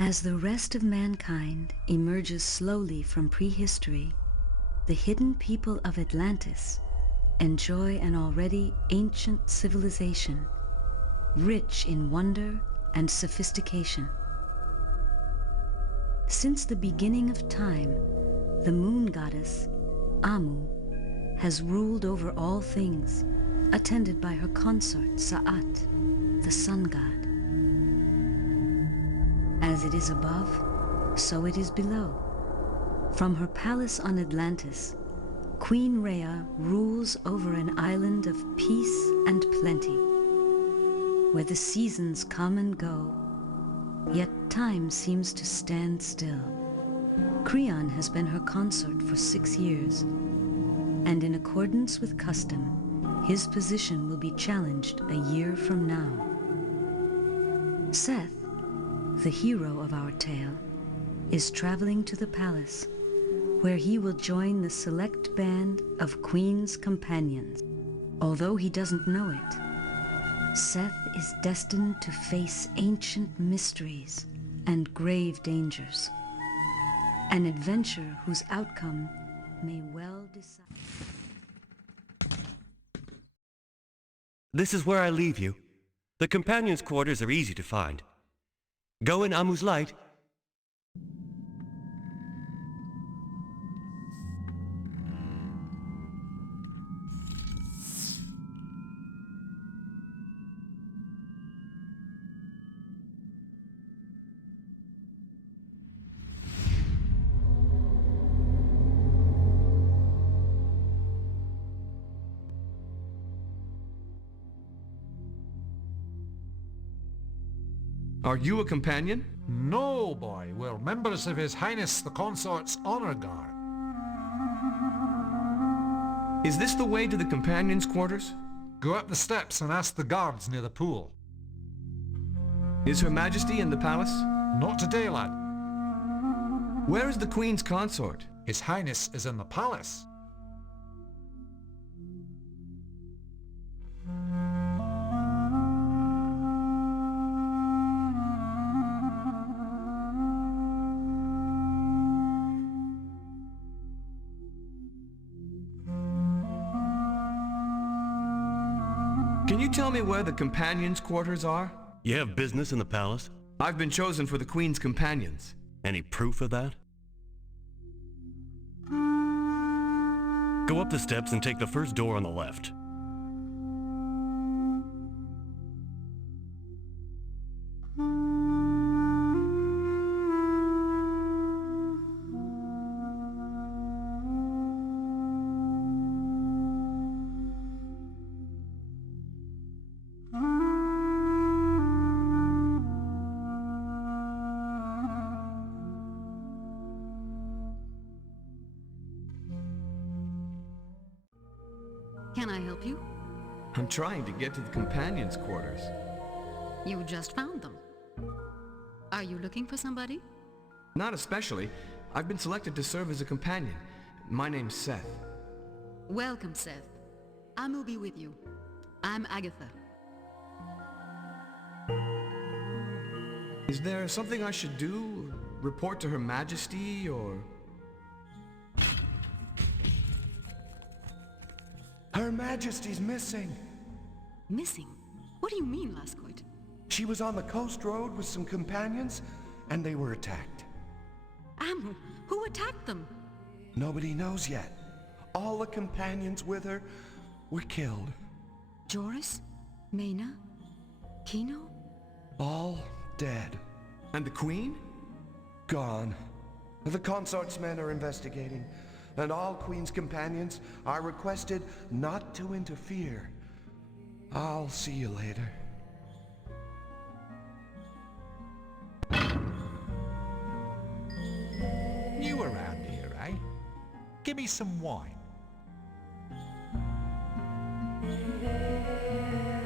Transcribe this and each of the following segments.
As the rest of mankind emerges slowly from prehistory, the hidden people of Atlantis enjoy an already ancient civilization, rich in wonder and sophistication. Since the beginning of time, the moon goddess, Amu, has ruled over all things, attended by her consort, Sa'at, the sun god. As it is above, so it is below. From her palace on Atlantis, Queen Rhea rules over an island of peace and plenty, where the seasons come and go, yet time seems to stand still. Creon has been her consort for 6 years, and in accordance with custom, his position will be challenged a year from now. Seth, the hero of our tale, is traveling to the palace, where he will join the select band of Queen's companions. Although he doesn't know it, Seth is destined to face ancient mysteries and grave dangers, an adventure whose outcome may well decide. This is where I leave you. The companions' quarters are easy to find. Go in Amu's light. Are you a companion? No, boy. We're members of His Highness the Consort's Honor Guard. Is this the way to the companions' quarters? Go up the steps and ask the guards near the pool. Is Her Majesty in the palace? Not today, lad. Where is the Queen's consort? His Highness is in the palace. Can you tell me where the companions' quarters are? You have business in the palace? I've been chosen for the Queen's companions. Any proof of that? Go up the steps and take the first door on the left. Can I help you? I'm trying to get to the companions' quarters. You just found them. Are you looking for somebody? Not especially. I've been selected to serve as a companion. My name's Seth. Welcome, Seth. I'll be with you. I'm Agatha. Is there something I should do? Report to Her Majesty, or... Her Majesty's missing. Missing? What do you mean, Lascoit? She was on the coast road with some companions, and they were attacked. Amu, who attacked them? Nobody knows yet. All the companions with her were killed. Joris? Mena? Kino? All dead. And the Queen? Gone. The consort's men are investigating, and all Queen's companions are requested not to interfere. I'll see you later. New around here, eh? Give me some wine.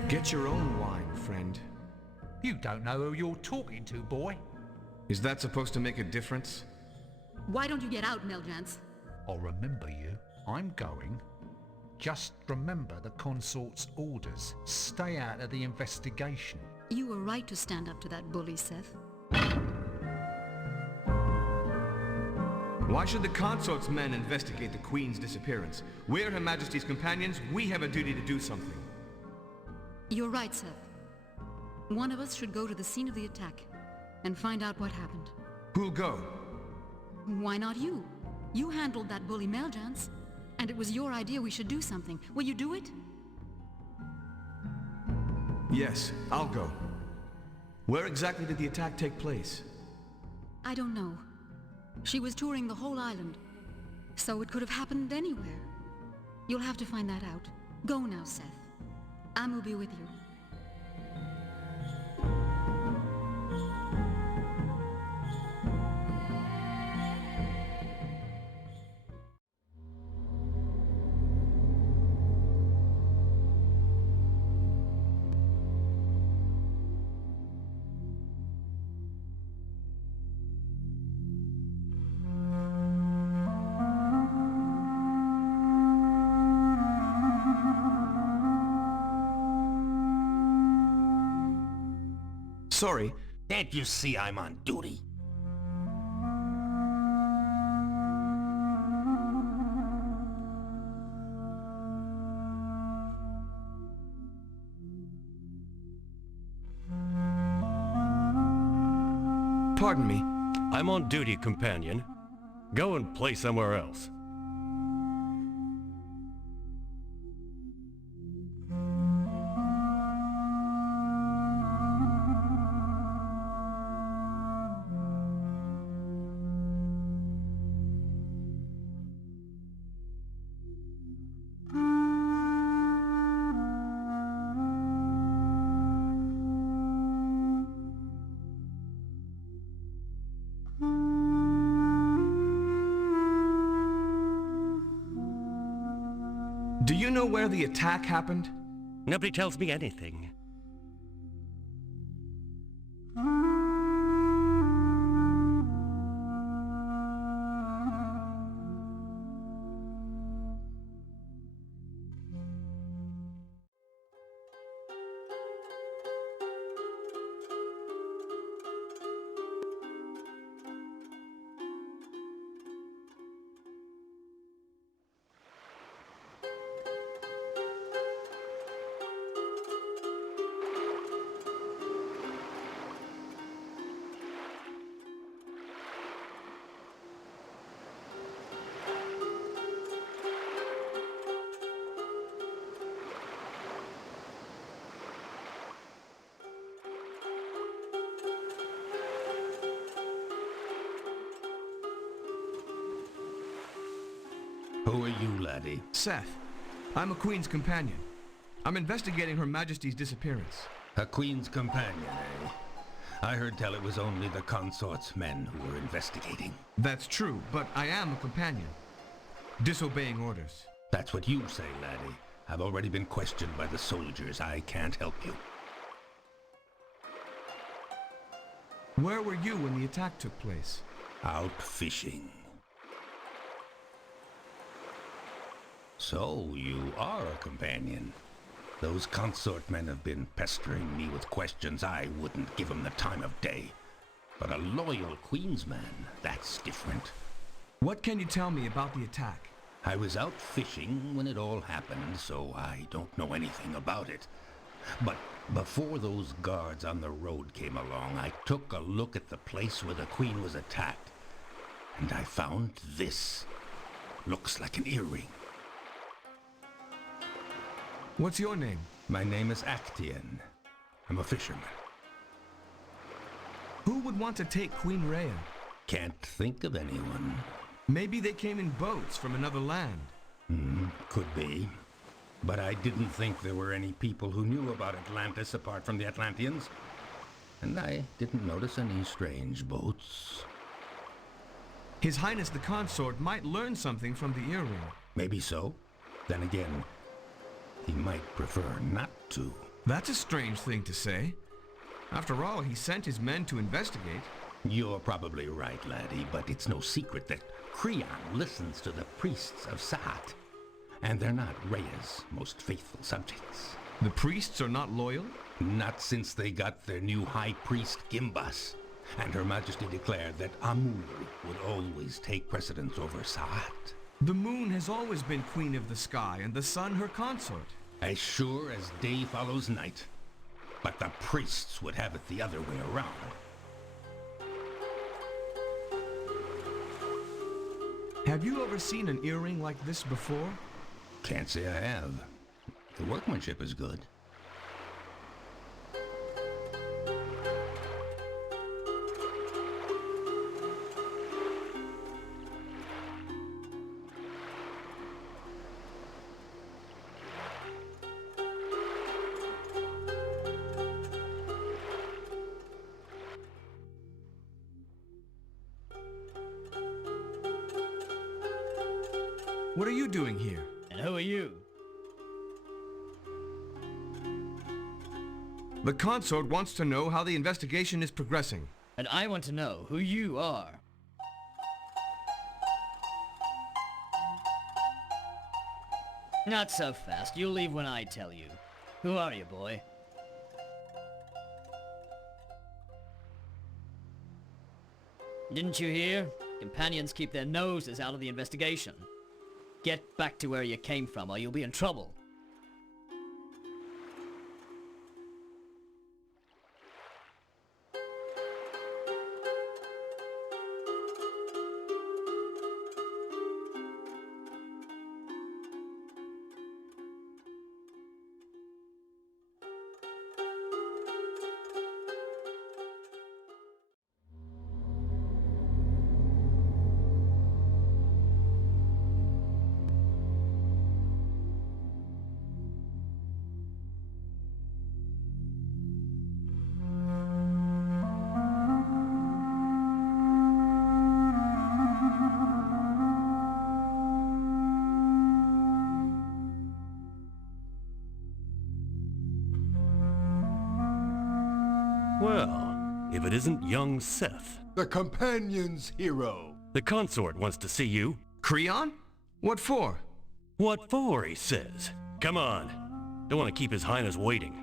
Get your own wine, friend. You don't know who you're talking to, boy. Is that supposed to make a difference? Why don't you get out, Meljans? I'll remember you. I'm going. Just remember the consort's orders. Stay out of the investigation. You were right to stand up to that bully, Seth. Why should the consort's men investigate the Queen's disappearance? We're Her Majesty's companions. We have a duty to do something. You're right, Seth. One of us should go to the scene of the attack and find out what happened. Who'll go? Why not you? You handled that bully Meljans, and it was your idea we should do something. Will you do it? Yes, I'll go. Where exactly did the attack take place? I don't know. She was touring the whole island, so it could have happened anywhere. You'll have to find that out. Go now, Seth. Amu will be with you. Sorry. Can't you see I'm on duty? Pardon me. I'm on duty, companion. Go and play somewhere else. Do you know where the attack happened? Nobody tells me anything. Who are you, laddie? Seth. I'm a Queen's companion. I'm investigating Her Majesty's disappearance. A Queen's companion, eh? I heard tell it was only the consort's men who were investigating. That's true, but I am a companion. Disobeying orders. That's what you say, laddie. I've already been questioned by the soldiers. I can't help you. Where were you when the attack took place? Out fishing. So, you are a companion. Those consort men have been pestering me with questions. I wouldn't give them the time of day. But a loyal Queensman, that's different. What can you tell me about the attack? I was out fishing when it all happened, so I don't know anything about it. But before those guards on the road came along, I took a look at the place where the Queen was attacked. And I found this. Looks like an earring. What's your name? My name is Actian. I'm a fisherman. Who would want to take Queen Rhea? Can't think of anyone. Maybe they came in boats from another land. Could be. But I didn't think there were any people who knew about Atlantis apart from the Atlanteans. And I didn't notice any strange boats. His Highness the Consort might learn something from the earring. Maybe so. Then again, he might prefer not to. That's a strange thing to say. After all, he sent his men to investigate. You're probably right, laddie, but it's no secret that Creon listens to the priests of Sahat. And they're not Rhea's most faithful subjects. The priests are not loyal? Not since they got their new high priest, Gimbas. and Her Majesty declared that Amul would always take precedence over Saat. The moon has always been queen of the sky, and the sun her consort. As sure as day follows night. But the priests would have it the other way around. Have you ever seen an earring like this before? Can't say I have. The workmanship is good. What are you doing here? And who are you? The consort wants to know how the investigation is progressing. And I want to know who you are. Not so fast. You'll leave when I tell you. Who are you, boy? Didn't you hear? Companions keep their noses out of the investigation. Get back to where you came from or you'll be in trouble. Well, if it isn't young Seth. The companion's hero. The consort wants to see you. Creon? What for? What for, he says. Come on. Don't want to keep His Highness waiting.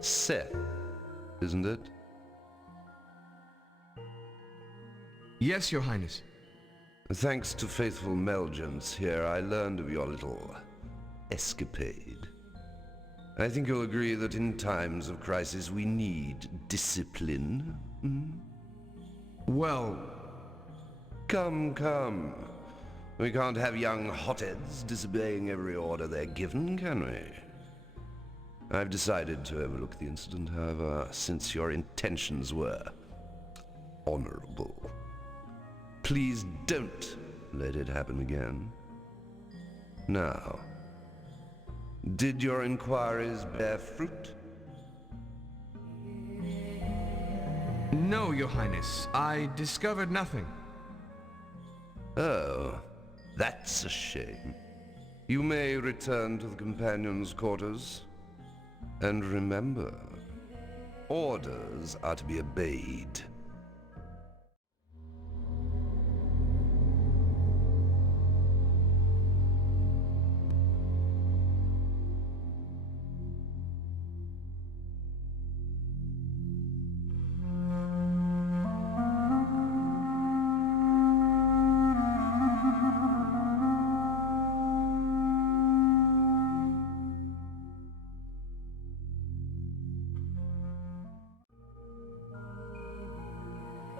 Seth, isn't it? Yes, Your Highness. Thanks to faithful Melgence here, I learned of your little escapade. I think you'll agree that in times of crisis we need discipline. Well... Come. We can't have young hotheads disobeying every order they're given, can we? I've decided to overlook the incident, however, since your intentions were honorable. Please don't let it happen again. Now, did your inquiries bear fruit? No, Your Highness. I discovered nothing. Oh, that's a shame. You may return to the companions' quarters. And remember, orders are to be obeyed.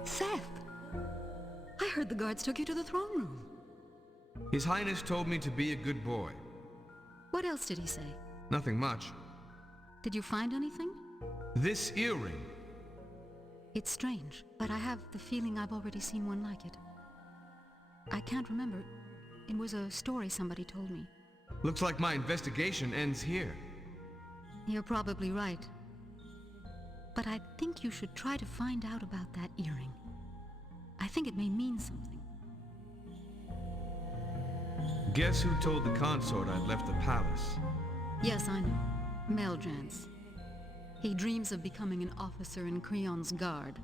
Seth! I heard the guards took you to the throne room. His Highness told me to be a good boy. What else did he say? Nothing much. Did you find anything? This earring. It's strange, but I have the feeling I've already seen one like it. I can't remember. It was a story somebody told me. Looks like my investigation ends here. You're probably right. But I think you should try to find out about that earring. I think it may mean something. Guess who told the consort I'd left the palace? Yes, I know. Melgence. He dreams of becoming an officer in Creon's guard.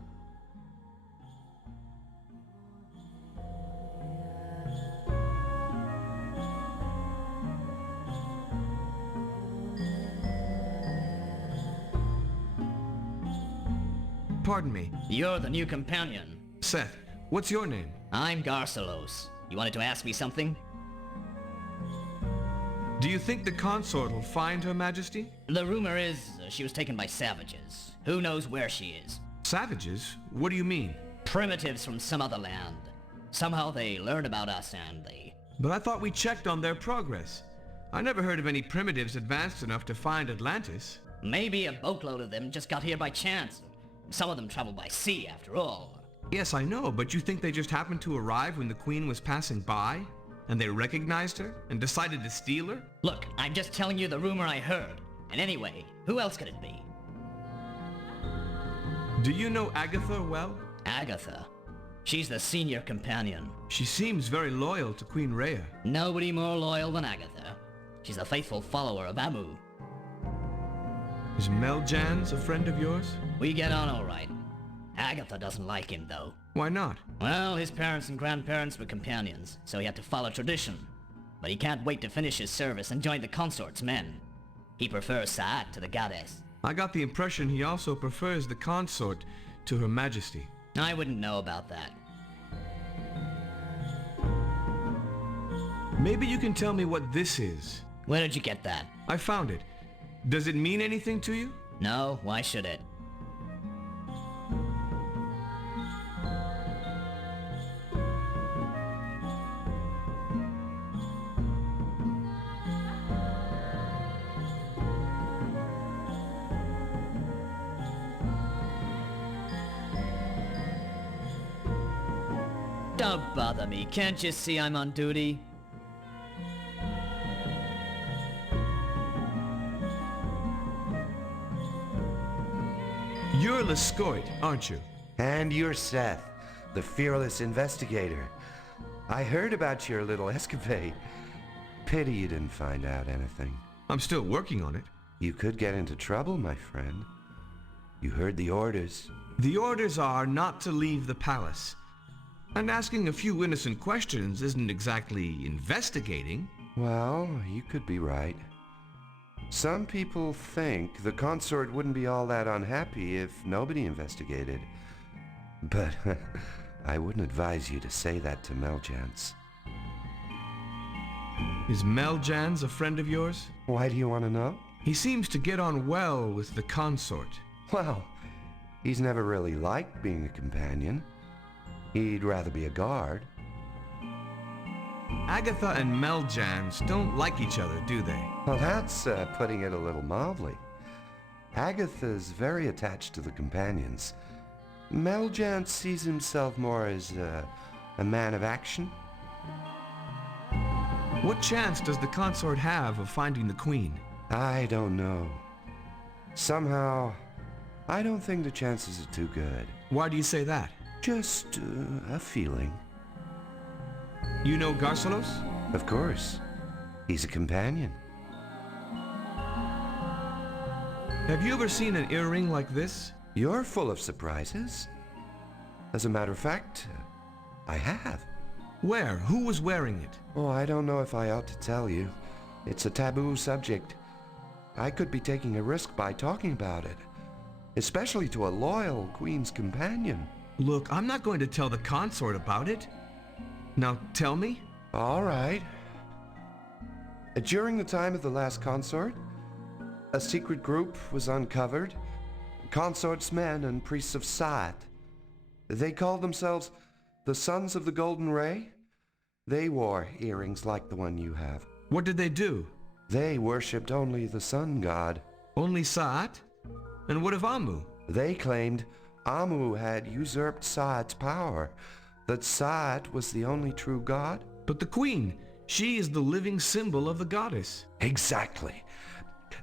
Pardon me. You're the new companion. Seth, what's your name? I'm Garcelos. You wanted to ask me something? Do you think the consort will find Her Majesty? The rumor is she was taken by savages. Who knows where she is? Savages? What do you mean? Primitives from some other land. Somehow they learned about us and they... But I thought we checked on their progress. I never heard of any primitives advanced enough to find Atlantis. Maybe a boatload of them just got here by chance. Some of them traveled by sea, after all. Yes, I know, but you think they just happened to arrive when the Queen was passing by? And they recognized her and decided to steal her? Look, I'm just telling you the rumor I heard. And anyway, who else could it be? Do you know Agatha well? Agatha. She's the senior companion. She seems very loyal to Queen Rhea. Nobody more loyal than Agatha. She's a faithful follower of Amu. Is Meljans a friend of yours? We get on all right. Agatha doesn't like him, though. Why not? Well, his parents and grandparents were companions, so he had to follow tradition. But he can't wait to finish his service and join the consort's men. He prefers Saat to the goddess. I got the impression he also prefers the consort to Her Majesty. I wouldn't know about that. Maybe you can tell me what this is. Where did you get that? I found it. Does it mean anything to you? No, why should it? Don't bother me. Can't you see I'm on duty? You're Lescoit, aren't you? And you're Seth, the fearless investigator. I heard about your little escapade. Pity you didn't find out anything. I'm still working on it. You could get into trouble, my friend. You heard the orders. The orders are not to leave the palace. And asking a few innocent questions isn't exactly investigating. Well, you could be right. Some people think the consort wouldn't be all that unhappy if nobody investigated. But I wouldn't advise you to say that to Meljans. Is Meljans a friend of yours? Why do you want to know? He seems to get on well with the consort. Well, he's never really liked being a companion. He'd rather be a guard. Agatha and Meljans don't like each other, do they? Well, that's putting it a little mildly. Agatha's very attached to the companions. Meljans sees himself more as a man of action. What chance does the consort have of finding the Queen? I don't know. Somehow, I don't think the chances are too good. Why do you say that? Just a feeling. You know Garcelos? Of course. He's a companion. Have you ever seen an earring like this? You're full of surprises. As a matter of fact, I have. Where? Who was wearing it? Oh, I don't know if I ought to tell you. It's a taboo subject. I could be taking a risk by talking about it, especially to a loyal Queen's companion. Look, I'm not going to tell the consort about it. Now, tell me. All right. During the time of the last consort, a secret group was uncovered. Consort's men and priests of Saat. They called themselves the Sons of the Golden Ray. They wore earrings like the one you have. What did they do? They worshipped only the sun god. Only Saat? And what of Amu? They claimed Amu had usurped Saat's power, that Saat was the only true god. But the Queen, she is the living symbol of the goddess. Exactly.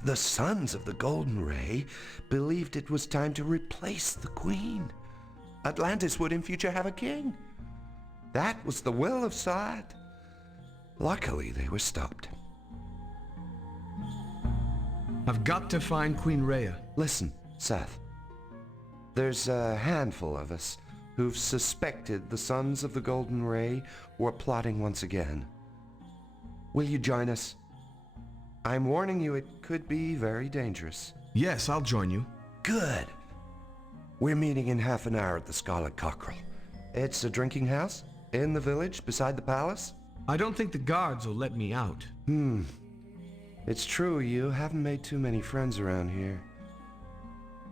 The Sons of the Golden Ray believed it was time to replace the Queen. Atlantis would in future have a king. That was the will of Saat. Luckily, they were stopped. I've got to find Queen Rhea. Listen, Seth, there's a handful of us who've suspected the Sons of the Golden Ray were plotting once again. Will you join us? I'm warning you, it could be very dangerous. Yes, I'll join you. Good. We're meeting in half an hour at the Scarlet Cockerel. It's a drinking house in the village beside the palace. I don't think the guards will let me out. It's true, you haven't made too many friends around here.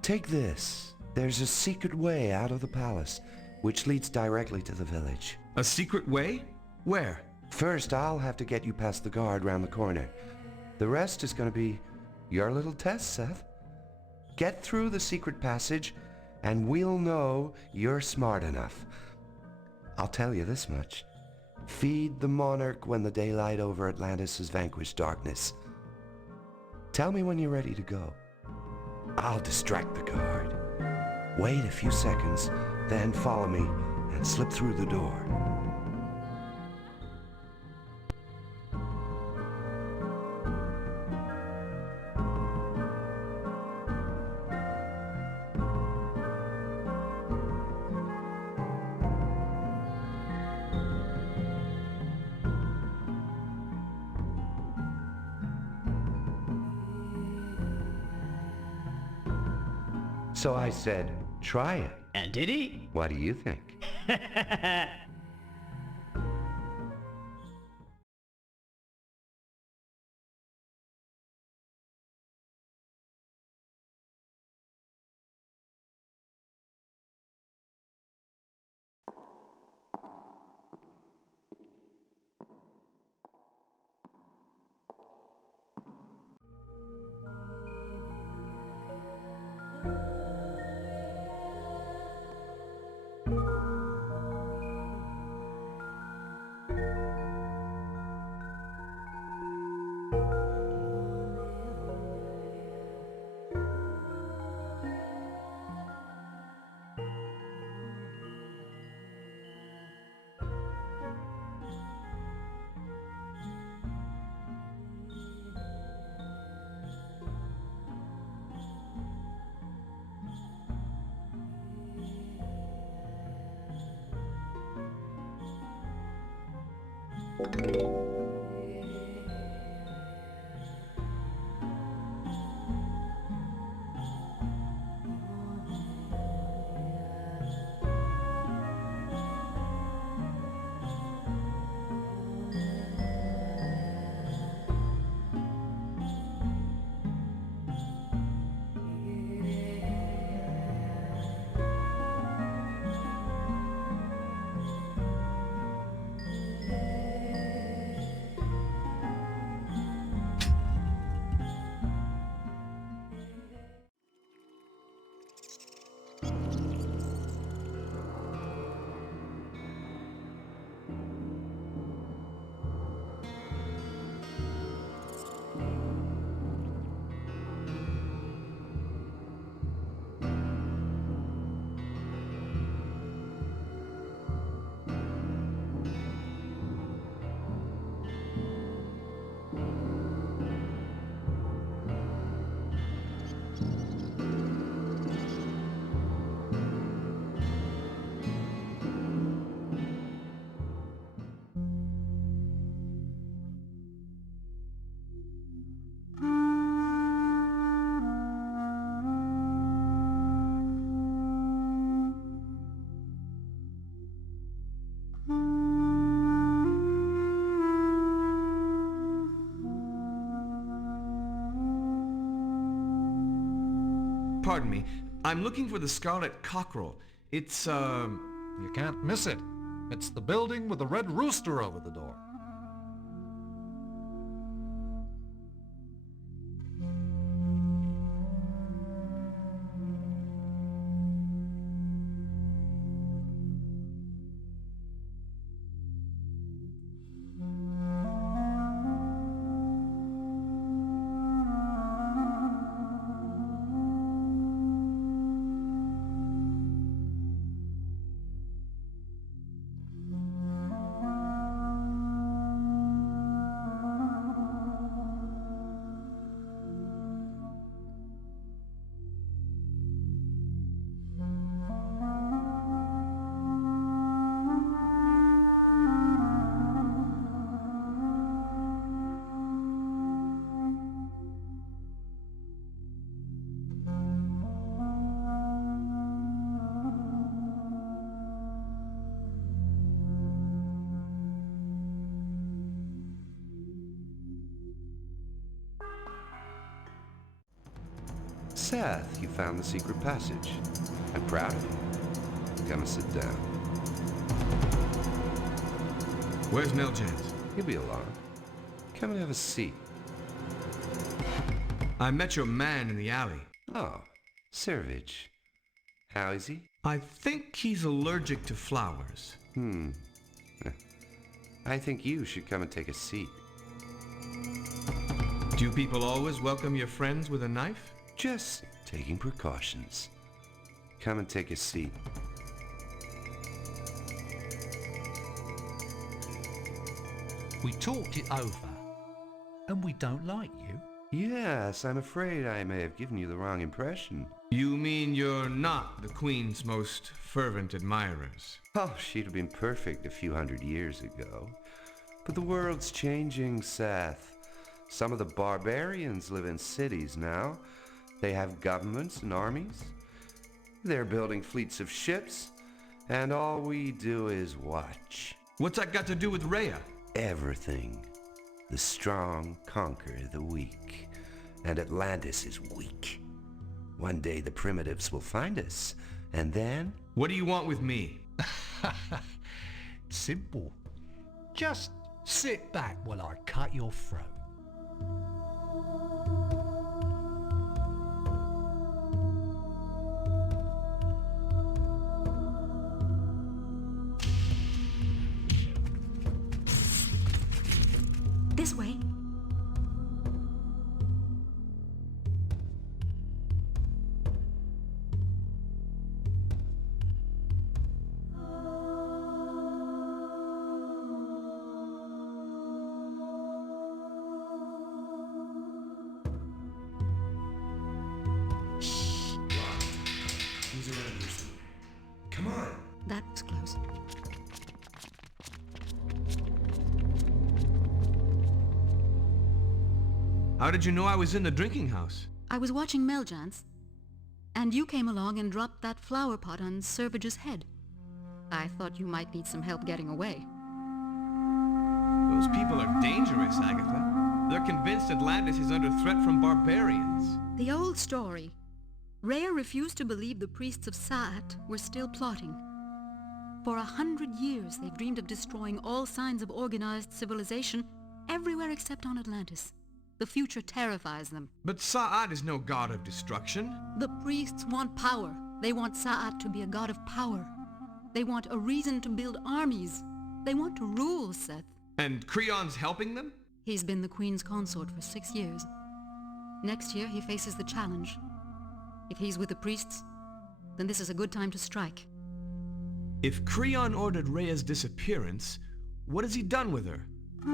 Take this. There's a secret way out of the palace, which leads directly to the village. A secret way? Where? First, I'll have to get you past the guard round the corner. The rest is going to be your little test, Seth. Get through the secret passage, and we'll know you're smart enough. I'll tell you this much. Feed the monarch when the daylight over Atlantis has vanquished darkness. Tell me when you're ready to go. I'll distract the guard. Wait a few seconds, then follow me and slip through the door. So I said, try it. And did he? What do you think? Pardon me. I'm looking for the Scarlet Cockerel. It's, You can't miss it. It's the building with the red rooster over the door. Seth, you found the secret passage. I'm proud of you. Come and sit down. Where's Meljans? He'll be along. Come and have a seat. I met your man in the alley. Oh, Servage. How is he? I think he's allergic to flowers. I think you should come and take a seat. Do you people always welcome your friends with a knife? Just taking precautions. Come and take a seat. We talked it over, and we don't like you. Yes, I'm afraid I may have given you the wrong impression. You mean you're not the Queen's most fervent admirers? Oh, she'd have been perfect a few hundred years ago. But the world's changing, Seth. Some of the barbarians live in cities now. They have governments and armies. They're building fleets of ships, and all we do is watch. What's that got to do with Rhea? Everything. The strong conquer the weak, and Atlantis is weak. One day the primitives will find us, and then... What do you want with me? Simple. Just sit back while I cut your throat. This way. He's around here somewhere. Come on. That was close. How did you know I was in the drinking house? I was watching Meljans, and you came along and dropped that flower pot on Servage's head. I thought you might need some help getting away. Those people are dangerous, Agatha. They're convinced Atlantis is under threat from barbarians. The old story. Rhea refused to believe the priests of Sa'at were still plotting. For 100 years, they've dreamed of destroying all signs of organized civilization everywhere except on Atlantis. The future terrifies them. But Sa'at is no god of destruction. The priests want power. They want Sa'at to be a god of power. They want a reason to build armies. They want to rule, Seth. And Creon's helping them? He's been the Queen's consort for 6 years. Next year, he faces the challenge. If he's with the priests, then this is a good time to strike. If Creon ordered Rhea's disappearance, what has he done with her?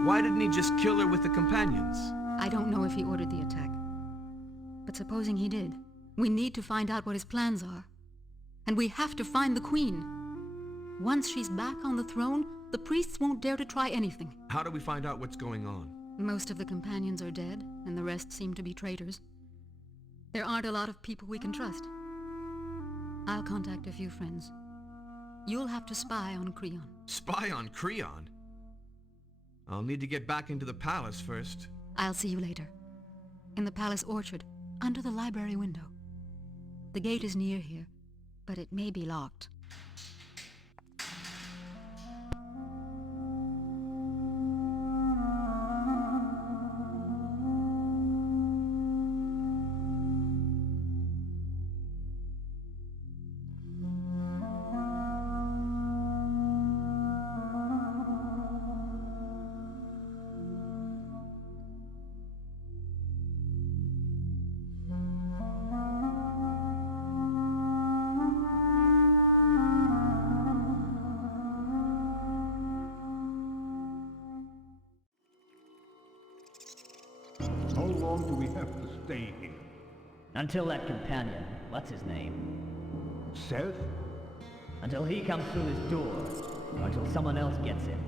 Why didn't he just kill her with the companions? I don't know if he ordered the attack. But supposing he did, we need to find out what his plans are. And we have to find the Queen. Once she's back on the throne, the priests won't dare to try anything. How do we find out what's going on? Most of the companions are dead, and the rest seem to be traitors. There aren't a lot of people we can trust. I'll contact a few friends. You'll have to spy on Creon. Spy on Creon? I'll need to get back into the palace first. I'll see you later. In the palace orchard, under the library window. The gate is near here, but it may be locked. How long do we have to stay here? Until that companion, what's his name? Seth? Until he comes through this door, or until someone else gets him.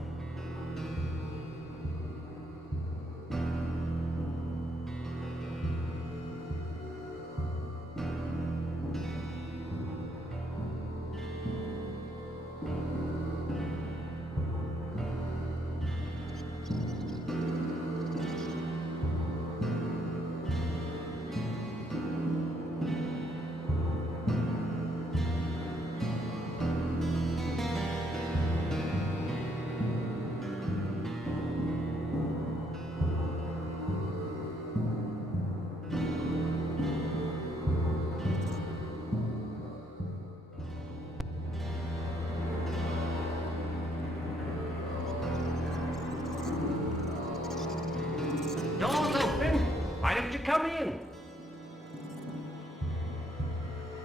can't you come in?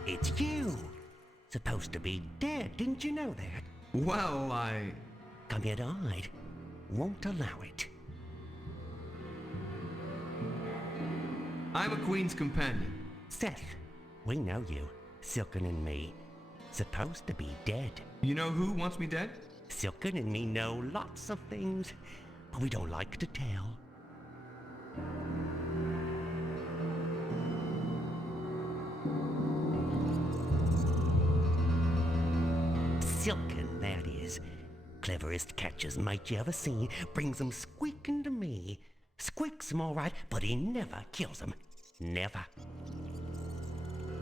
It's you. Supposed to be dead, didn't you know that? Well, I... Come here to hide. Won't allow it. I'm a Queen's companion. Seth, we know you. Silken and me. Supposed to be dead. You know who wants me dead? Silken and me know lots of things, but we don't like to tell. Silken, that is. Cleverest catcher's mate you ever seen. Brings 'em squeaking to me. Squeaks 'em all right, but he never kills 'em. Never.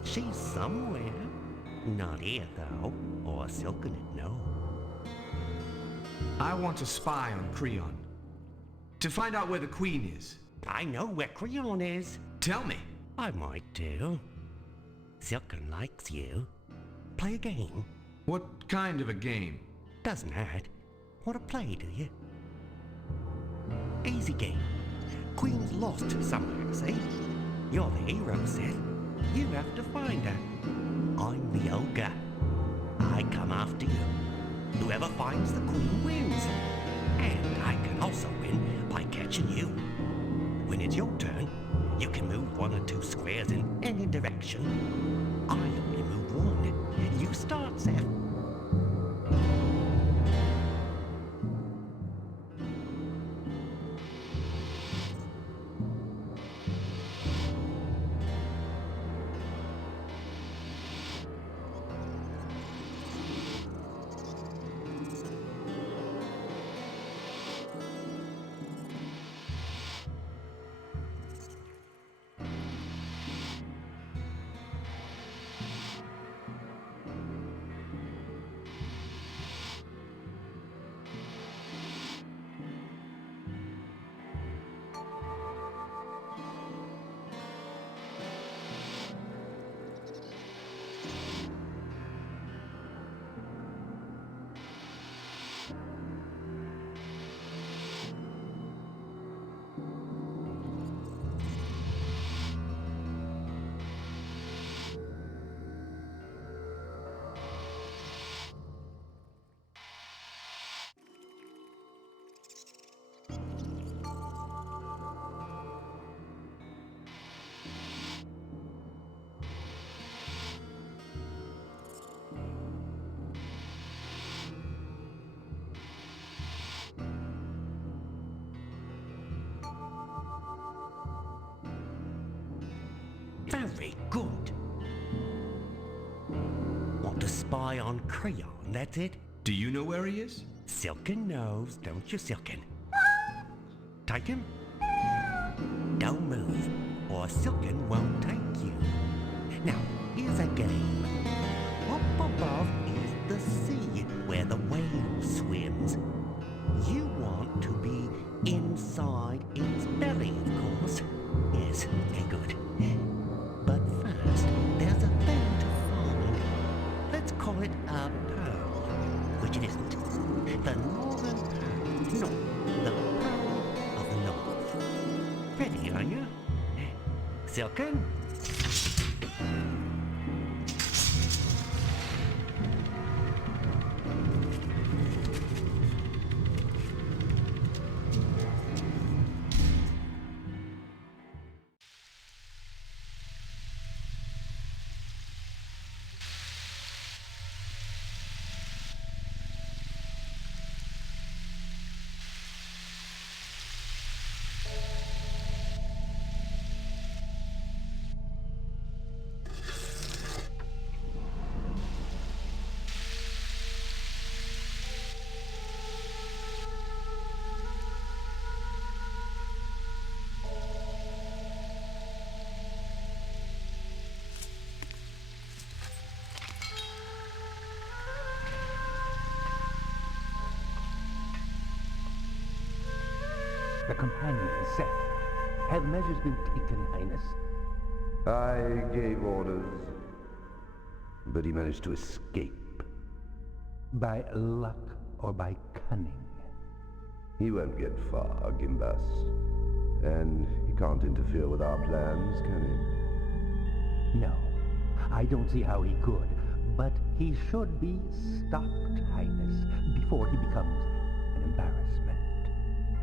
She's somewhere. Not here, though, or Silken would know. I want to spy on Creon. To find out where the Queen is. I know where Creon is. Tell me. I might do. Silken likes you. Play a game. What kind of a game? Doesn't hurt. Want to play, do you? Easy game. Queen's lost somewhere, see? You're the hero, Seth. You have to find her. I'm the ogre. I come after you. Whoever finds the Queen wins. And I can also win by catching you. When it's your turn, you can move 1 or 2 squares in any direction. I only move 1. You start, Seth. Very good. Want to spy on Creon, that's it? Do you know where he is? Silken knows, don't you, Silken? Take him? Don't move, or Silken won't take you. Now, here's a game. Up above is the sea, where the whale swims. You want to be inside its belly, of course. Yes, okay, good. But first, there's a thing to find. Let's call it a pearl, which it isn't. The northern pearl. No, the pearl of the north. Ready, are you? Silken? The companion, Seth. Have measures been taken, Highness? I gave orders, but he managed to escape. By luck or by cunning? He won't get far, Gimbus. And can't interfere with our plans, can he? No, I don't see how he could, but he should be stopped, Highness, before he becomes an embarrassment.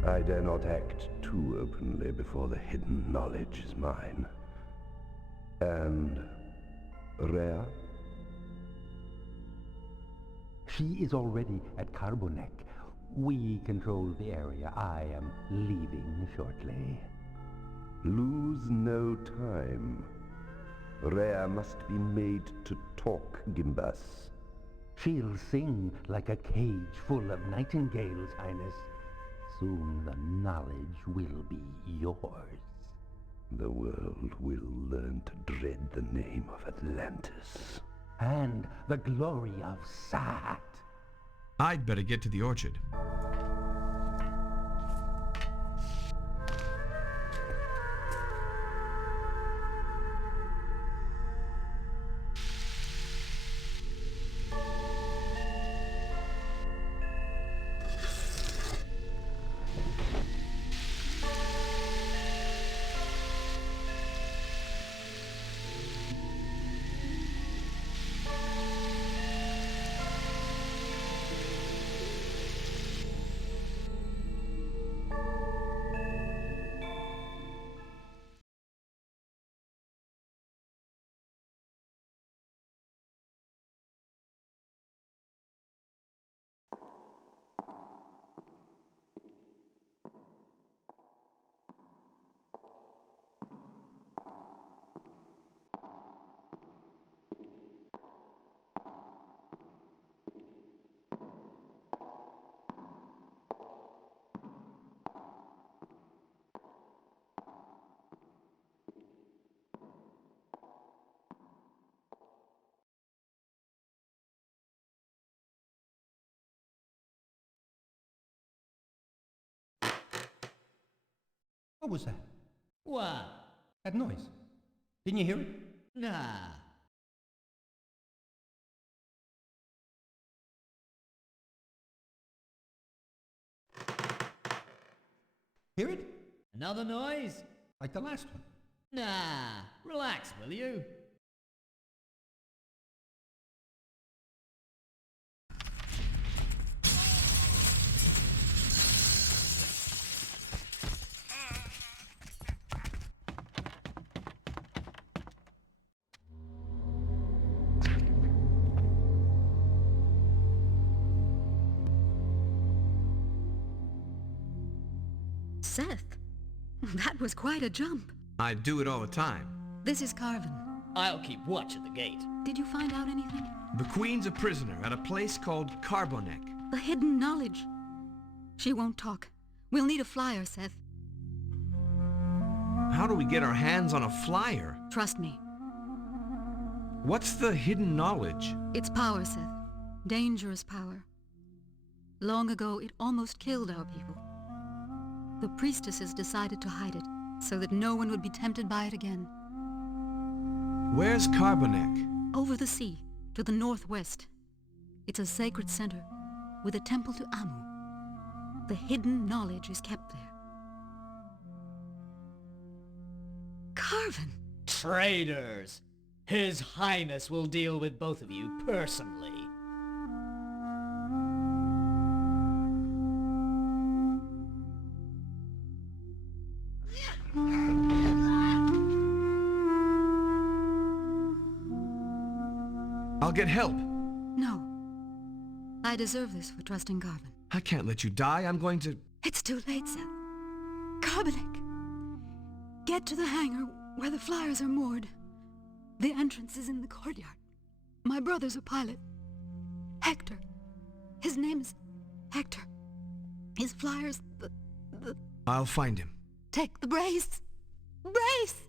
I dare not act too openly before the hidden knowledge is mine. And Rhea? She is already at Carbonek. We control the area. I am leaving shortly. Lose no time. Rhea must be made to talk, Gimbus. She'll sing like a cage full of nightingales, Highness. Soon the knowledge will be yours. The world will learn to dread the name of Atlantis. And the glory of Sat. I'd better get to the orchard. What was that? What? That noise. Didn't you hear it? Nah. Hear it? Another noise? Like the last one. Nah. Relax, will you? Seth, that was quite a jump. I do it all the time. This is Carvin. I'll keep watch at the gate. Did you find out anything? The Queen's a prisoner at a place called Carbonek. The hidden knowledge. She won't talk. We'll need a flyer, Seth. How do we get our hands on a flyer? Trust me. What's the hidden knowledge? It's power, Seth. Dangerous power. Long ago, it almost killed our people. The priestesses decided to hide it, so that no one would be tempted by it again. Where's Carbonek? Over the sea, to the northwest. It's a sacred center, with a temple to Amu. The hidden knowledge is kept there. Carvin! Traitors! His Highness will deal with both of you personally. I'll get help. No. I deserve this for trusting Carvin. I can't let you die. I'm going to... It's too late, Seth. Carbonek! Get to the hangar where the flyers are moored. The entrance is in the courtyard. My brother's a pilot. Hector. His name is Hector. His flyers, the... I'll find him. Take the brace! Brace!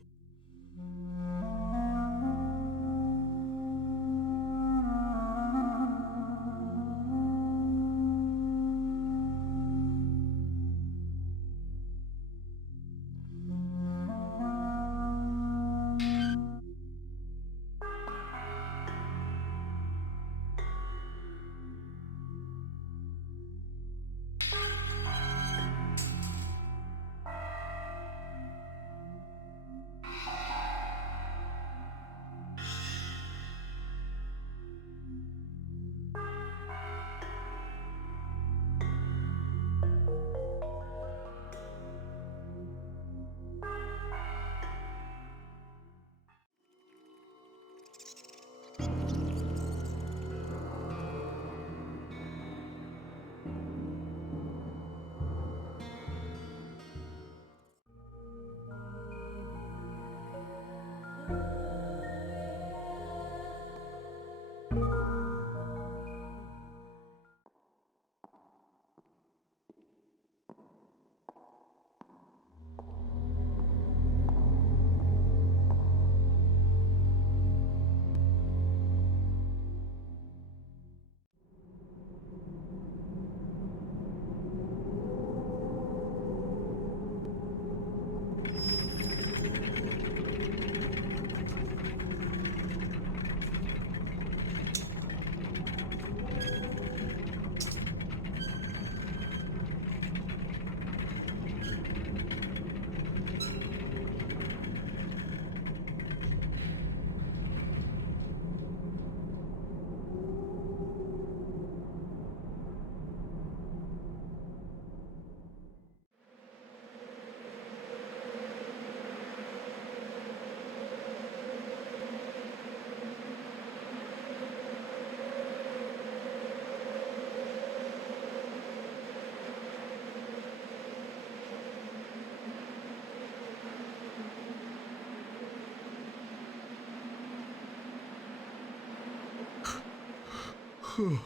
Whew,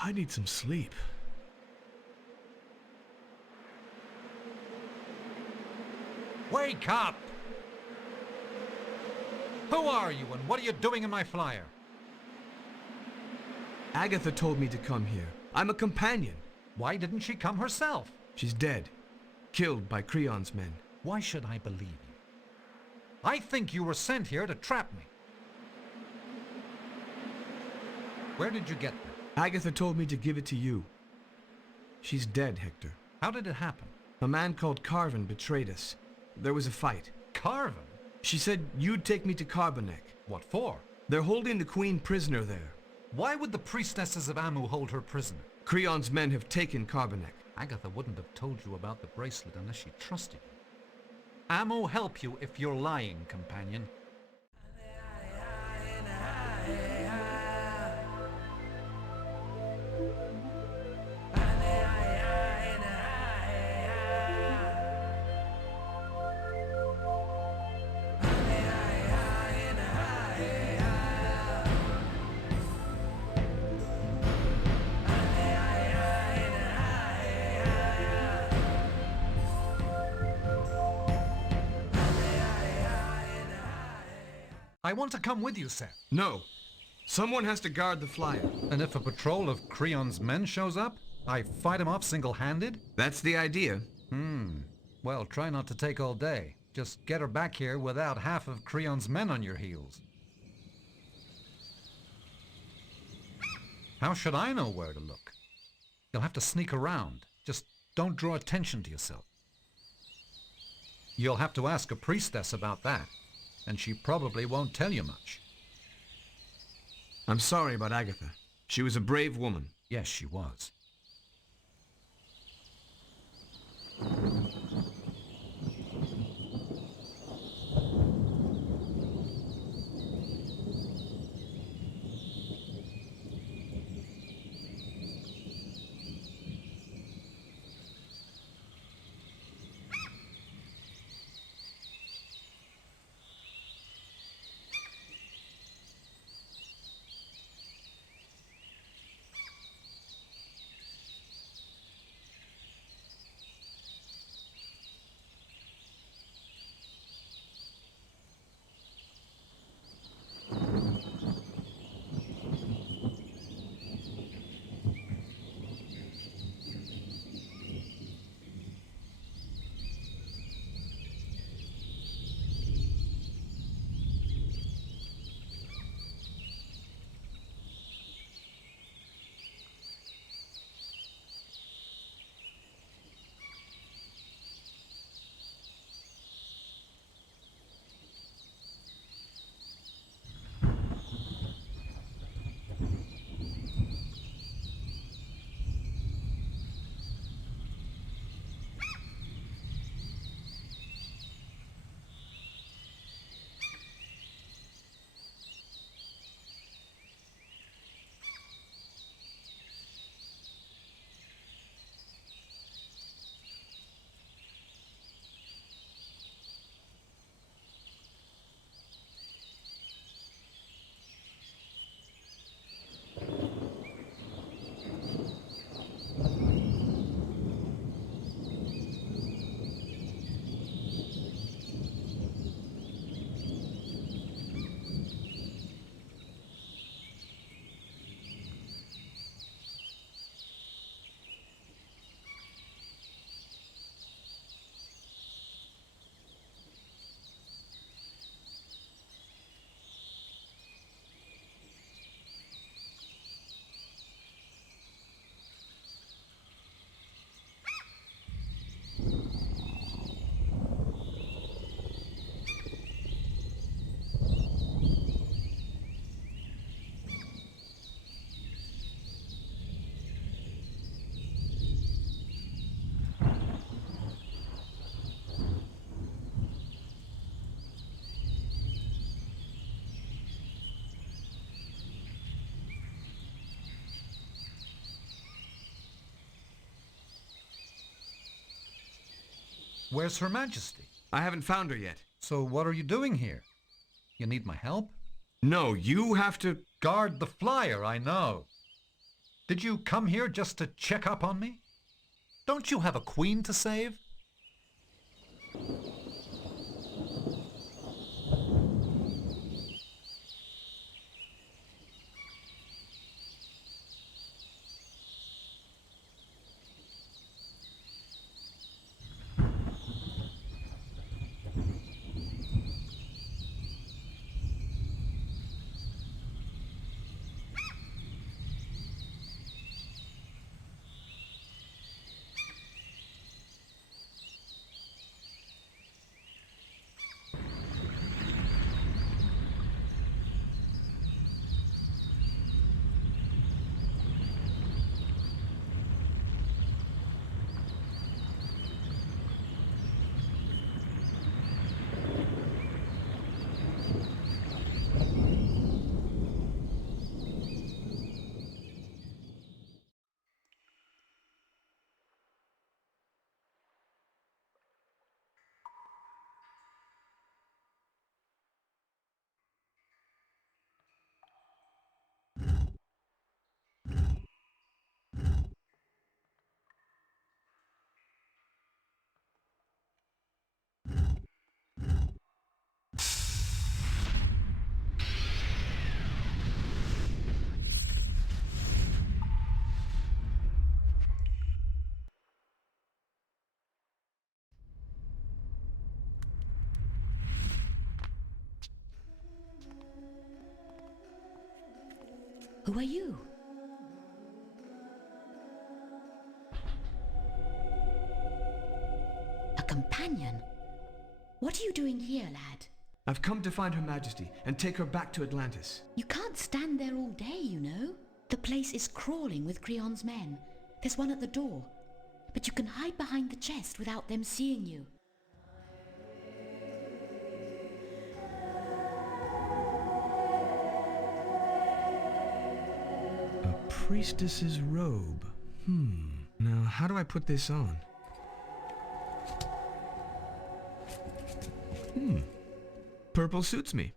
I need some sleep. Wake up! Who are you and what are you doing in my flyer? Agatha told me to come here. I'm a companion. Why didn't she come herself? She's dead. Killed by Creon's men. Why should I believe you? I think you were sent here to trap me. Where did you get them? Agatha told me to give it to you. She's dead, Hector. How did it happen? A man called Carven betrayed us. There was a fight. Carven? She said you'd take me to Carbonek. What for? They're holding the queen prisoner there. Why would the priestesses of Amu hold her prisoner? Creon's men have taken Carbonek. Agatha wouldn't have told you about the bracelet unless she trusted you. Amu help you if you're lying, companion. I want to come with you, Seth. No. Someone has to guard the flyer. And if a patrol of Creon's men shows up, I fight him off single-handed? That's the idea. Well, try not to take all day. Just get her back here without half of Creon's men on your heels. How should I know where to look? You'll have to sneak around. Just don't draw attention to yourself. You'll have to ask a priestess about that. And she probably won't tell you much. I'm sorry about Agatha. She was a brave woman. Yes, she was. Where's Her Majesty? I haven't found her yet. So what are you doing here? You need my help? No, you have to... Guard the flyer, I know. Did you come here just to check up on me? Don't you have a queen to save? Who are you? A companion? What are you doing here, lad? I've come to find Her Majesty and take her back to Atlantis. You can't stand there all day, you know. The place is crawling with Creon's men. There's one at the door. But you can hide behind the chest without them seeing you. A priestess's robe. Now, how do I put this on? Purple suits me.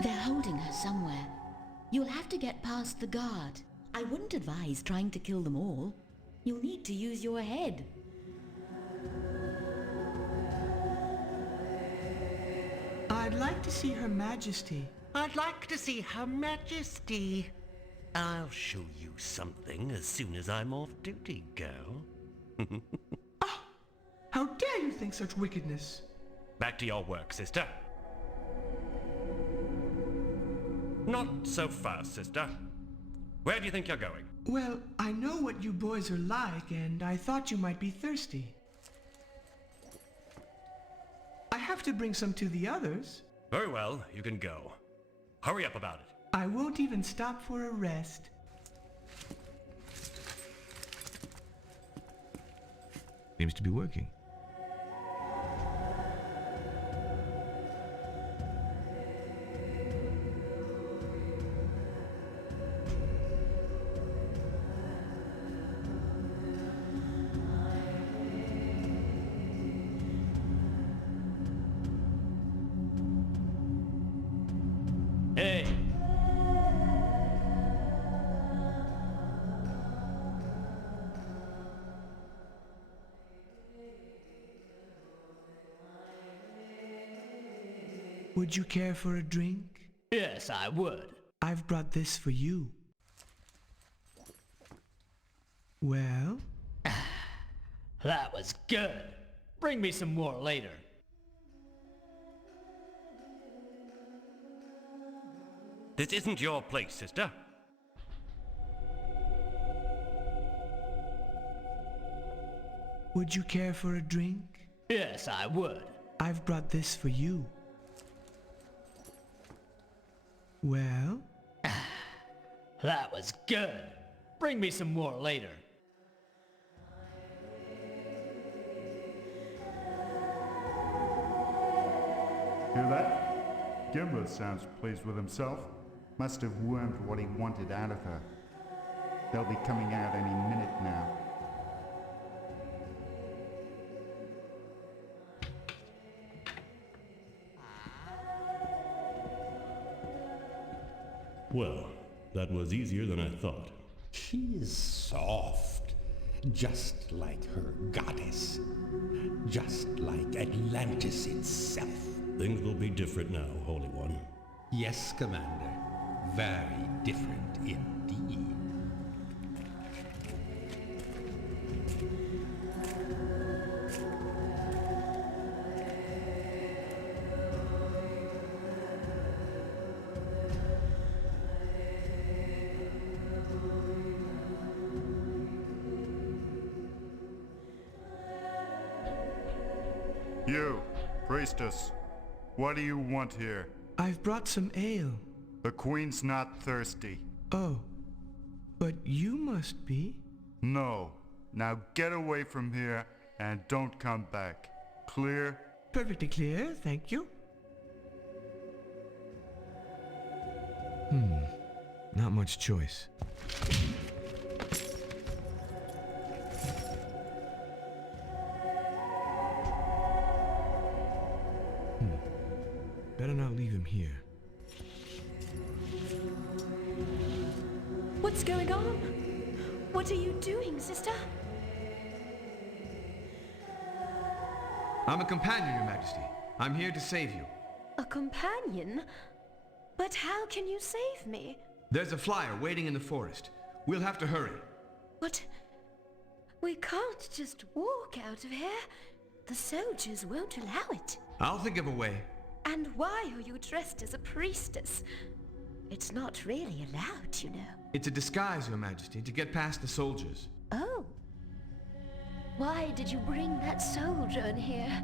They're holding her somewhere. You'll have to get past the guard. I wouldn't advise trying to kill them all. You'll need to use your head. I'd like to see Her Majesty. I'd like to see Her Majesty. I'll show you something as soon as I'm off duty, girl. How dare you think such wickedness? Back to your work, sister. Not so fast, sister. Where do you think you're going? Well, I know what you boys are like, and I thought you might be thirsty. I have to bring some to the others. Very well, you can go. Hurry up about it. I won't even stop for a rest. Seems to be working. Hey! Would you care for a drink? Yes, I would. I've brought this for you. Well? That was good. Bring me some more later. This isn't your place, sister. Would you care for a drink? Yes, I would. I've brought this for you. Well? That was good. Bring me some more later. Hear that? Gimlet sounds pleased with himself. Must have wormed what he wanted out of her. They'll be coming out any minute now. Well, that was easier than I thought. She is soft, just like her goddess. Just like Atlantis itself. Things will be different now, Holy One. Yes, Commander. Very different indeed. You, priestess, what do you want here? I've brought some ale. The Queen's not thirsty. Oh, but you must be. No. Now get away from here and don't come back. Clear? Perfectly clear, thank you. Not much choice. Better not leave him here. What's going on? What are you doing, sister? I'm a companion, Your Majesty. I'm here to save you. A companion? But how can you save me? There's a flyer waiting in the forest. We'll have to hurry. But we can't just walk out of here. The soldiers won't allow it. I'll think of a way. And why are you dressed as a priestess? It's not really allowed, you know. It's a disguise, Your Majesty, to get past the soldiers. Oh. Why did you bring that soldier in here?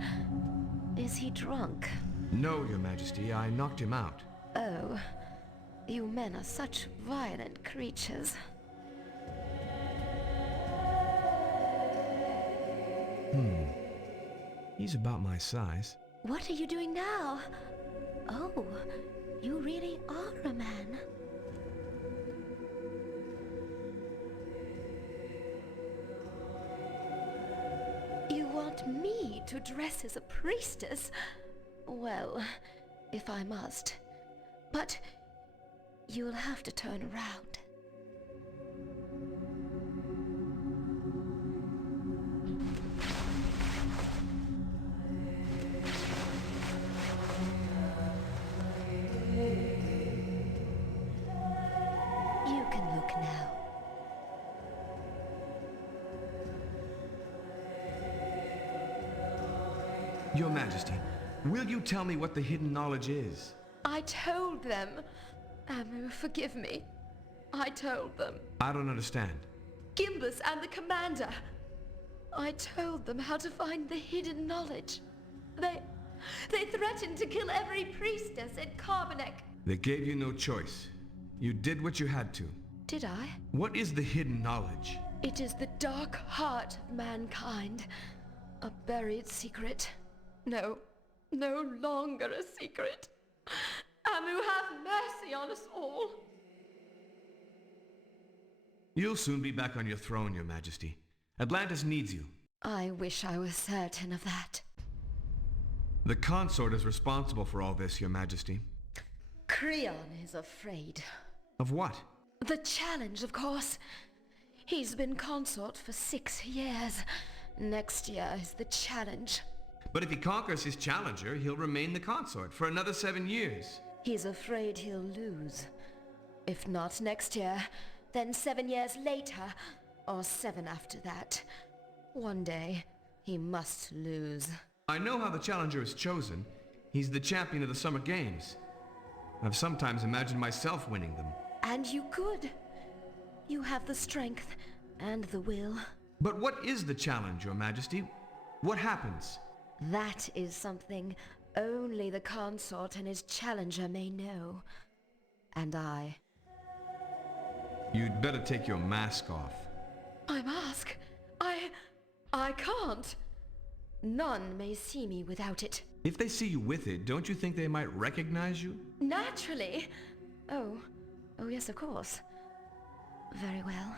Is he drunk? No, Your Majesty, I knocked him out. Oh. You men are such violent creatures. He's about my size. What are you doing now? Oh, you really are a man. You want me to dress as a priestess? Well, if I must. But you'll have to turn around. You can look now. Your Majesty, will you tell me what the hidden knowledge is? I told them. Amu, forgive me. I told them. I don't understand. Gimbus and the commander. I told them how to find the hidden knowledge. They threatened to kill every priestess in Carbonek. They gave you no choice. You did what you had to. Did I? What is the hidden knowledge? It is the dark heart of mankind. A buried secret. No longer a secret. Amu, have mercy on us all. You'll soon be back on your throne, Your Majesty. Atlantis needs you. I wish I was certain of that. The consort is responsible for all this, Your Majesty. Creon is afraid. Of what? The challenge, of course. He's been consort for 6 years. Next year is the challenge. But if he conquers his challenger, he'll remain the consort for another 7 years. He's afraid he'll lose. If not next year, then 7 years later, or 7 after that. One day, he must lose. I know how the challenger is chosen. He's the champion of the Summer Games. I've sometimes imagined myself winning them. And you could. You have the strength and the will. But what is the challenge, Your Majesty? What happens? That is something only the consort and his challenger may know. And I. You'd better take your mask off. My mask? I can't. None may see me without it. If they see you with it, don't you think they might recognize you? Naturally. Oh, Oh yes, of course. Very well.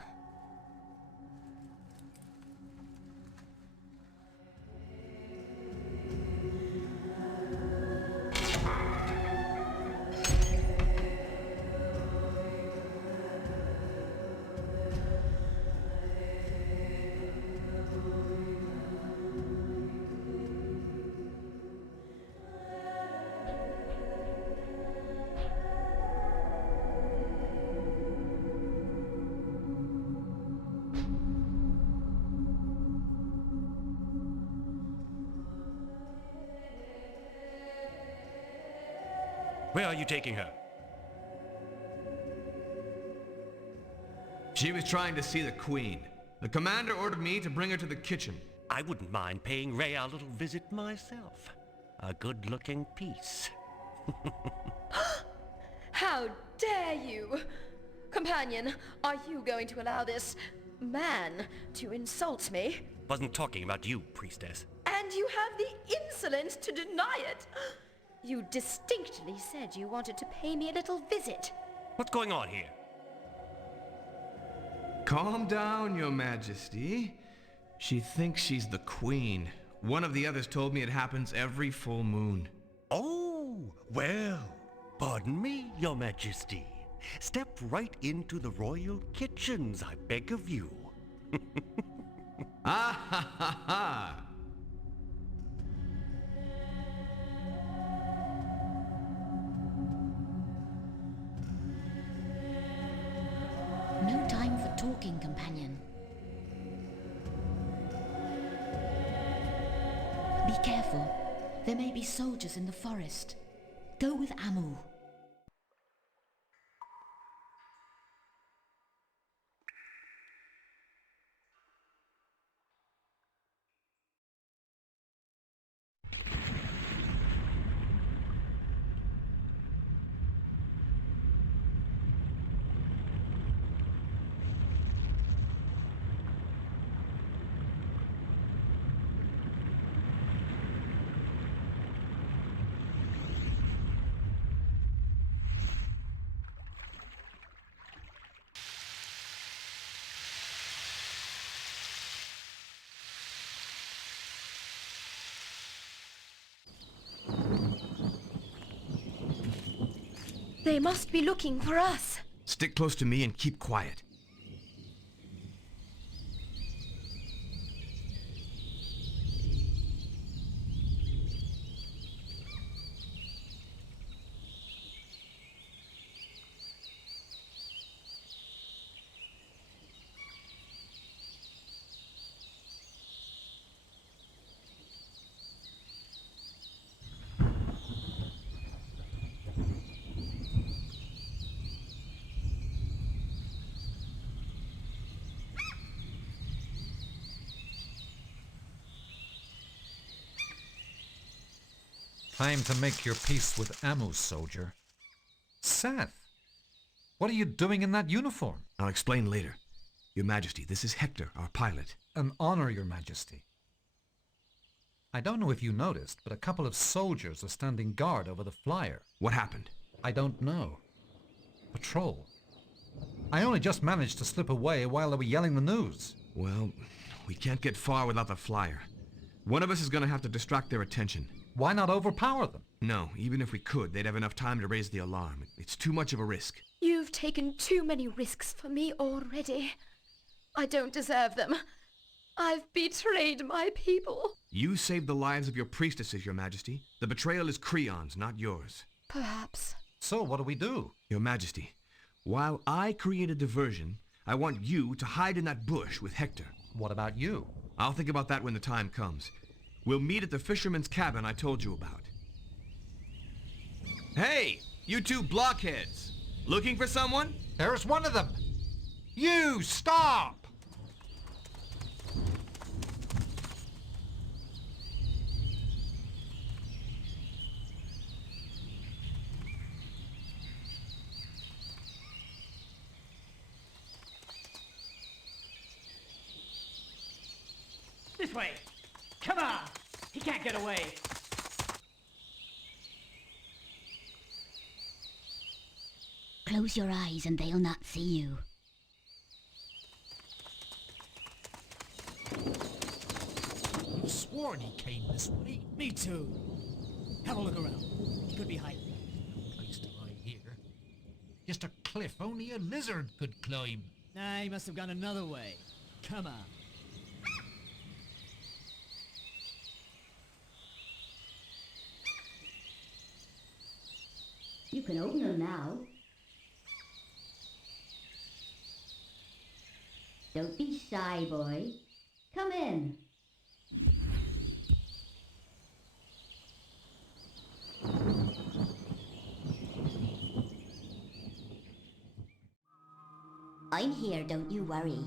Where are you taking her? She was trying to see the Queen. The commander ordered me to bring her to the kitchen. I wouldn't mind paying Ray a little visit myself. A good-looking piece. How dare you! Companion, are you going to allow this man to insult me? Wasn't talking about you, priestess. And you have the insolence to deny it! You distinctly said you wanted to pay me a little visit. What's going on here? Calm down, Your Majesty. She thinks she's the Queen. One of the others told me it happens every full moon. Oh, well, pardon me, Your Majesty. Step right into the royal kitchens, I beg of you. Ah ha ha ha! No time for talking, companion. Be careful. There may be soldiers in the forest. Go with Amu. They must be looking for us. Stick close to me and keep quiet. Time to make your peace with Amu, soldier. Seth, what are you doing in that uniform? I'll explain later. Your Majesty, this is Hector, our pilot. An honor, Your Majesty. I don't know if you noticed, but a couple of soldiers are standing guard over the flyer. What happened? I don't know. Patrol. I only just managed to slip away while they were yelling the news. Well, we can't get far without the flyer. One of us is going to have to distract their attention. Why not overpower them? No, even if we could, they'd have enough time to raise the alarm. It's too much of a risk. You've taken too many risks for me already. I don't deserve them. I've betrayed my people. You saved the lives of your priestesses, Your Majesty. The betrayal is Creon's, not yours. Perhaps. So what do we do? Your Majesty, while I create a diversion, I want you to hide in that bush with Hector. What about you? I'll think about that when the time comes. We'll meet at the fisherman's cabin I told you about. Hey, you two blockheads! Looking for someone? There's one of them! You, stop! This way! Come on! He can't get away! Close your eyes and they'll not see you. You sworn he came this way. Me too. Have a look around. He could be hiding. No place to hide here. Just a cliff only a lizard could climb. Nah, he must have gone another way. Come on. You can open them now. Don't be shy, boy. Come in. I'm here, don't you worry.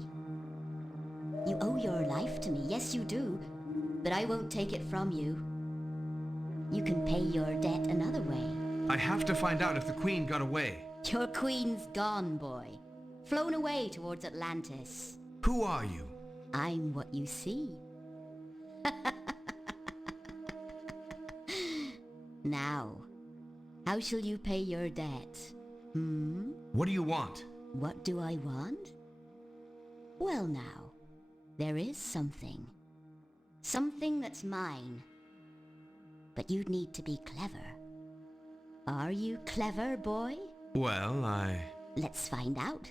You owe your life to me, yes you do, but I won't take it from you. You can pay your debt another way. I have to find out if the Queen got away. Your queen's gone, boy. Flown away towards Atlantis. Who are you? I'm what you see. Now, how shall you pay your debt? What do you want? What do I want? Well now, there is something. Something that's mine. But you'd need to be clever. Are you clever, boy? Well, Let's find out.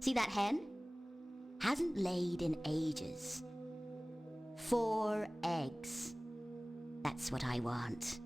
See that hen? Hasn't laid in ages. 4 eggs. That's what I want.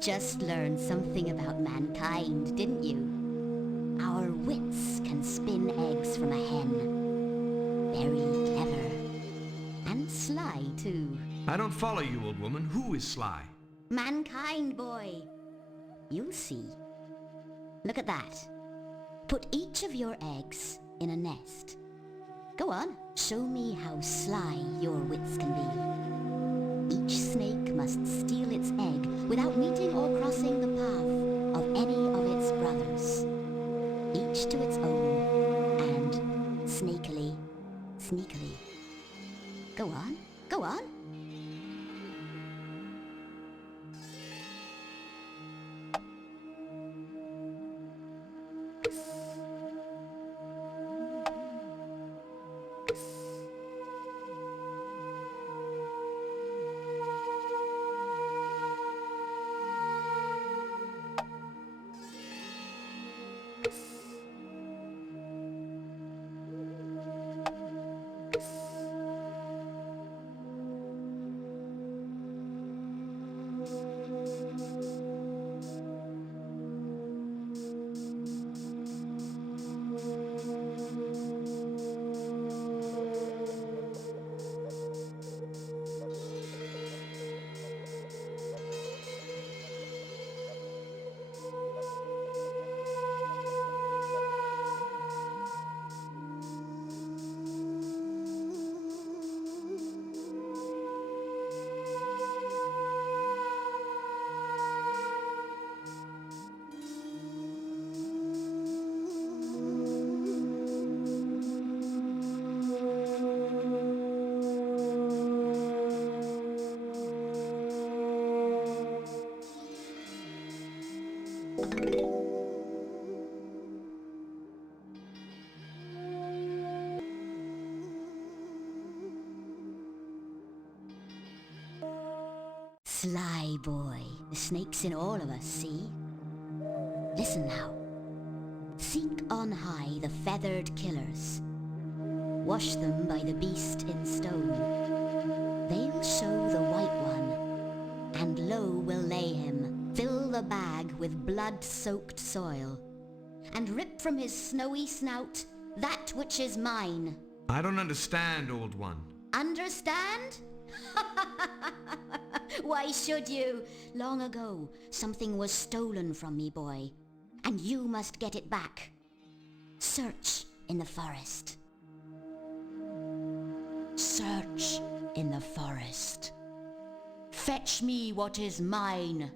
Just learned something about mankind, didn't you? Our wits can spin eggs from a hen. Very clever. And sly, too. I don't follow you, old woman. Who is sly? Mankind, boy. You'll see. Look at that. Put each of your eggs in a nest. Go on, show me how sly your wits can be. Each snake must steal its egg without meeting or crossing the path of any of its brothers. Each to its own, and snakily, sneakily. Go on, go on. Sly boy. The snake's in all of us, see? Listen now. Seek on high the feathered killers. Wash them by the beast in stone. They'll show the white one, and low will lay him, fill the bag with blood-soaked soil, and rip from his snowy snout that which is mine. I don't understand, Old One. Understand? Why should you? Long ago, something was stolen from me, boy, and you must get it back. Search in the forest. Search in the forest. Fetch me what is mine.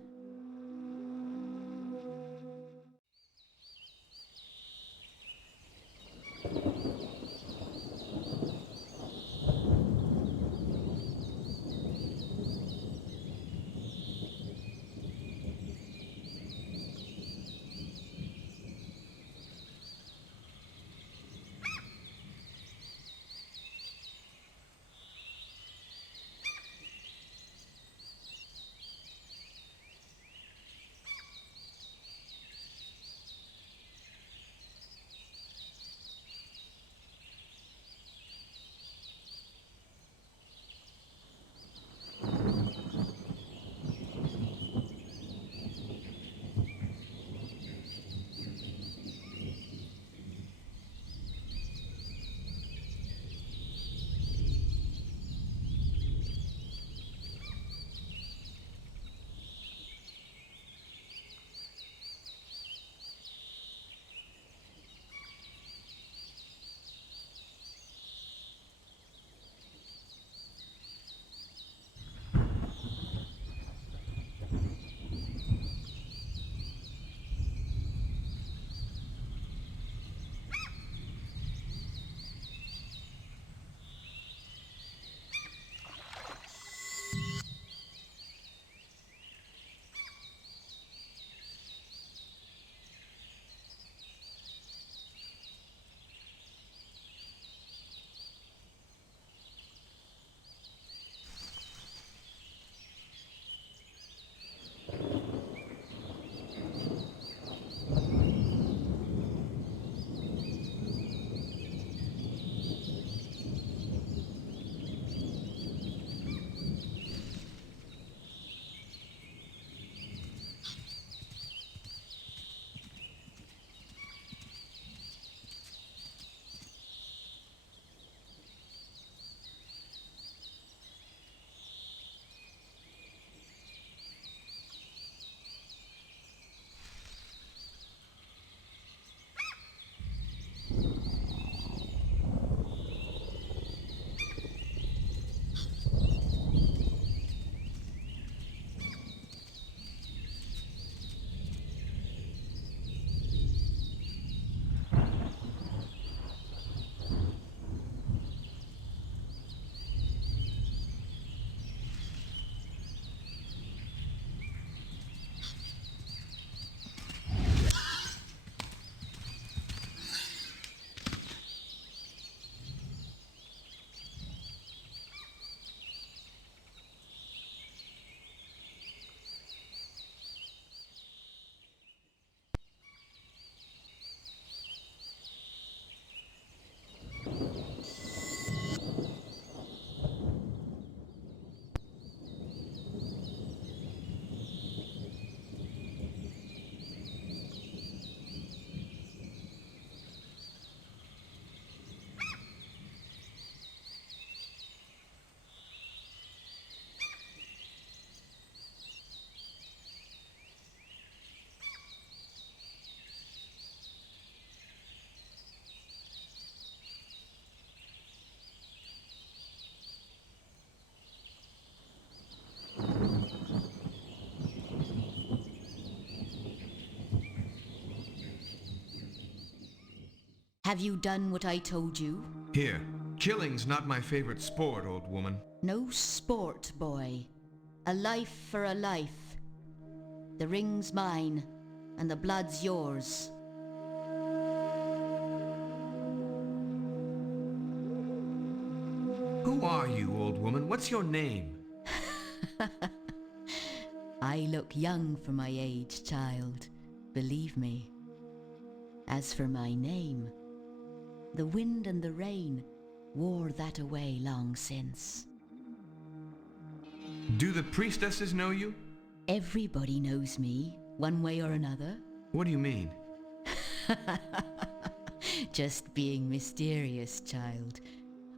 Have you done what I told you? Here. Killing's not my favorite sport, old woman. No sport, boy. A life for a life. The ring's mine, and the blood's yours. Who are you, old woman? What's your name? I look young for my age, child. Believe me. As for my name, the wind and the rain wore that away long since. Do the priestesses know you? Everybody knows me, one way or another. What do you mean? Just being mysterious, child.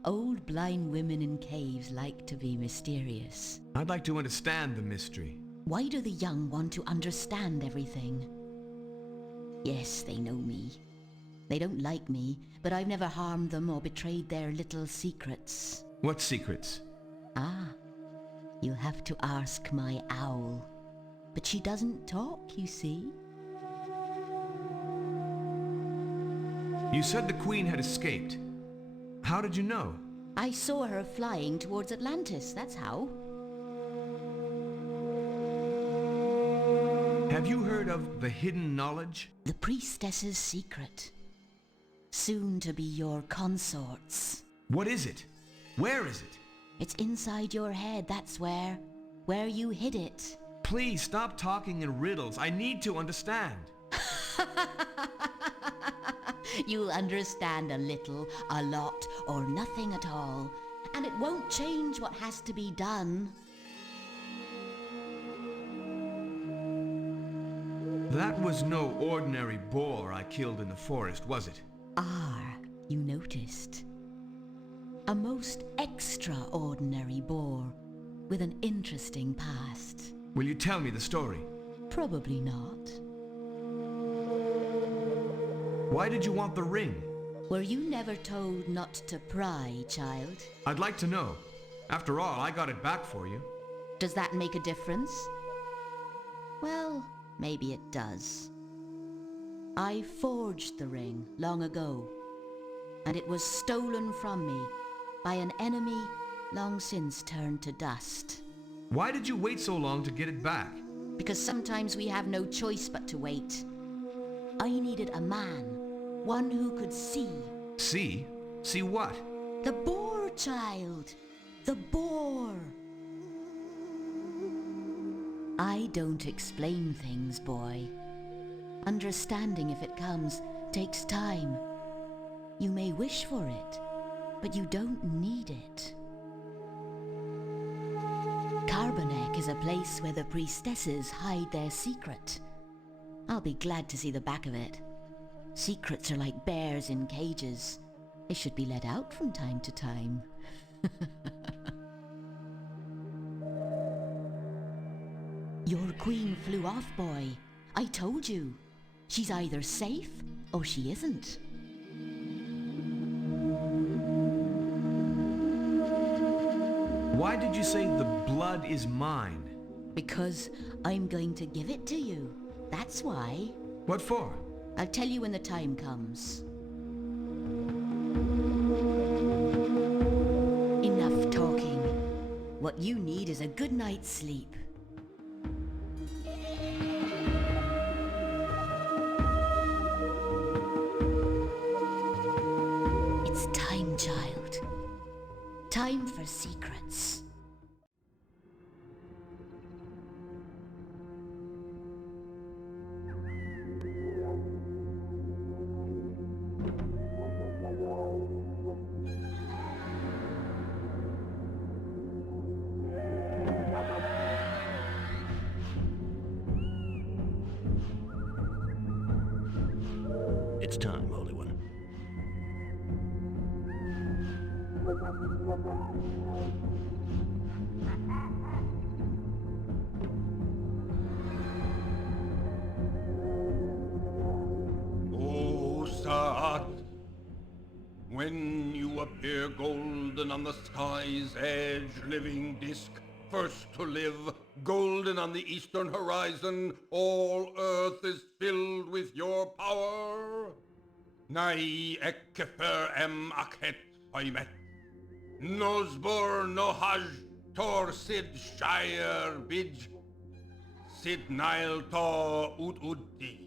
Old blind women in caves like to be mysterious. I'd like to understand the mystery. Why do the young want to understand everything? Yes, they know me. They don't like me, but I've never harmed them or betrayed their little secrets. What secrets? Ah, you'll have to ask my owl. But she doesn't talk, you see. You said the Queen had escaped. How did you know? I saw her flying towards Atlantis, that's how. Have you heard of the hidden knowledge? The priestess's secret. Soon to be your consorts. What is it? Where is it? It's inside your head, that's where. Where you hid it. Please stop talking in riddles. I need to understand. You'll understand a little, a lot, or nothing at all. And it won't change what has to be done. That was no ordinary boar I killed in the forest, was it? Ah, you noticed. A most extraordinary boar with an interesting past. Will you tell me the story? Probably not. Why did you want the ring? Were you never told not to pry, child? I'd like to know. After all, I got it back for you. Does that make a difference? Well, maybe it does. I forged the ring long ago, and it was stolen from me by an enemy long since turned to dust. Why did you wait so long to get it back? Because sometimes we have no choice but to wait. I needed a man, one who could see. See? See what? The boar, child! The boar! I don't explain things, boy. Understanding, if it comes, takes time. You may wish for it, but you don't need it. Carbonek is a place where the priestesses hide their secret. I'll be glad to see the back of it. Secrets are like bears in cages. They should be let out from time to time. Your queen flew off, boy. I told you. She's either safe or she isn't. Why did you say the blood is mine? Because I'm going to give it to you. That's why. What for? I'll tell you when the time comes. Enough talking. What you need is a good night's sleep. It's time, child. Time for secrets. It's time, Holy One. O Seth, when you appear golden on the sky's edge, living disk, first to live, golden on the eastern horizon, all earth is filled with your power. Nai ekkefer em akhet oimet. Nosbor nohaj tor sid shire bij. Sid nile to ud uddi.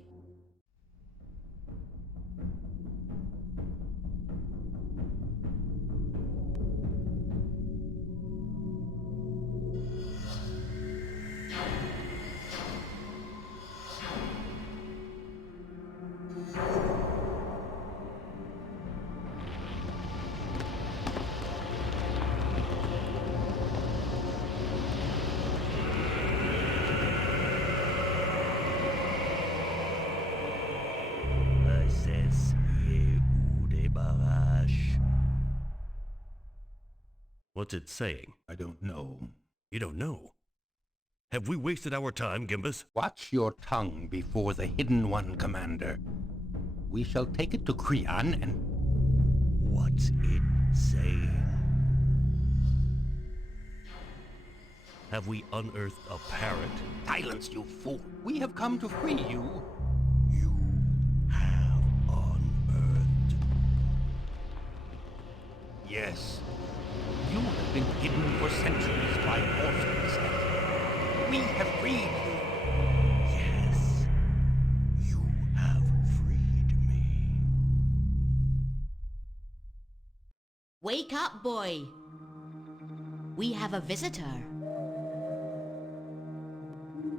What's it saying? I don't know. You don't know? Have we wasted our time, Gimbus? Watch your tongue before the Hidden One, Commander. We shall take it to Creon and... What's it saying? Have we unearthed a parrot? Silence, you fool! We have come to free you. You have unearthed. Yes. You have been hidden for centuries by orphans, Seth. We have freed you. Yes. You have freed me. Wake up, boy. We have a visitor.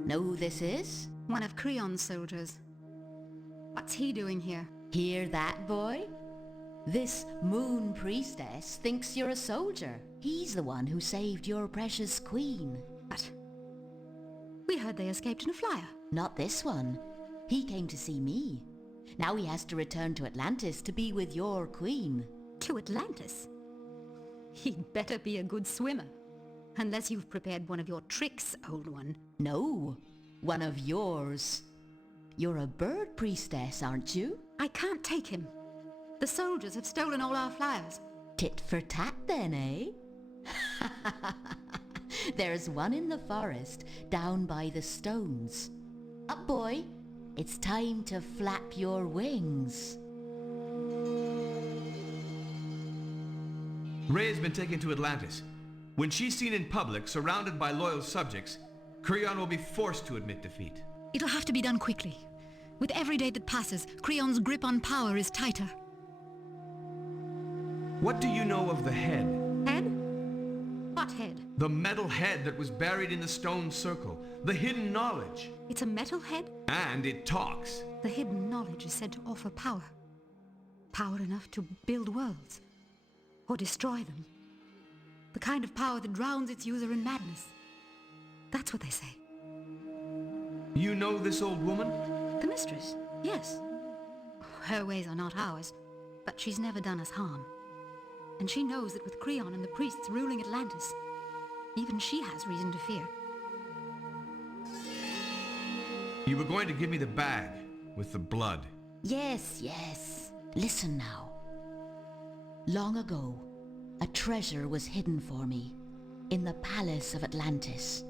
Know who this is? One of Creon's soldiers. What's he doing here? Hear that, boy? This moon priestess thinks you're a soldier. He's the one who saved your precious queen. What? We heard they escaped in a flyer. Not this one. He came to see me. Now he has to return to Atlantis to be with your queen. To Atlantis? He'd better be a good swimmer. Unless you've prepared one of your tricks, old one. No, one of yours. You're a bird priestess, aren't you? I can't take him. The soldiers have stolen all our flyers. Tit for tat then, eh? There's one in the forest, down by the stones. Up, boy. It's time to flap your wings. Rhea's been taken to Atlantis. When she's seen in public, surrounded by loyal subjects, Creon will be forced to admit defeat. It'll have to be done quickly. With every day that passes, Creon's grip on power is tighter. What do you know of the head? Head? What head? The metal head that was buried in the stone circle. The hidden knowledge. It's a metal head? And it talks. The hidden knowledge is said to offer power. Power enough to build worlds. Or destroy them. The kind of power that drowns its user in madness. That's what they say. You know this old woman? The mistress, yes. Her ways are not ours, but she's never done us harm. And she knows that with Creon and the priests ruling Atlantis, even she has reason to fear. You were going to give me the bag with the blood. Yes, yes. Listen now. Long ago, a treasure was hidden for me in the palace of Atlantis.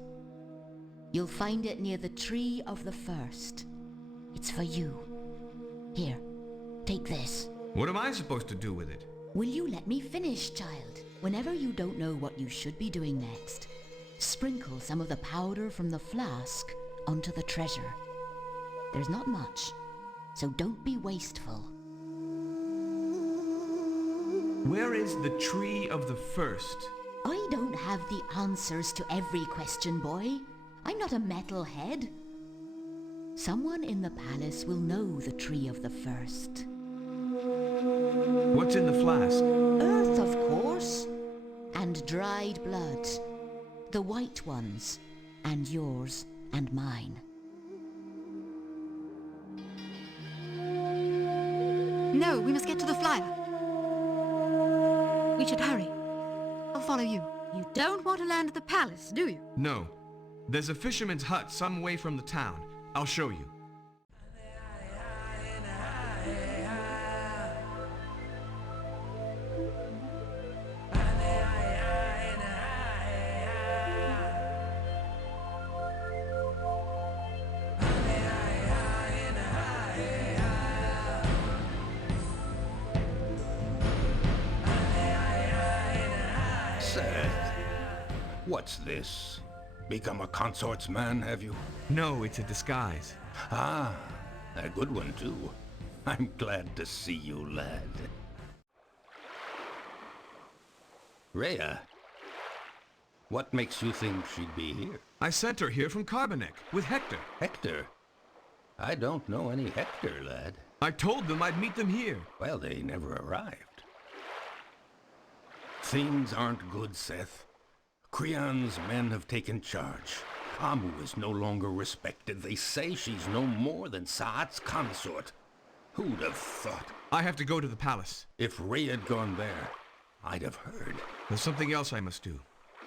You'll find it near the Tree of the First. It's for you. Here, take this. What am I supposed to do with it? Will you let me finish, child? Whenever you don't know what you should be doing next, sprinkle some of the powder from the flask onto the treasure. There's not much, so don't be wasteful. Where is the Tree of the First? I don't have the answers to every question, boy. I'm not a metalhead. Someone in the palace will know the Tree of the First. What's in the flask? Earth, of course. And dried blood. The white ones. And yours and mine. No, we must get to the flyer. We should hurry. I'll follow you. You don't want to land at the palace, do you? No. There's a fisherman's hut some way from the town. I'll show you. Seth, what's this? Become a consort's man, have you? No, it's a disguise. Ah, a good one, too. I'm glad to see you, lad. Rhea, what makes you think she'd be here? I sent her here from Carbonek with Hector. Hector? I don't know any Hector, lad. I told them I'd meet them here. Well, they never arrived. Things aren't good, Seth. Creon's men have taken charge. Amu is no longer respected. They say she's no more than Saat's consort. Who'd have thought? I have to go to the palace. If Rhea had gone there, I'd have heard. There's something else I must do.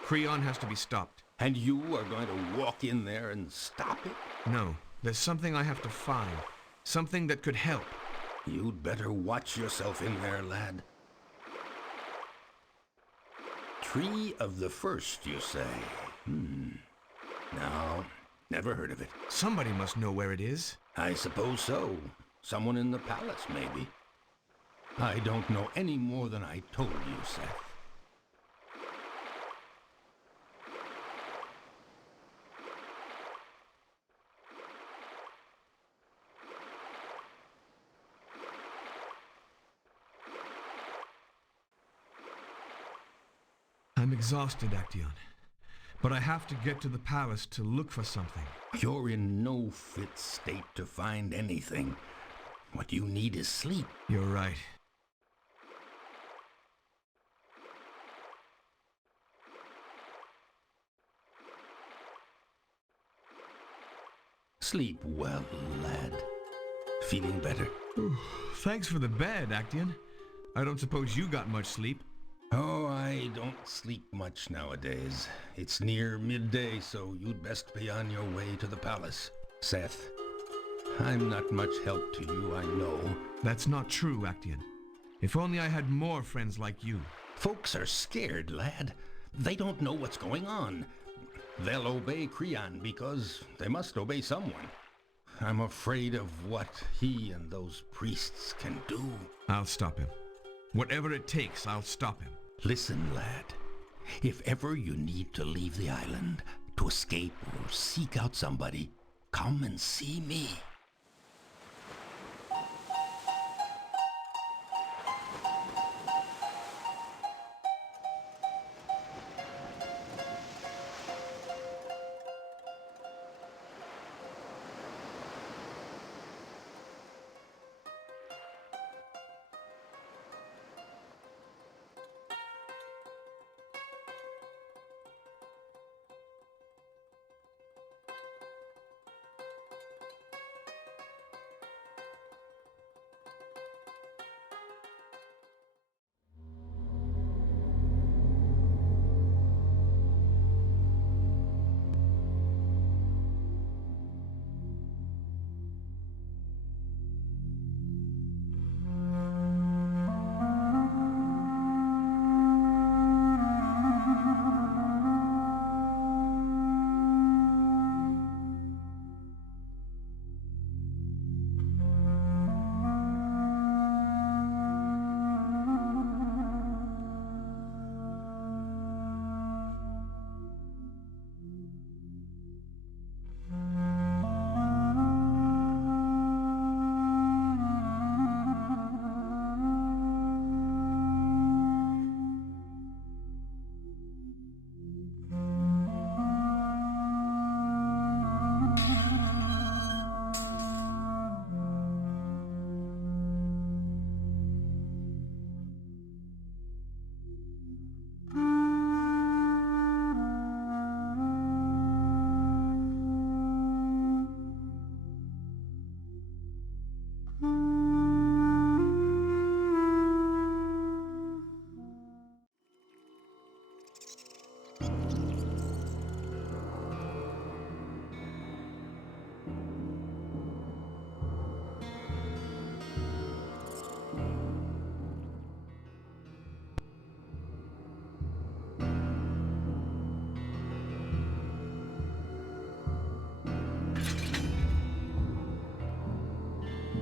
Creon has to be stopped. And you are going to walk in there and stop it? No, there's something I have to find. Something that could help. You'd better watch yourself in there, lad. Tree of the First, you say? No, never heard of it. Somebody must know where it is. I suppose so. Someone in the palace, maybe. I don't know any more than I told you, Seth. I'm exhausted, Actaeon. But I have to get to the palace to look for something. You're in no fit state to find anything. What you need is sleep. You're right. Sleep well, lad. Feeling better? Thanks for the bed, Actaeon. I don't suppose you got much sleep. Oh, I don't sleep much nowadays. It's near midday, so you'd best be on your way to the palace. Seth, I'm not much help to you, I know. That's not true, Actaeon. If only I had more friends like you. Folks are scared, lad. They don't know what's going on. They'll obey Creon because they must obey someone. I'm afraid of what he and those priests can do. I'll stop him. Whatever it takes, I'll stop him. Listen, lad. If ever you need to leave the island, to escape or seek out somebody, come and see me.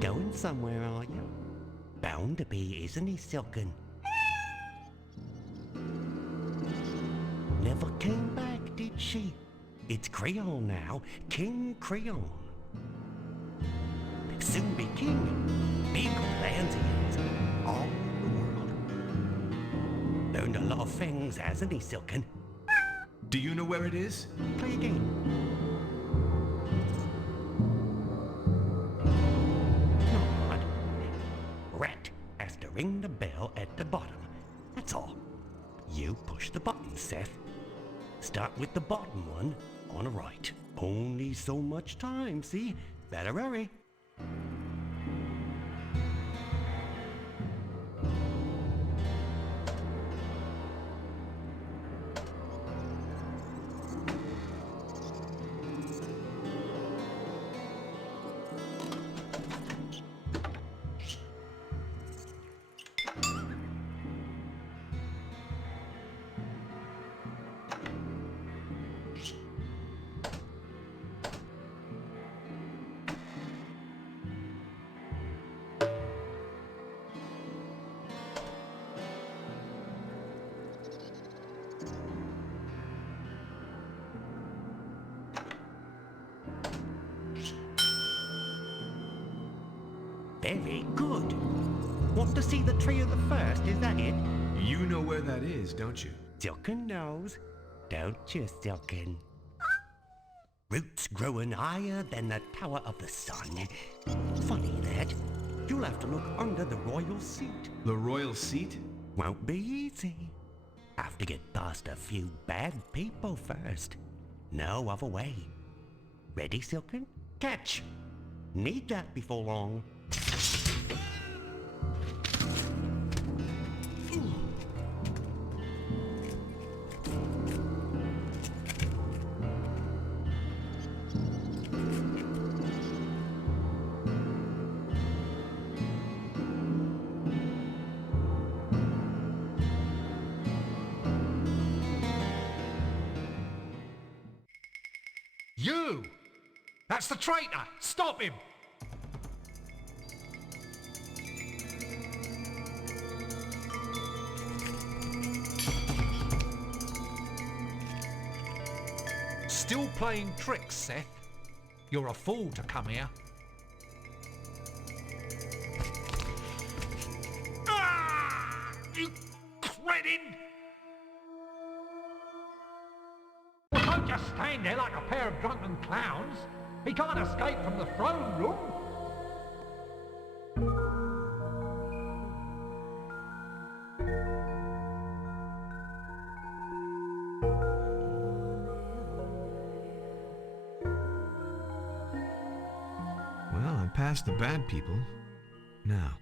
Going somewhere, are you? Bound to be, isn't he, Silken? Never came back, did she? It's Creon now, King Creon. Soon be king. Big plans he has, all the world. Learned a lot of things, hasn't he, Silken? Do you know where it is? Play again. Ring the bell at the bottom. That's all. You push the button, Seth. Start with the bottom one on the right. Only so much time, see? Better hurry. Very good. Want to see the tree of the first, is that it? You know where that is, don't you? Silken knows. Don't you, Silken? Roots growing higher than the tower of the sun. Funny that. You'll have to look under the royal seat. The royal seat? Won't be easy. Have to get past a few bad people first. No other way. Ready, Silken? Catch! Need that before long. You! That's the traitor! Stop him! Still playing tricks, Seth? You're a fool to come here. Ah! You cretin! Well, don't just stand there like a pair of drunken clowns. He can't escape from the throne room. Well, I'm past the bad people. Now,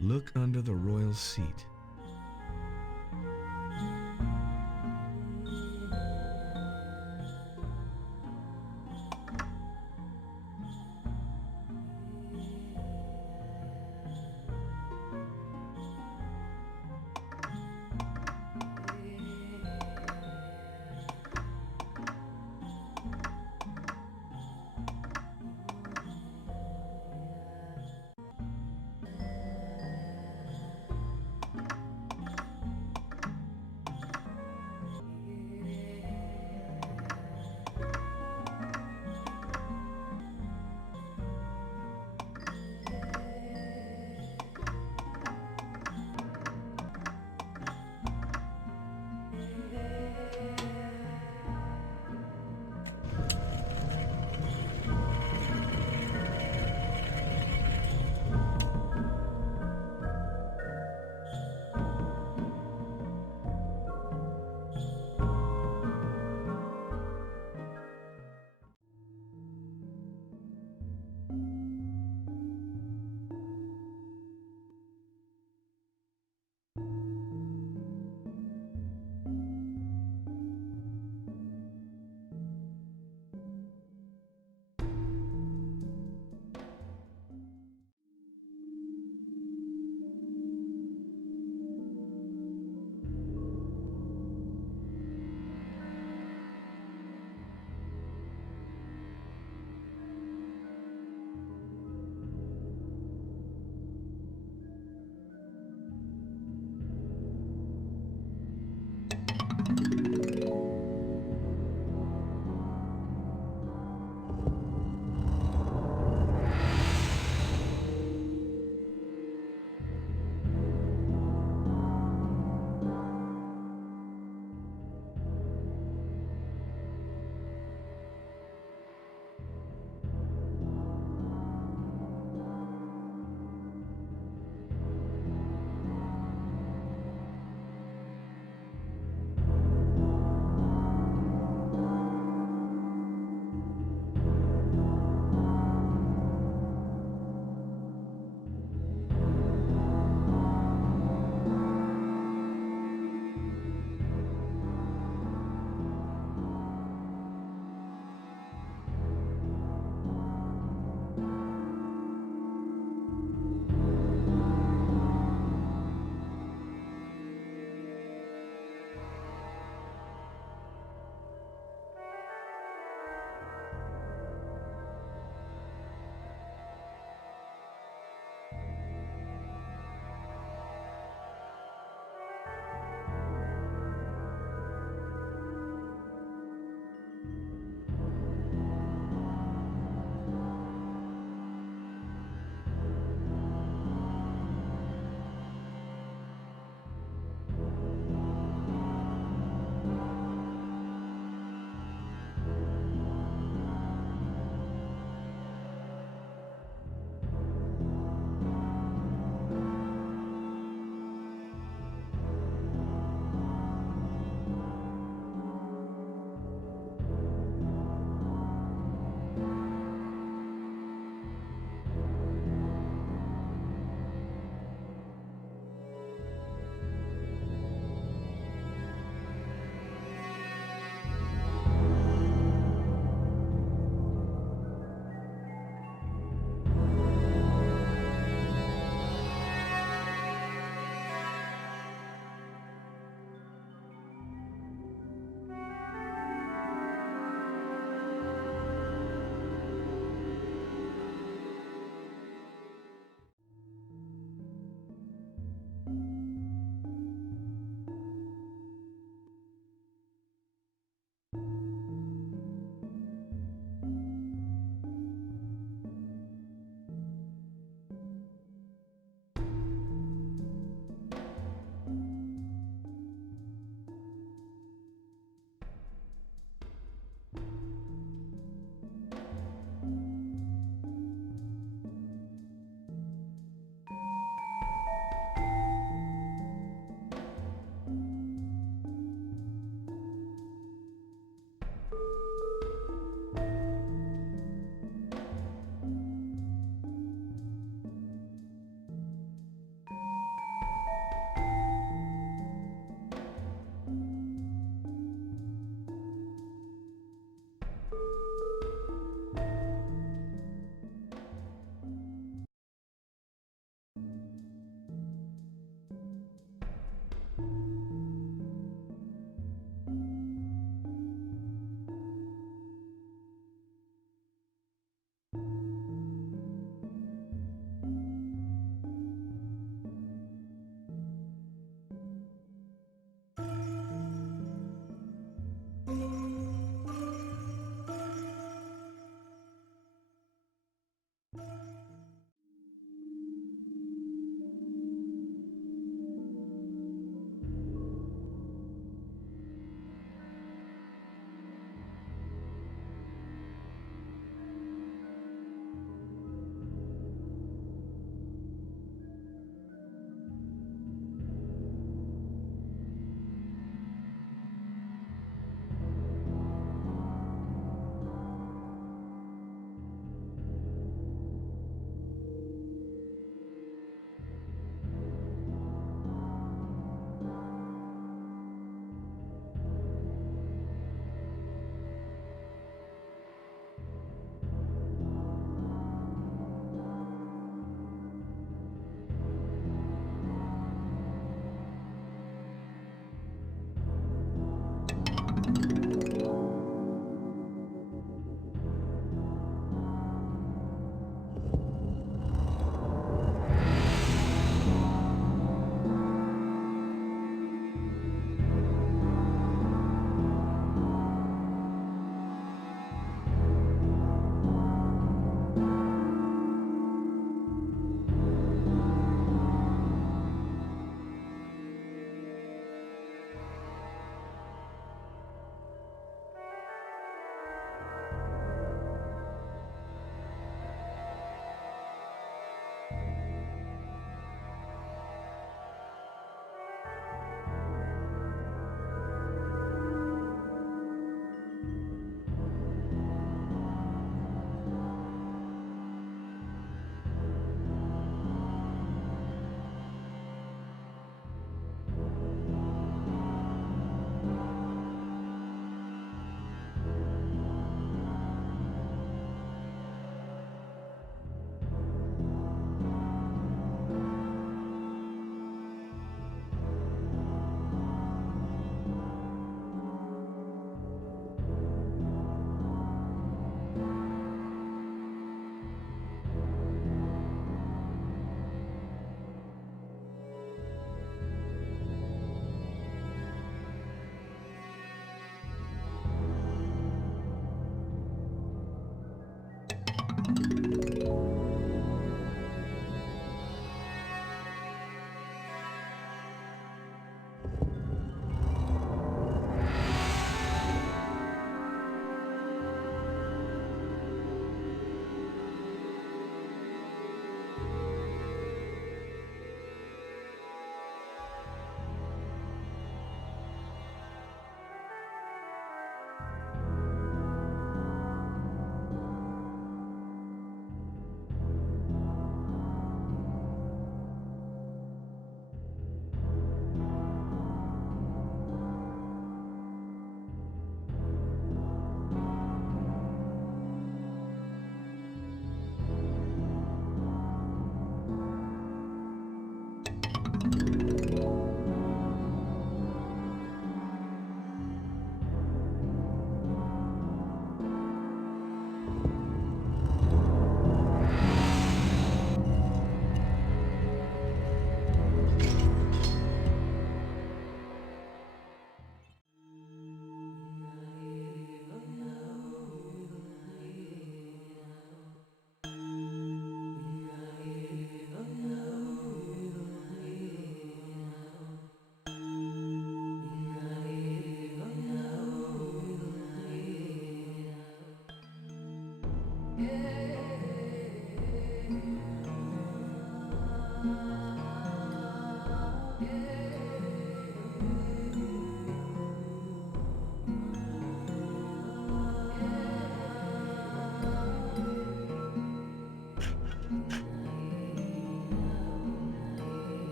look under the royal seat.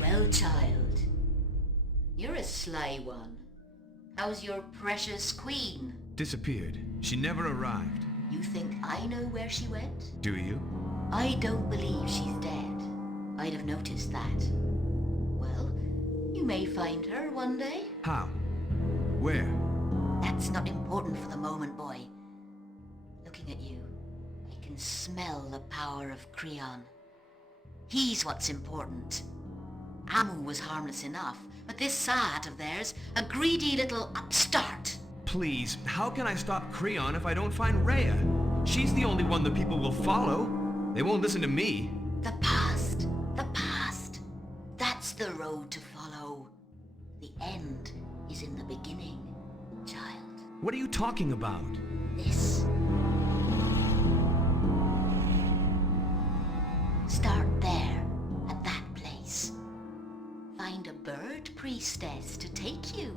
Well, child, you're a sly one. How's your precious queen? Disappeared. She never arrived. You think I know where she went? Do you? I don't believe she's dead. I'd have noticed that. Well, you may find her one day. How? Where? That's not important for the moment, boy. Looking at you, I can smell the power of Creon. He's what's important. Amu was harmless enough, but this Saat of theirs, a greedy little upstart. Please, how can I stop Creon if I don't find Rhea? She's the only one the people will follow. They won't listen to me. The past. The past. That's the road to follow. The end is in the beginning, child. What are you talking about? This. Start there, at that place. Find a bird priestess to take you.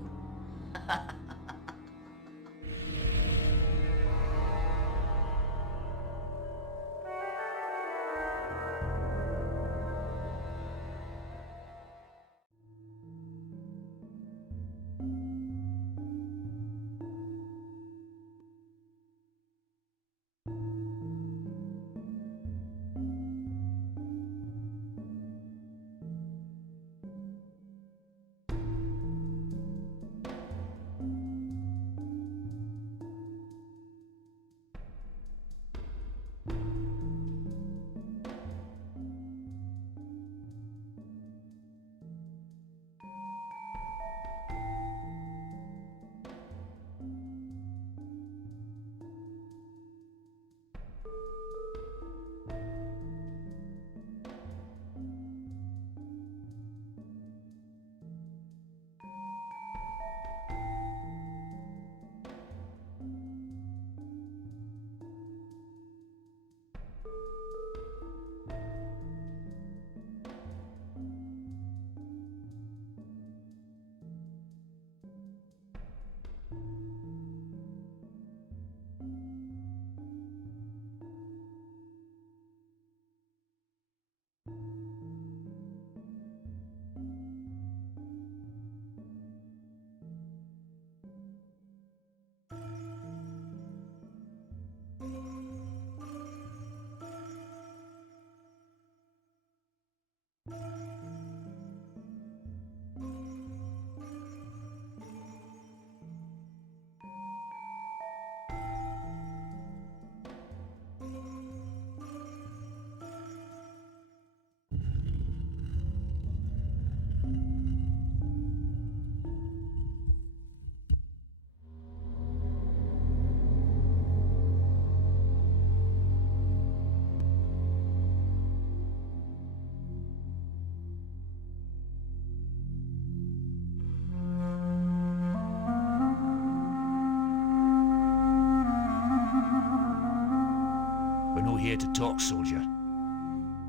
here to talk, soldier.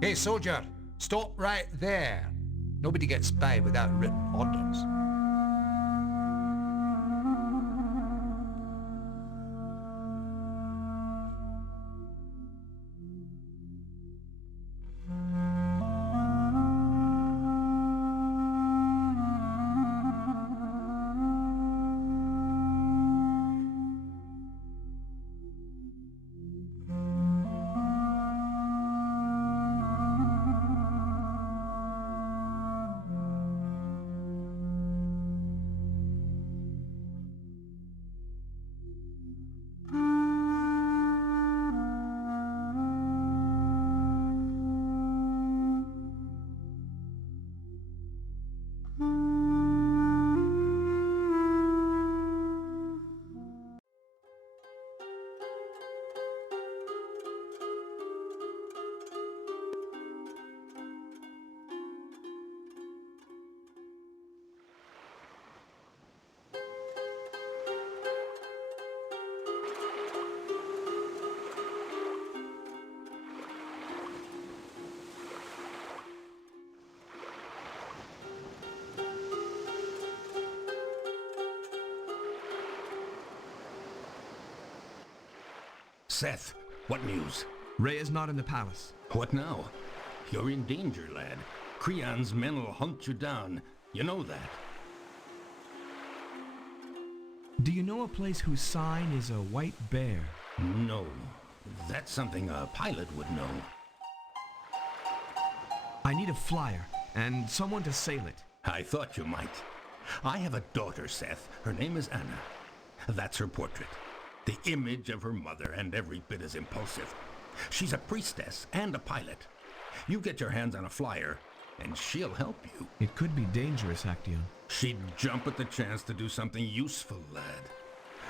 Hey, soldier, stop right there. Nobody gets by without written orders. Seth, what news? Rhea's not in the palace. What now? You're in danger, lad. Creon's men will hunt you down. You know that. Do you know a place whose sign is a white bear? No. That's something a pilot would know. I need a flyer, and someone to sail it. I thought you might. I have a daughter, Seth. Her name is Anna. That's her portrait. The image of her mother, and every bit as impulsive. She's a priestess and a pilot. You get your hands on a flyer, and she'll help you. It could be dangerous, Actaeon. She'd jump at the chance to do something useful, lad.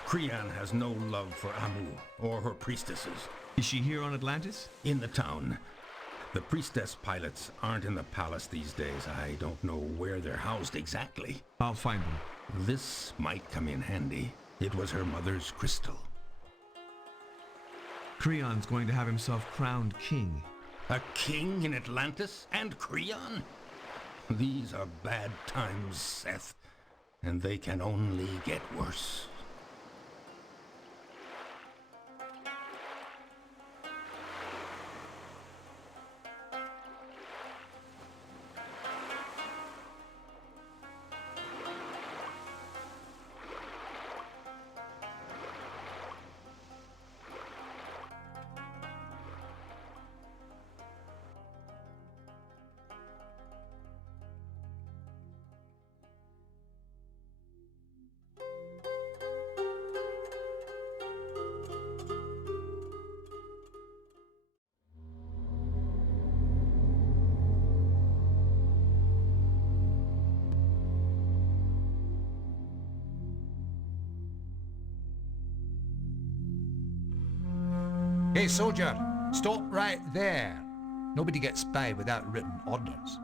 Creon has no love for Amu or her priestesses. Is she here on Atlantis? In the town. The priestess pilots aren't in the palace these days. I don't know where they're housed exactly. I'll find them. This might come in handy. It was her mother's crystal. Creon's going to have himself crowned king. A king in Atlantis? And Creon? These are bad times, Seth. And they can only get worse. Hey, soldier, stop right there. Nobody gets by without written orders.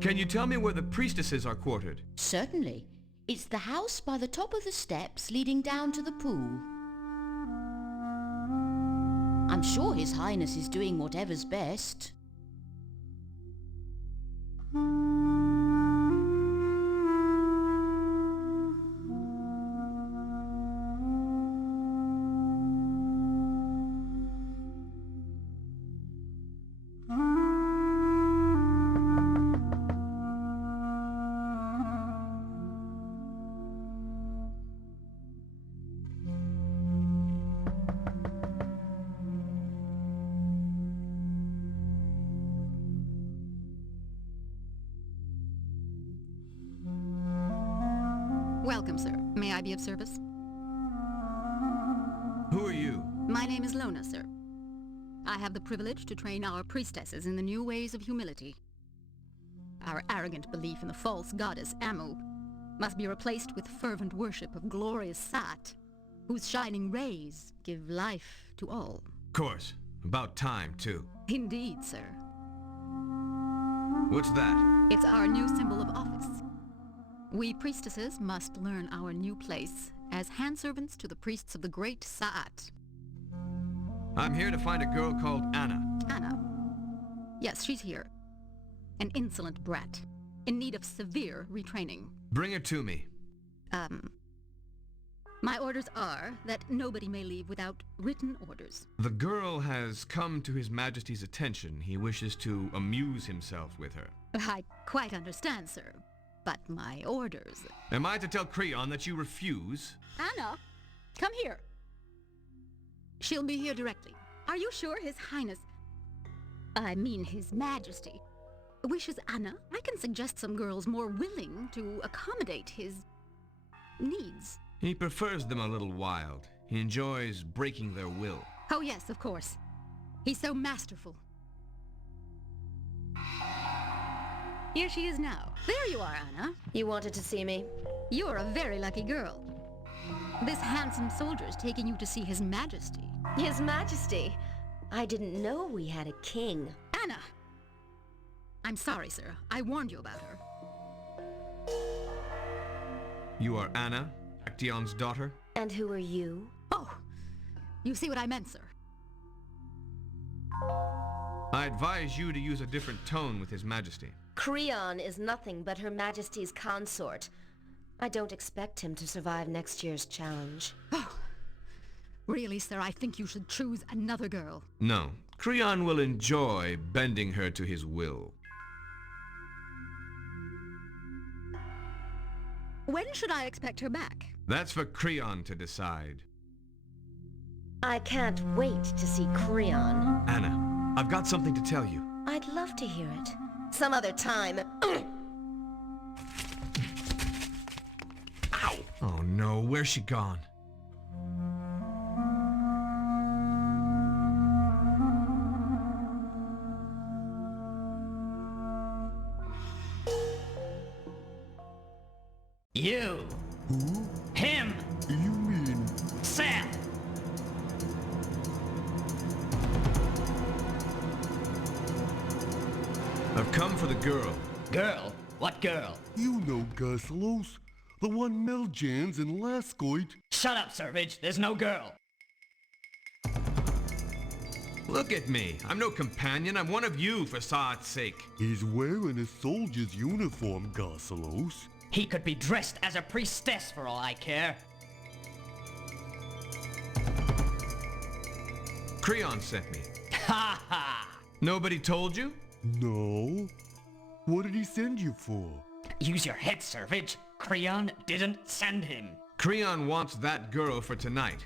Can you tell me where the priestesses are quartered? Certainly. It's the house by the top of the steps leading down to the pool. I'm sure His Highness is doing whatever's best. Welcome, sir. May I be of service? Who are you? My name is Lona, sir. I have the privilege to train our priestesses in the new ways of humility. Our arrogant belief in the false goddess Amu must be replaced with fervent worship of glorious Sat, whose shining rays give life to all. Of course. About time, too. Indeed, sir. What's that? It's our new symbol of office. We priestesses must learn our new place as handservants to the priests of the great Sa'at. I'm here to find a girl called Anna. Anna? Yes, she's here. An insolent brat, in need of severe retraining. Bring her to me. My orders are that nobody may leave without written orders. The girl has come to His Majesty's attention. He wishes to amuse himself with her. I quite understand, sir. But my orders... Am I to tell Creon that you refuse? Anna, come here. She'll be here directly. Are you sure His Highness... I mean His Majesty... wishes Anna? I can suggest some girls more willing to accommodate his... needs. He prefers them a little wild. He enjoys breaking their will. Oh yes, of course. He's so masterful. Here she is now. There you are, Anna. You wanted to see me? You're a very lucky girl. This handsome soldier's taking you to see His Majesty. His Majesty? I didn't know we had a king. Anna! I'm sorry, sir. I warned you about her. You are Anna, Actaeon's daughter? And who are you? Oh, you see what I meant, sir. I advise you to use a different tone with His Majesty. Creon is nothing but Her Majesty's consort. I don't expect him to survive next year's challenge. Oh, really, sir, I think you should choose another girl. No. Creon will enjoy bending her to his will. When should I expect her back? That's for Creon to decide. I can't wait to see Creon. Anna, I've got something to tell you. I'd love to hear it. Some other time. no, where's she gone? You! Who? Him! You mean? Seth! I've come for the girl. Girl? What girl? You know Guslos, the one Meljans and Lascoit. Shut up, Servage. There's no girl. Look at me. I'm no companion. I'm one of you, for Saat's sake. He's wearing a soldier's uniform, Guslos. He could be dressed as a priestess for all I care. Creon sent me. Ha ha! Nobody told you? No. What did he send you for? Use your head, Servage. Creon didn't send him. Creon wants that girl for tonight.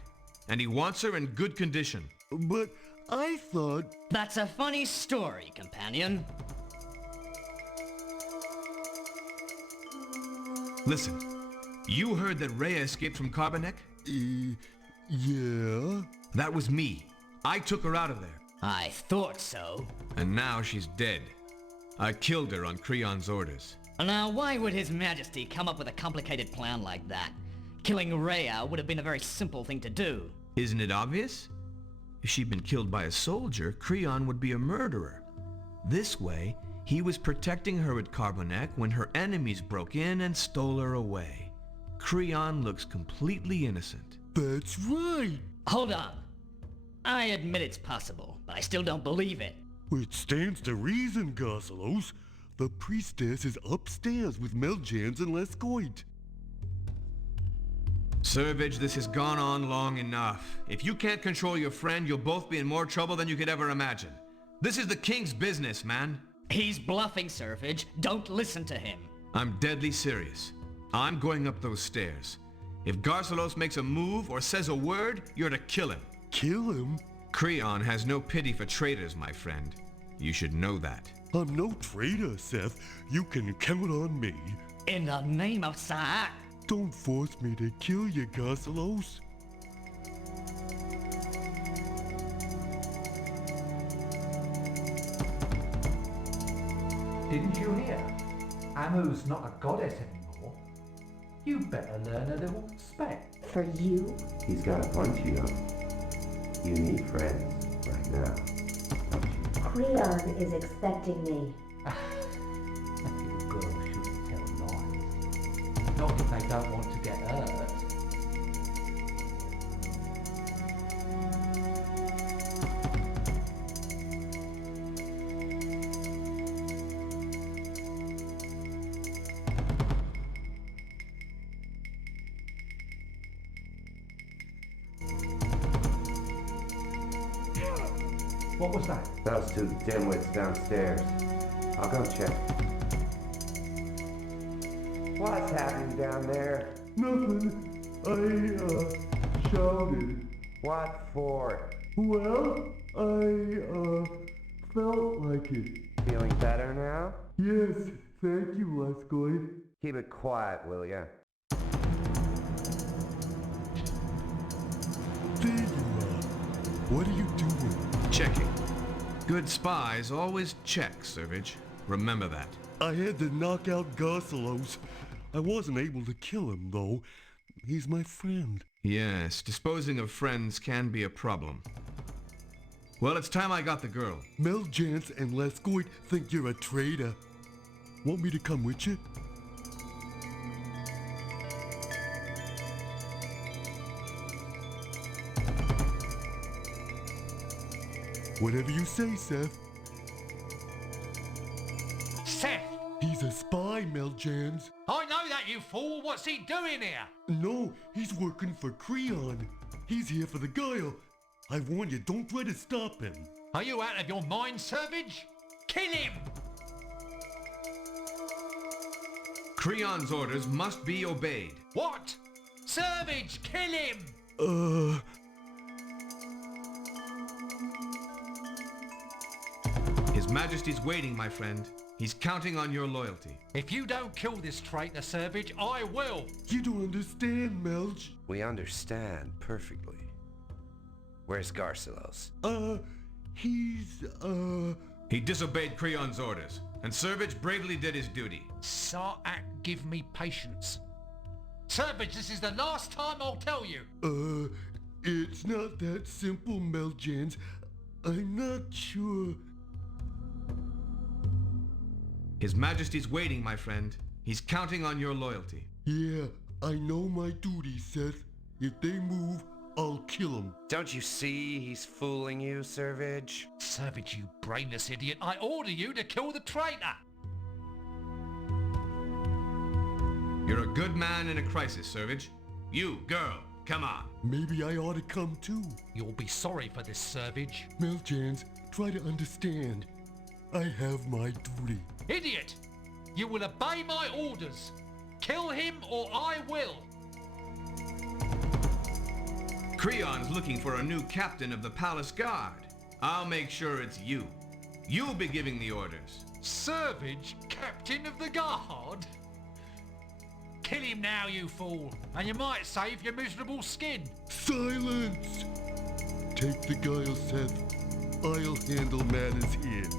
And he wants her in good condition. But I thought... That's a funny story, companion. Listen, you heard that Rhea escaped from Carbonek? Yeah? That was me. I took her out of there. I thought so. And now she's dead. I killed her on Creon's orders. Now, why would His Majesty come up with a complicated plan like that? Killing Rhea would have been a very simple thing to do. Isn't it obvious? If she'd been killed by a soldier, Creon would be a murderer. This way, he was protecting her at Carbonek when her enemies broke in and stole her away. Creon looks completely innocent. That's right! Hold on. I admit it's possible, but I still don't believe it. It stands to reason, Guslos. The priestess is upstairs with Meljans and Lascoit. Servage, this has gone on long enough. If you can't control your friend, you'll both be in more trouble than you could ever imagine. This is the king's business, man. He's bluffing, Servage. Don't listen to him. I'm deadly serious. I'm going up those stairs. If Garcelos makes a move or says a word, you're to kill him. Kill him? Creon has no pity for traitors, my friend. You should know that. I'm no traitor, Seth. You can count on me. In the name of Saat. Don't force me to kill you, Garcelos. Didn't you hear? Amu's not a goddess anymore. You better learn a little respect. For you? He's got a point, you know. You need friends right now. Creon is expecting me. Little girls shouldn't tell lies. Not if they don't want to get hurt. What was that? Those two dimwits downstairs. I'll go check. What's happening down there? Nothing. I, shouted. What for? Well, I, felt like it. Feeling better now? Yes, thank you, Lascoit. Keep it quiet, will ya? There you are. What are you doing? Checking. Good spies always check, Servage. Remember that. I had to knock out Garcelos. I wasn't able to kill him, though. He's my friend. Yes, disposing of friends can be a problem. Well, it's time I got the girl. Meljans and Lascoit think you're a traitor. Want me to come with you? Whatever you say, Seth. Seth! He's a spy, Meljans. I know that, you fool! What's he doing here? No, he's working for Creon. He's here for the girl. I warn you, don't try to stop him. Are you out of your mind, Servage? Kill him! Creon's orders must be obeyed. What? Servage, kill him! His Majesty's waiting, my friend. He's counting on your loyalty. If you don't kill this traitor, Servage, I will. You don't understand, Melge. We understand perfectly. Where's Garcelos? He disobeyed Creon's orders, and Servage bravely did his duty. Sartak, give me patience. Servage, this is the last time I'll tell you. It's not that simple, Meljans. I'm not sure. His Majesty's waiting, my friend. He's counting on your loyalty. Yeah, I know my duty, Seth. If they move, I'll kill them. Don't you see he's fooling you, Servage? Servage, you brainless idiot. I order you to kill the traitor. You're a good man in a crisis, Servage. You, girl, come on. Maybe I ought to come too. You'll be sorry for this, Servage. Meljans, try to understand. I have my duty. Idiot! You will obey my orders. Kill him or I will. Creon's looking for a new captain of the Palace Guard. I'll make sure it's you. You'll be giving the orders. Servage, captain of the guard? Kill him now, you fool, and you might save your miserable skin. Silence! Take the guile, Seth. I'll handle matters here.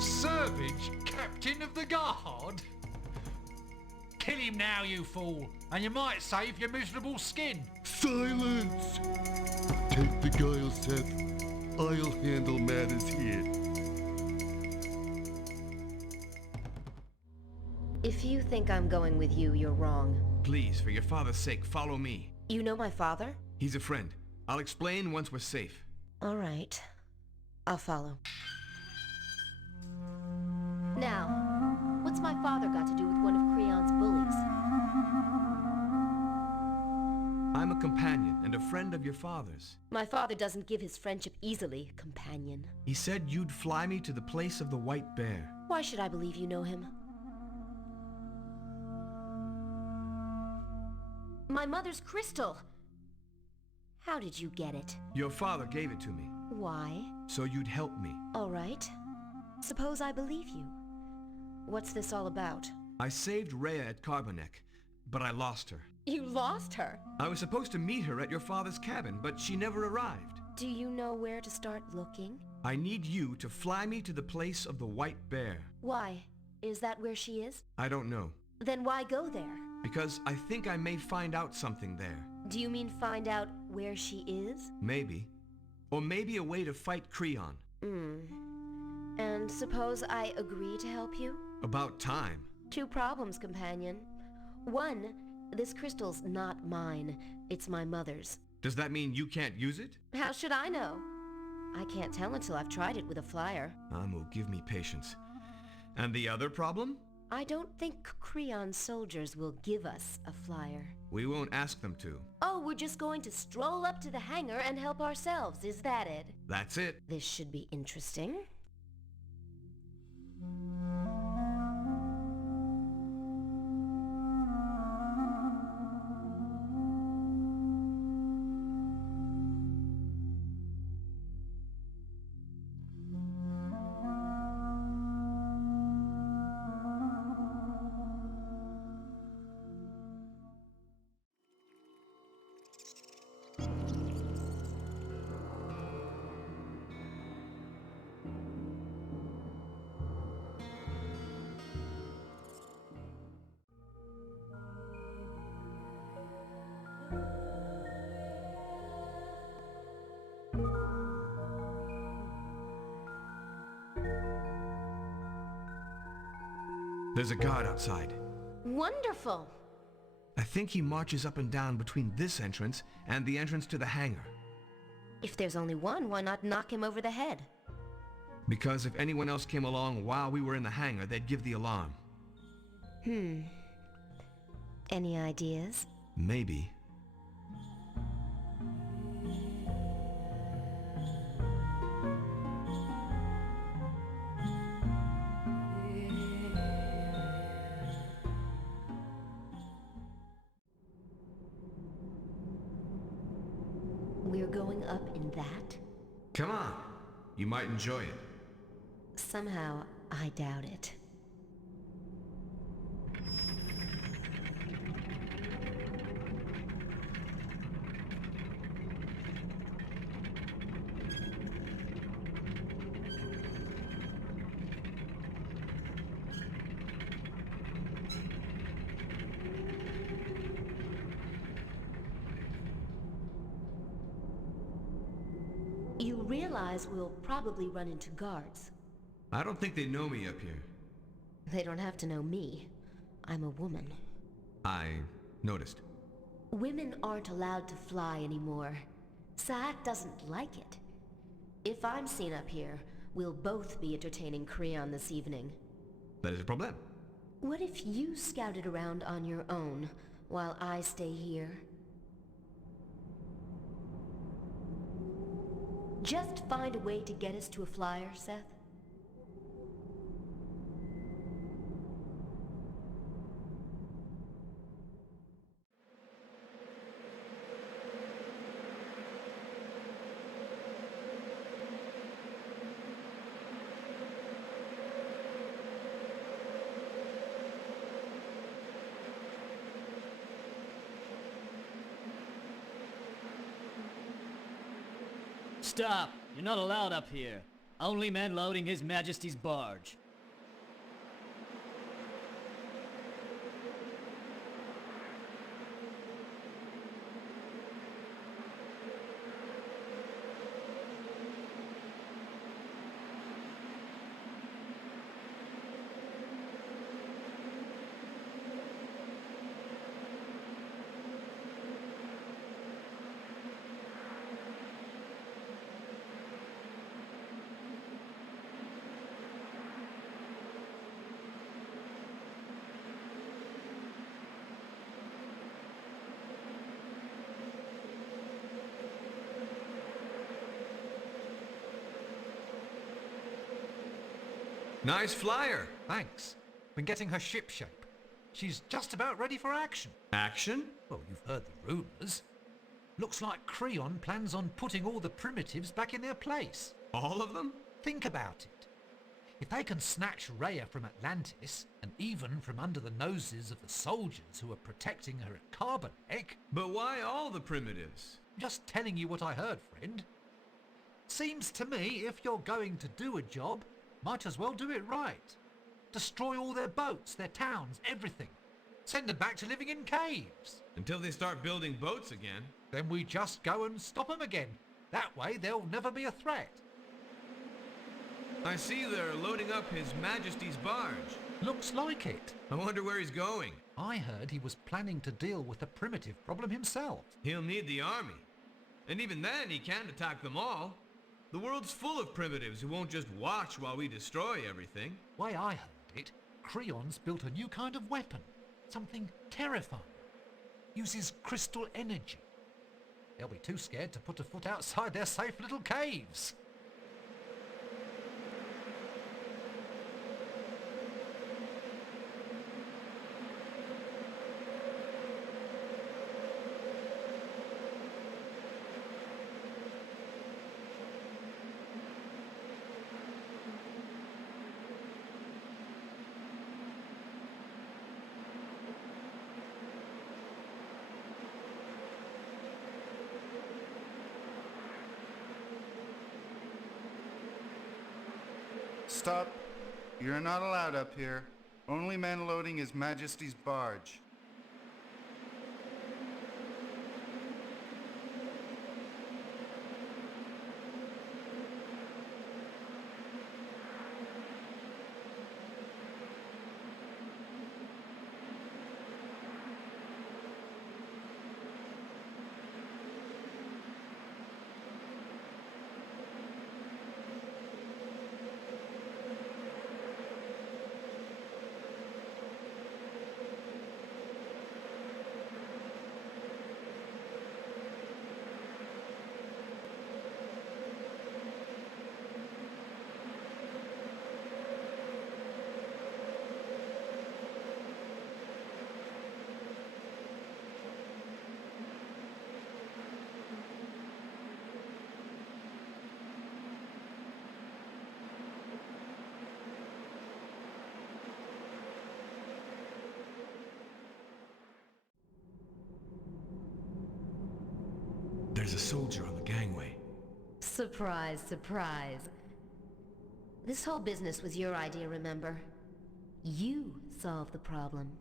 Servage, captain of the guard? Kill him now, you fool, and you might save your miserable skin. Silence! Take the guile, Seth. I'll handle matters here. If you think I'm going with you, you're wrong. Please, for your father's sake, follow me. You know my father? He's a friend. I'll explain once we're safe. All right. I'll follow. Now, what's my father got to do with one of Creon's bullies? I'm a companion and a friend of your father's. My father doesn't give his friendship easily, companion. He said you'd fly me to the place of the White Bear. Why should I believe you know him? My mother's crystal! How did you get it? Your father gave it to me. Why? So you'd help me. All right. Suppose I believe you. What's this all about? I saved Rhea at Carbonek, but I lost her. You lost her? I was supposed to meet her at your father's cabin, but she never arrived. Do you know where to start looking? I need you to fly me to the place of the White Bear. Why? Is that where she is? I don't know. Then why go there? Because I think I may find out something there. Do you mean find out where she is? Maybe. Or maybe a way to fight Creon. And suppose I agree to help you? About time. 2 problems, companion. 1, this crystal's not mine. It's my mother's. Does that mean you can't use it? How should I know? I can't tell until I've tried it with a flyer. Amu, give me patience. And the other problem? I don't think Creon's soldiers will give us a flyer. We won't ask them to. Oh, we're just going to stroll up to the hangar and help ourselves, is that it? That's it. This should be interesting. There's a guard outside. Wonderful! I think he marches up and down between this entrance and the entrance to the hangar. If there's only one, why not knock him over the head? Because if anyone else came along while we were in the hangar, they'd give the alarm. Any ideas? Maybe. We're going up in that? Come on. You might enjoy it. Somehow, I doubt it. You realize we'll probably run into guards. I don't think they know me up here. They don't have to know me. I'm a woman. I noticed. Women aren't allowed to fly anymore. Saat doesn't like it. If I'm seen up here, we'll both be entertaining Creon this evening. That is a problem. What if you scouted around on your own, while I stay here? Just find a way to get us to a flyer, Seth. Stop! You're not allowed up here. Only men loading His Majesty's barge. Nice flyer. Thanks. Been getting her ship shape. She's just about ready for action. Action? Well, you've heard the rumours. Looks like Creon plans on putting all the primitives back in their place. All of them? Think about it. If they can snatch Rhea from Atlantis, and even from under the noses of the soldiers who are protecting her at Carbonek... But why all the primitives? Just telling you what I heard, friend. Seems to me if you're going to do a job, might as well do it right. Destroy all their boats, their towns, everything. Send them back to living in caves. Until they start building boats again. Then we just go and stop them again. That way they'll never be a threat. I see they're loading up His Majesty's barge. Looks like it. I wonder where he's going. I heard he was planning to deal with the primitive problem himself. He'll need the army. And even then, he can't attack them all. The world's full of primitives who won't just watch while we destroy everything. Way I heard it, Creon's built a new kind of weapon. Something terrifying. Uses crystal energy. They'll be too scared to put a foot outside their safe little caves. Stop. You're not allowed up here. Only man loading His Majesty's barge. soldier on the gangway. Surprise, surprise. This whole business was your idea, remember? You solved the problem.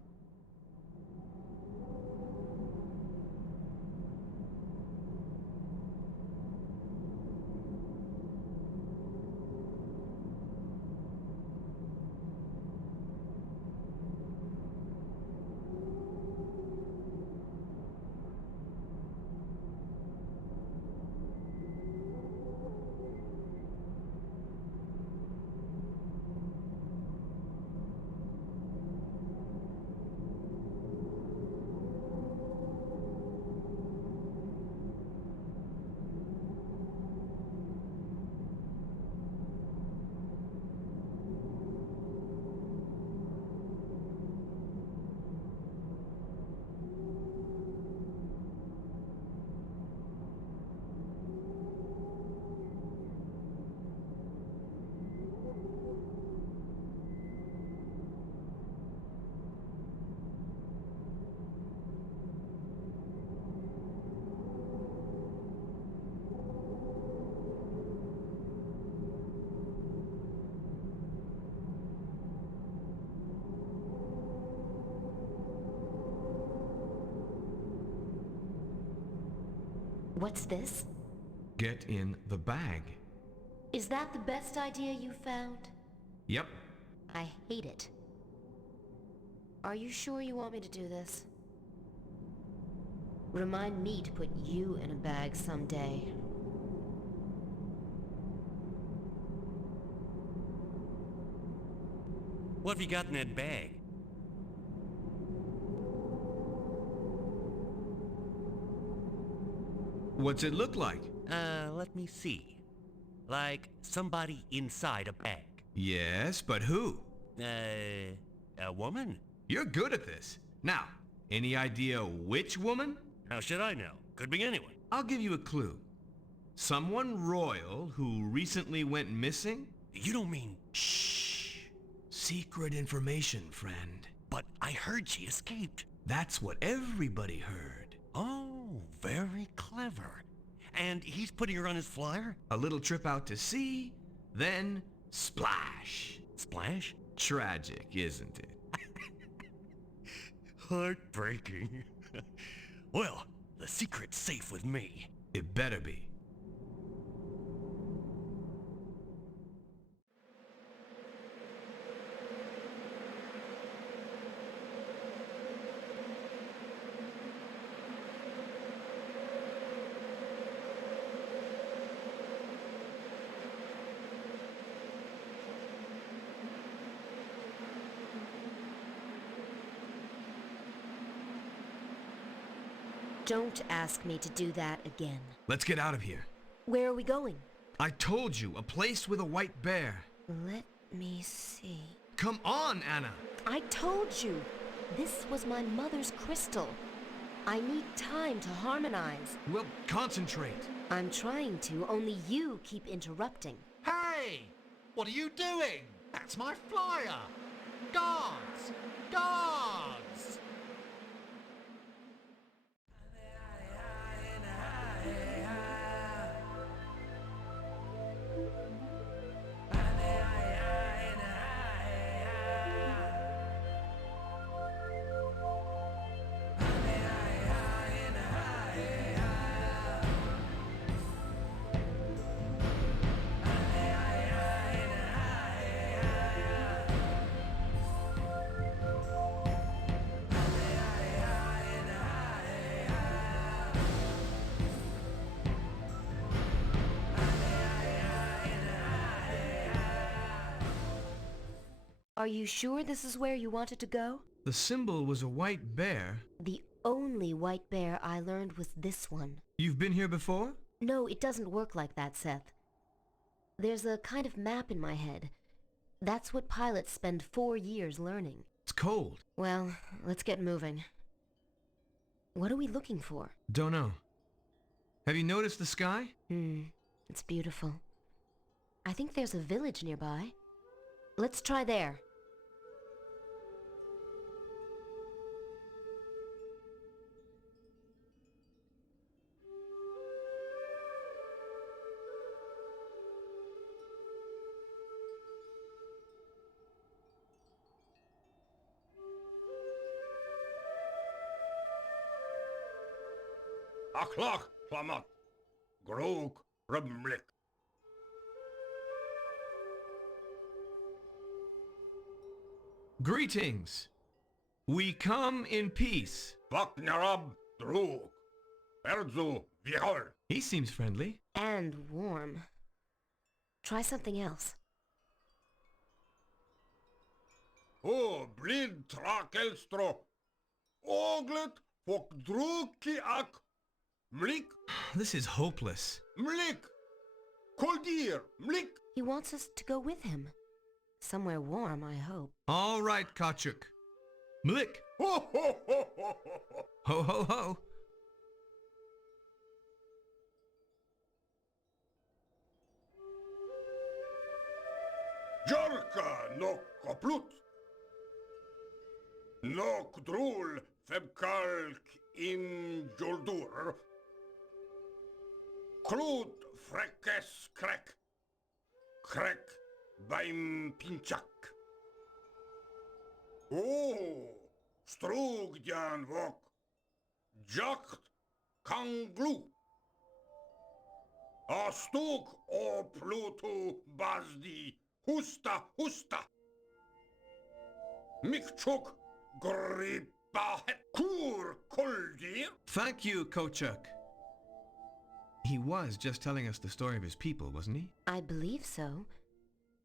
What's this? Get in the bag. Is that the best idea you found? Yep. I hate it. Are you sure you want me to do this? Remind me to put you in a bag someday. What have you got in that bag? What's it look like? Let me see. Like somebody inside a bag. Yes, but who? A woman? You're good at this. Now, any idea which woman? How should I know? Could be anyone. I'll give you a clue. Someone royal who recently went missing? You don't mean... Shh. Secret information, friend. But I heard she escaped. That's what everybody heard. Oh, very clever. And he's putting her on his flyer? A little trip out to sea, then splash. Splash? Tragic, isn't it? Heartbreaking. Well, the secret's safe with me. It better be. Don't ask me to do that again. Let's get out of here. Where are we going? I told you, a place with a white bear. Let me see. Come on, Anna. I told you. This was my mother's crystal. I need time to harmonize. Well, concentrate. I'm trying to, only you keep interrupting. Hey! What are you doing? That's my flyer! Guards! Guards! Are you sure this is where you wanted to go? The symbol was a white bear. The only white bear I learned was this one. You've been here before? No, it doesn't work like that, Seth. There's a kind of map in my head. That's what pilots spend 4 years learning. It's cold. Well, let's get moving. What are we looking for? Don't know. Have you noticed the sky? It's beautiful. I think there's a village nearby. Let's try there. Aklak plamat. Grok rumlik. Greetings. We come in peace. Vaknarab druk. Erzu viol. He seems friendly. And warm. Try something else. O blid trakelstro. Oglet fok druki ak. Mlik. This is hopeless. Mlik. Koldir. Mlik. He wants us to go with him. Somewhere warm, I hope. All right, Kachuk. Mlik. Ho ho ho ho ho ho. Ho ho ho. Jorka no koplut. Nok drul febkalk in joldur. Klut frekes krek. Krek beim pinchak. Oh, strugdjan vok. Jakt kanglu. A stuk o plutu bazdi. Husta, husta. Mikchuk gripa kur koldir. Thank you, Kochuk. He was just telling us the story of his people, wasn't he? I believe so.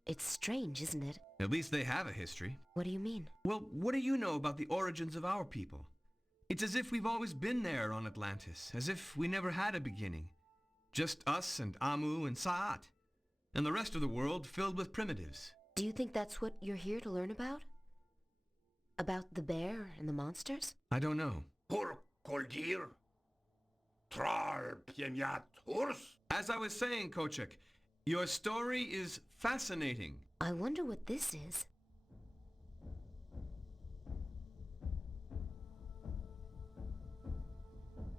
It's strange, isn't it? At least they have a history. What do you mean? Well, what do you know about the origins of our people? It's as if we've always been there on Atlantis, as if we never had a beginning. Just us and Amu and Sa'at. And the rest of the world filled with primitives. Do you think that's what you're here to learn about? About the bear and the monsters? I don't know. Pur koldir. Tral piemyat hurs. As I was saying, Kochuk, your story is fascinating. I wonder what this is.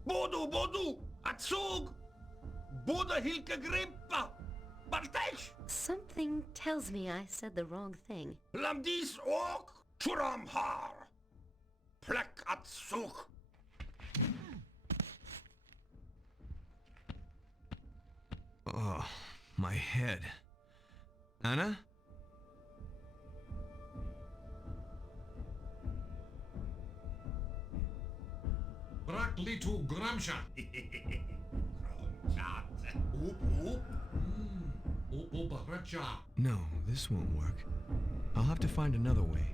Bodu, bodu, atsug. Boda hilke grippa. Baltesh. Something tells me I said the wrong thing. Lamdis ok churamhar. Plek atsug. Oh, my head. Anna? Braklitu Gramsha. Oop, oop. Oop, Baracha. No, this won't work. I'll have to find another way.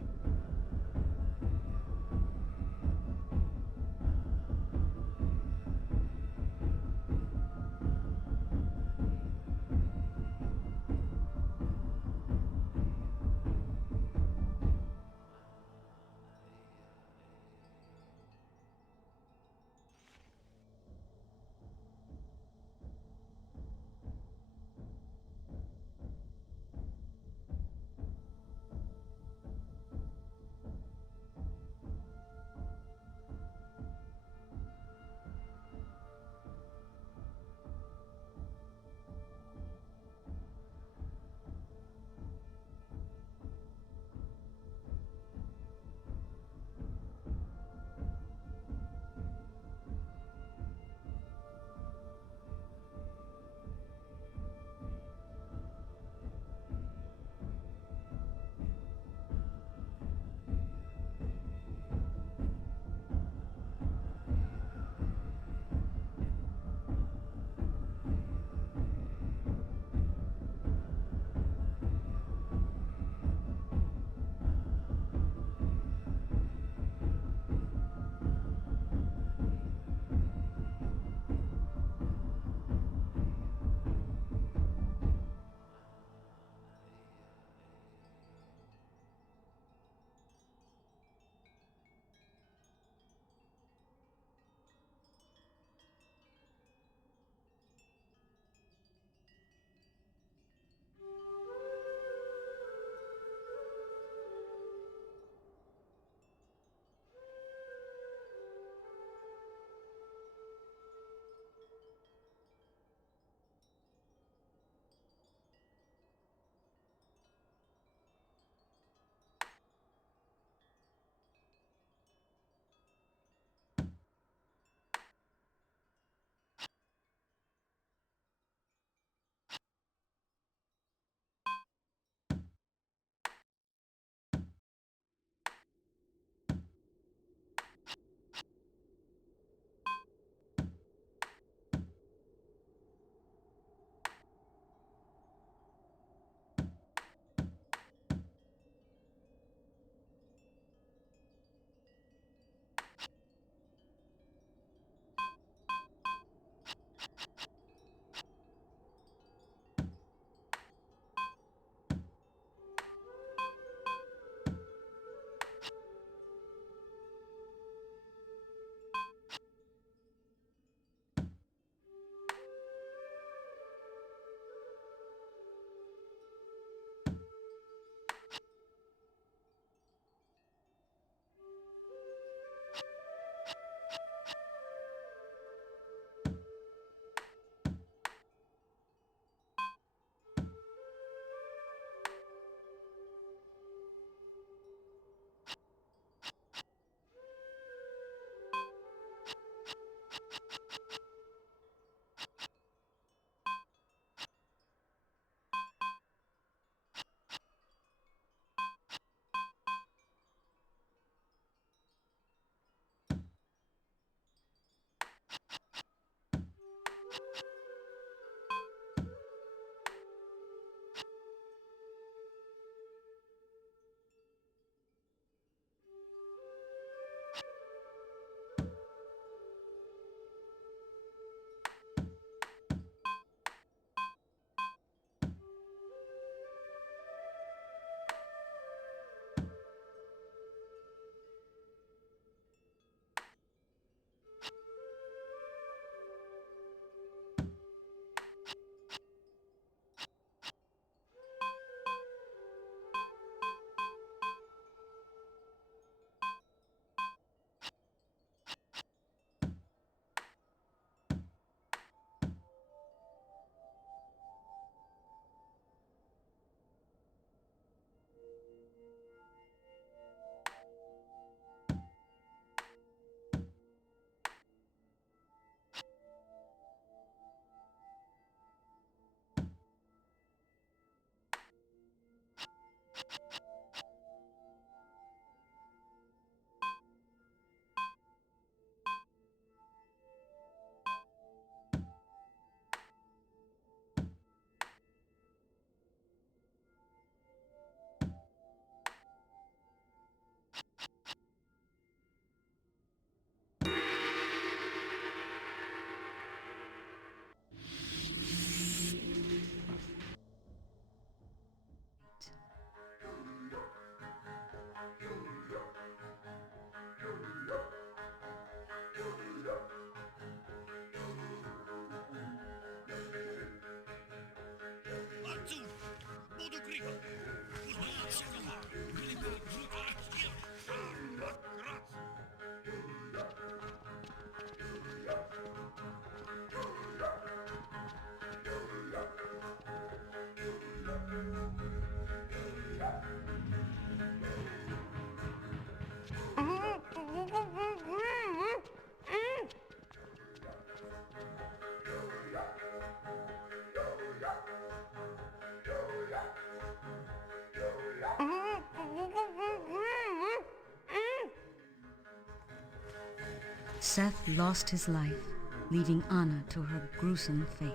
Seth lost his life, leaving Anna to her gruesome fate.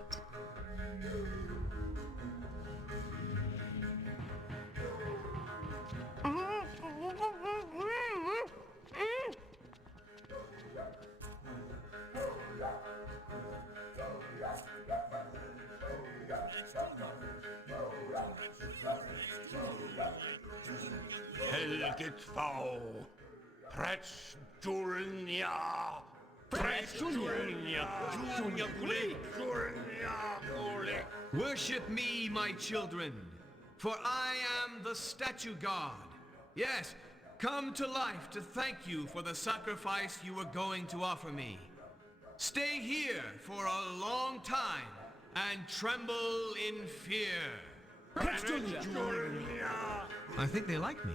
Helgetfau, Pretschjulnia, Pretschjulnia, Worship me, my children, for I am the statue god. Yes, come to life to thank you for the sacrifice you were going to offer me. Stay here for a long time and tremble in fear. I think they like me.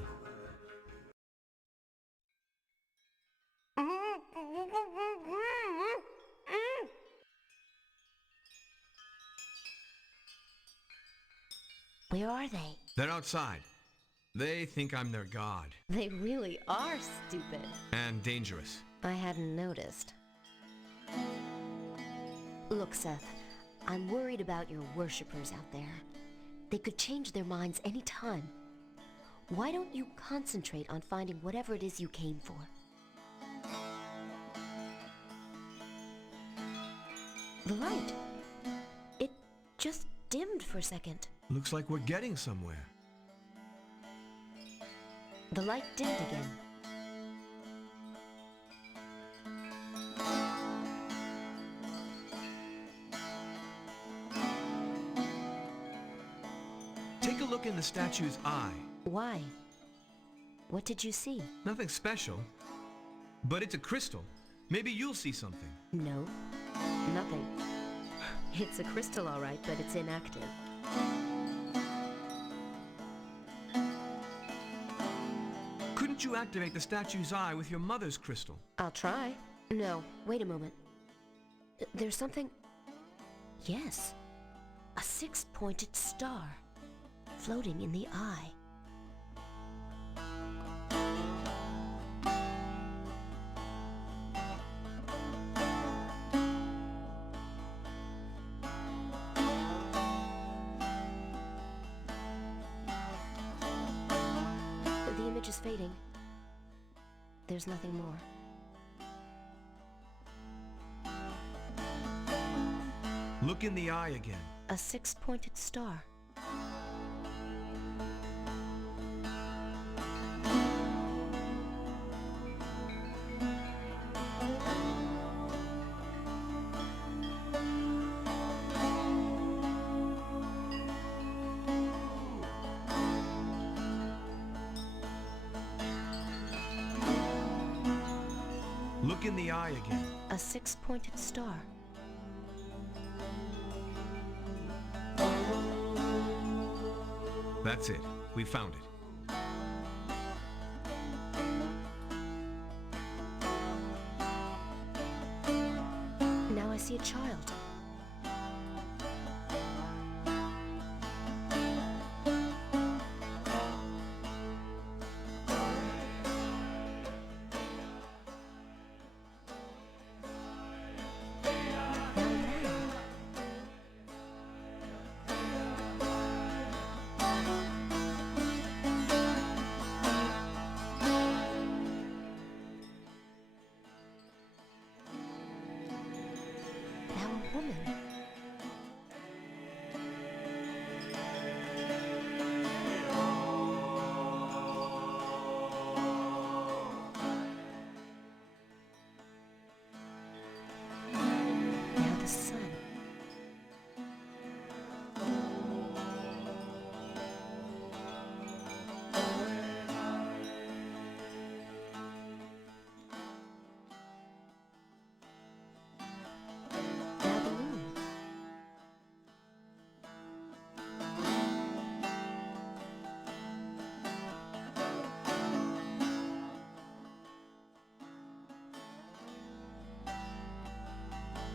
Where are they? They're outside. They think I'm their god. They really are stupid. And dangerous. I hadn't noticed. Look, Seth, I'm worried about your worshippers out there. They could change their minds any time. Why don't you concentrate on finding whatever it is you came for? The light. It just dimmed for a second. Looks like we're getting somewhere. The light dimmed again. Take a look in the statue's eye. Why? What did you see? Nothing special, but it's a crystal. Maybe you'll see something. No, nothing. It's a crystal, all right, but it's inactive. Couldn't you activate the statue's eye with your mother's crystal? I'll try. No, wait a moment. There's something... Yes. A six-pointed star floating in the eye. The image is fading. There's nothing more. Look in the eye again. A six-pointed star. Look in the eye again. A six-pointed star. That's it. We found it. Now I see a child.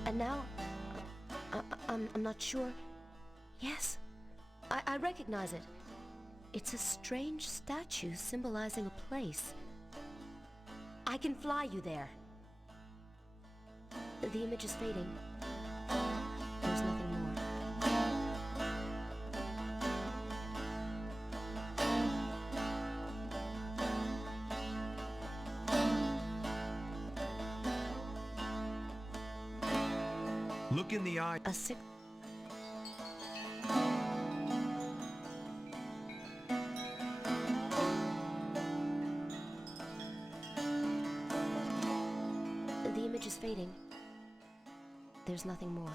And now, I'm not sure. Yes, I recognize it. It's a strange statue symbolizing a place. I can fly you there. The image is fading. There's nothing more. Look in the eye. A sick... The image is fading. There's nothing more.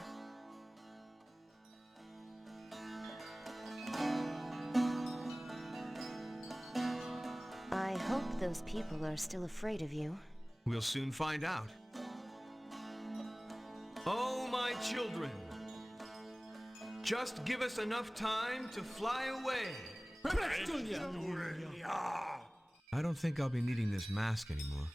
I hope those people are still afraid of you. We'll soon find out. Oh, my children! Just give us enough time to fly away. I don't think I'll be needing this mask anymore.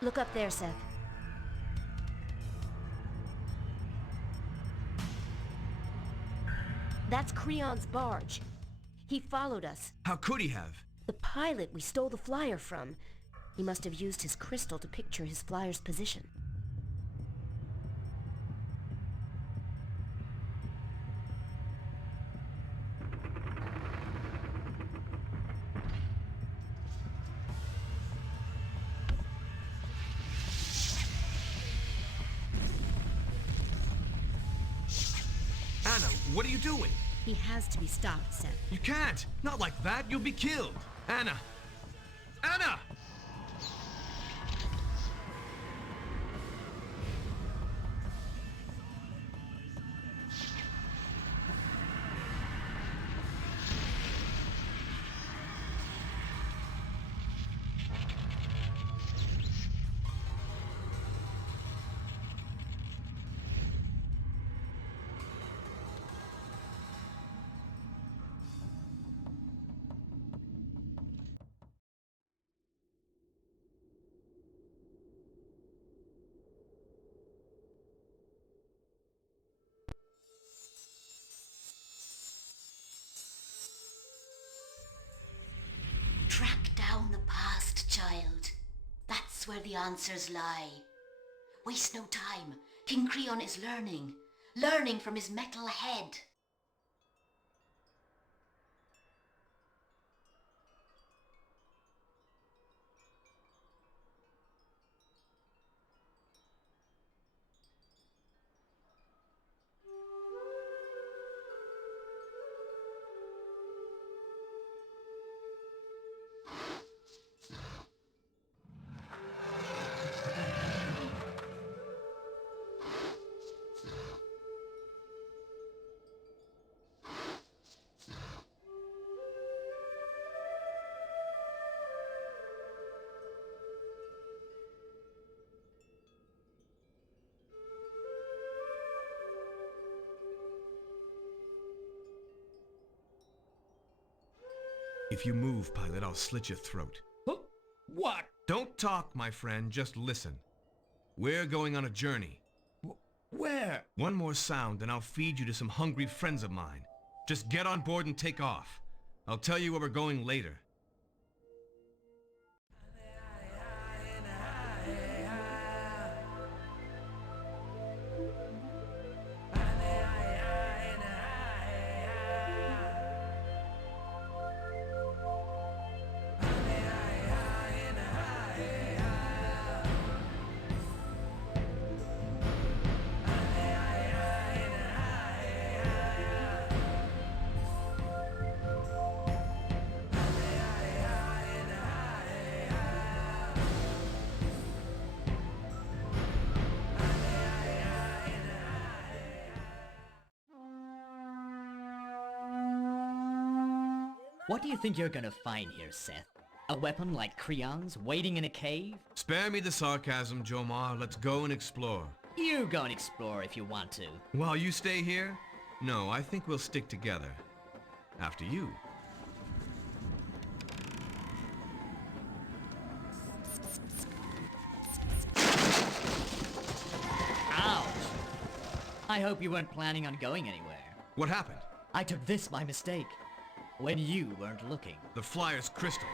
Look up there, Seth. That's Creon's barge. He followed us. How could he have? The pilot we stole the flyer from. He must have used his crystal to picture his flyer's position. Anna, what are you doing? He has to be stopped, Seth. You can't! Not like that, you'll be killed! Anna! Anna! Track down the past, child. That's where the answers lie. Waste no time. King Creon is learning from his metal head. If you move, pilot, I'll slit your throat. What? Don't talk, my friend, just listen. We're going on a journey. Where? One more sound and I'll feed you to some hungry friends of mine. Just get on board and take off. I'll tell you where we're going later. What do you think you're gonna find here, Seth? A weapon like Creon's waiting in a cave? Spare me the sarcasm, Jomar. Let's go and explore. You go and explore if you want to. While you stay here? No, I think we'll stick together. After you. Ouch! I hope you weren't planning on going anywhere. What happened? I took this by mistake. when you weren't looking. The flyer's crystal.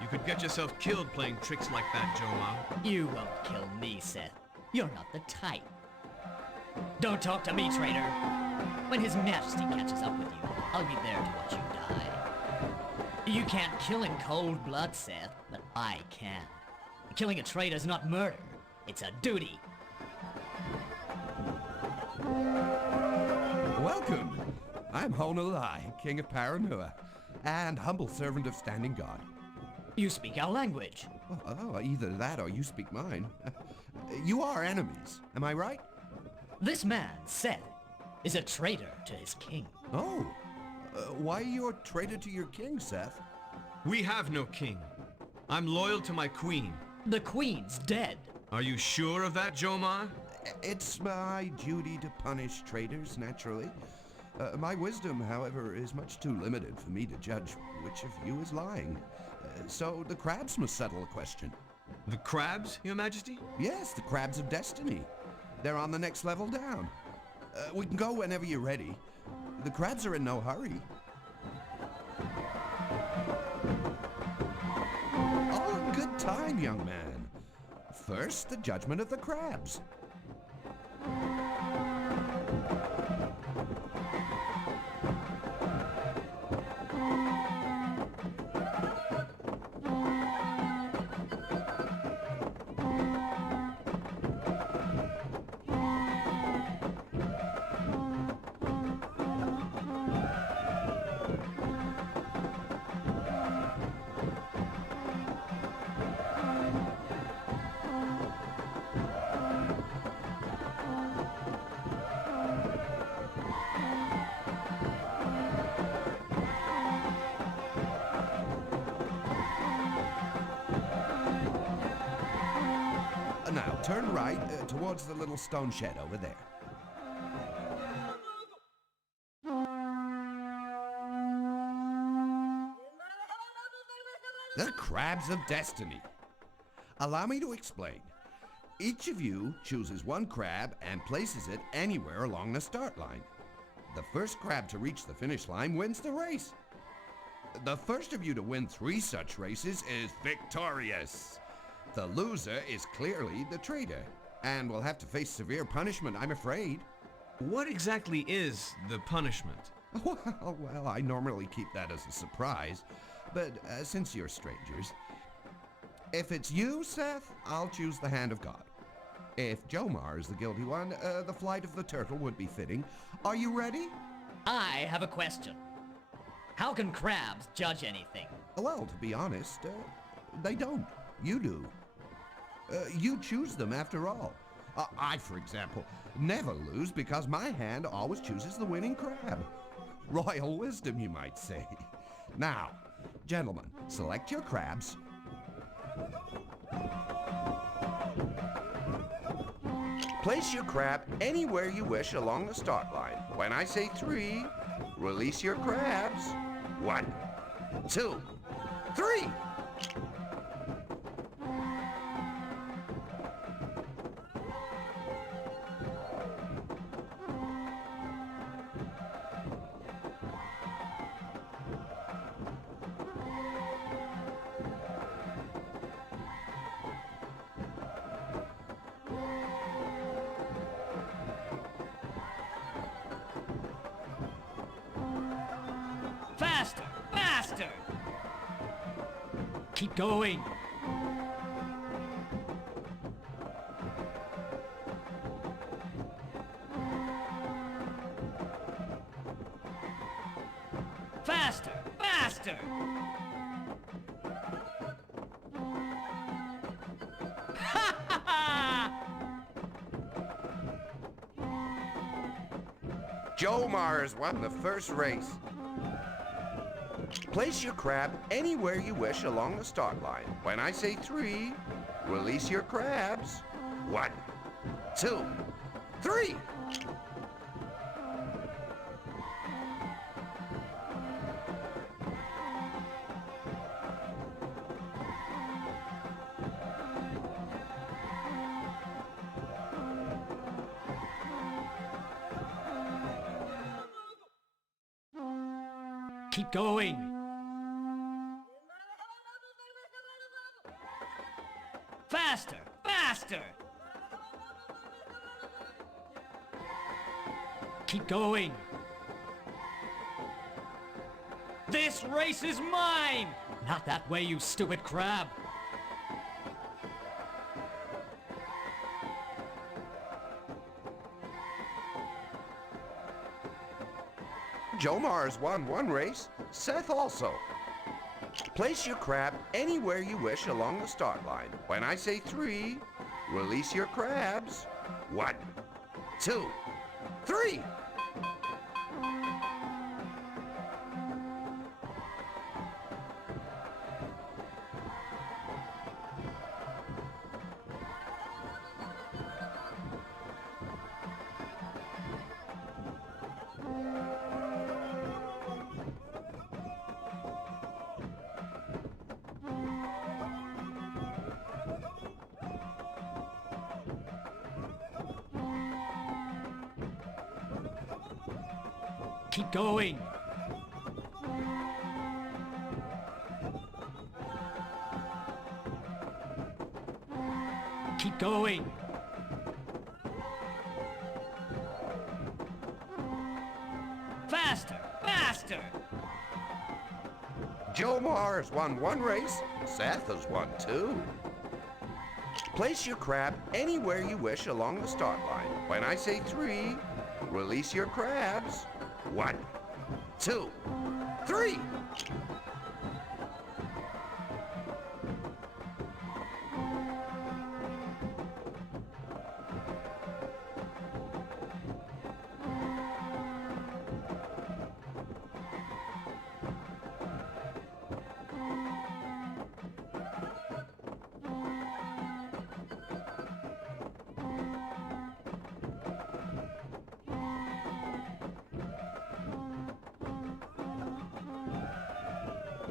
You could get yourself killed playing tricks like that, Jomar. You won't kill me, Seth. You're not the type. Don't talk to me, traitor. When His Majesty catches up with you, I'll be there to watch you die. You can't kill in cold blood, Seth, but I can. Killing a traitor is not murder. It's a duty. Welcome. I'm Honolai, King of Paranua, and humble servant of Standing God. You speak our language. Oh, either that or you speak mine. You are enemies, am I right? This man, Seth, is a traitor to his king. Oh, why are you a traitor to your king, Seth? We have no king. I'm loyal to my queen. The queen's dead. Are you sure of that, Jomar? It's my duty to punish traitors, naturally. My wisdom, however, is much too limited for me to judge which of you is lying. So the crabs must settle the question. The crabs, Your Majesty? Yes, the crabs of destiny. They're on the next level down. We can go whenever you're ready. The crabs are in no hurry. All in good time, young man. First, the judgment of the crabs. Now, turn right towards the little stone shed over there. The crabs of destiny. Allow me to explain. Each of you chooses one crab and places it anywhere along the start line. The first crab to reach the finish line wins the race. The first of you to win 3 such races is victorious. The loser is clearly the traitor, and will have to face severe punishment, I'm afraid. What exactly is the punishment? Well, I normally keep that as a surprise, but since you're strangers, if it's you, Seth, I'll choose the hand of God. If Jomar is the guilty one, the flight of the turtle would be fitting. Are you ready? I have a question. How can crabs judge anything? Well, to be honest, they don't. You do. You choose them after all. I, for example, never lose because my hand always chooses the winning crab. Royal wisdom, you might say. Now, gentlemen, select your crabs. Place your crab anywhere you wish along the start line. When I say 3, release your crabs. 1, 2, 3! Faster! Faster! Keep going! Faster! Faster! Jomar has won the first race. Place your crab anywhere you wish along the start line. When I say 3, release your crabs. 1, 2, 3! Keep going. Faster! Faster! Keep going. This race is mine! Not that way, you stupid crab. Jomar's won one race, Seth also. Place your crab anywhere you wish along the start line. When I say 3, release your crabs. 1, 2, 3! Keep going. Keep going. Faster! Faster! Jomar has won one race, Seth has won 2. Place your crab anywhere you wish along the start line. When I say 3, release your crabs. 1, 2, 3!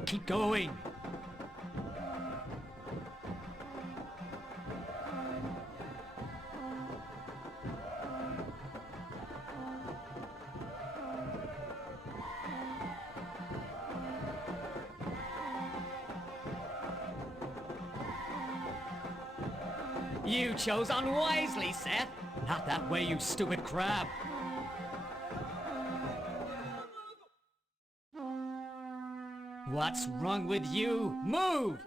Keep going. You chose unwisely, Seth. Not that way, you stupid crab. What's wrong with you? Move!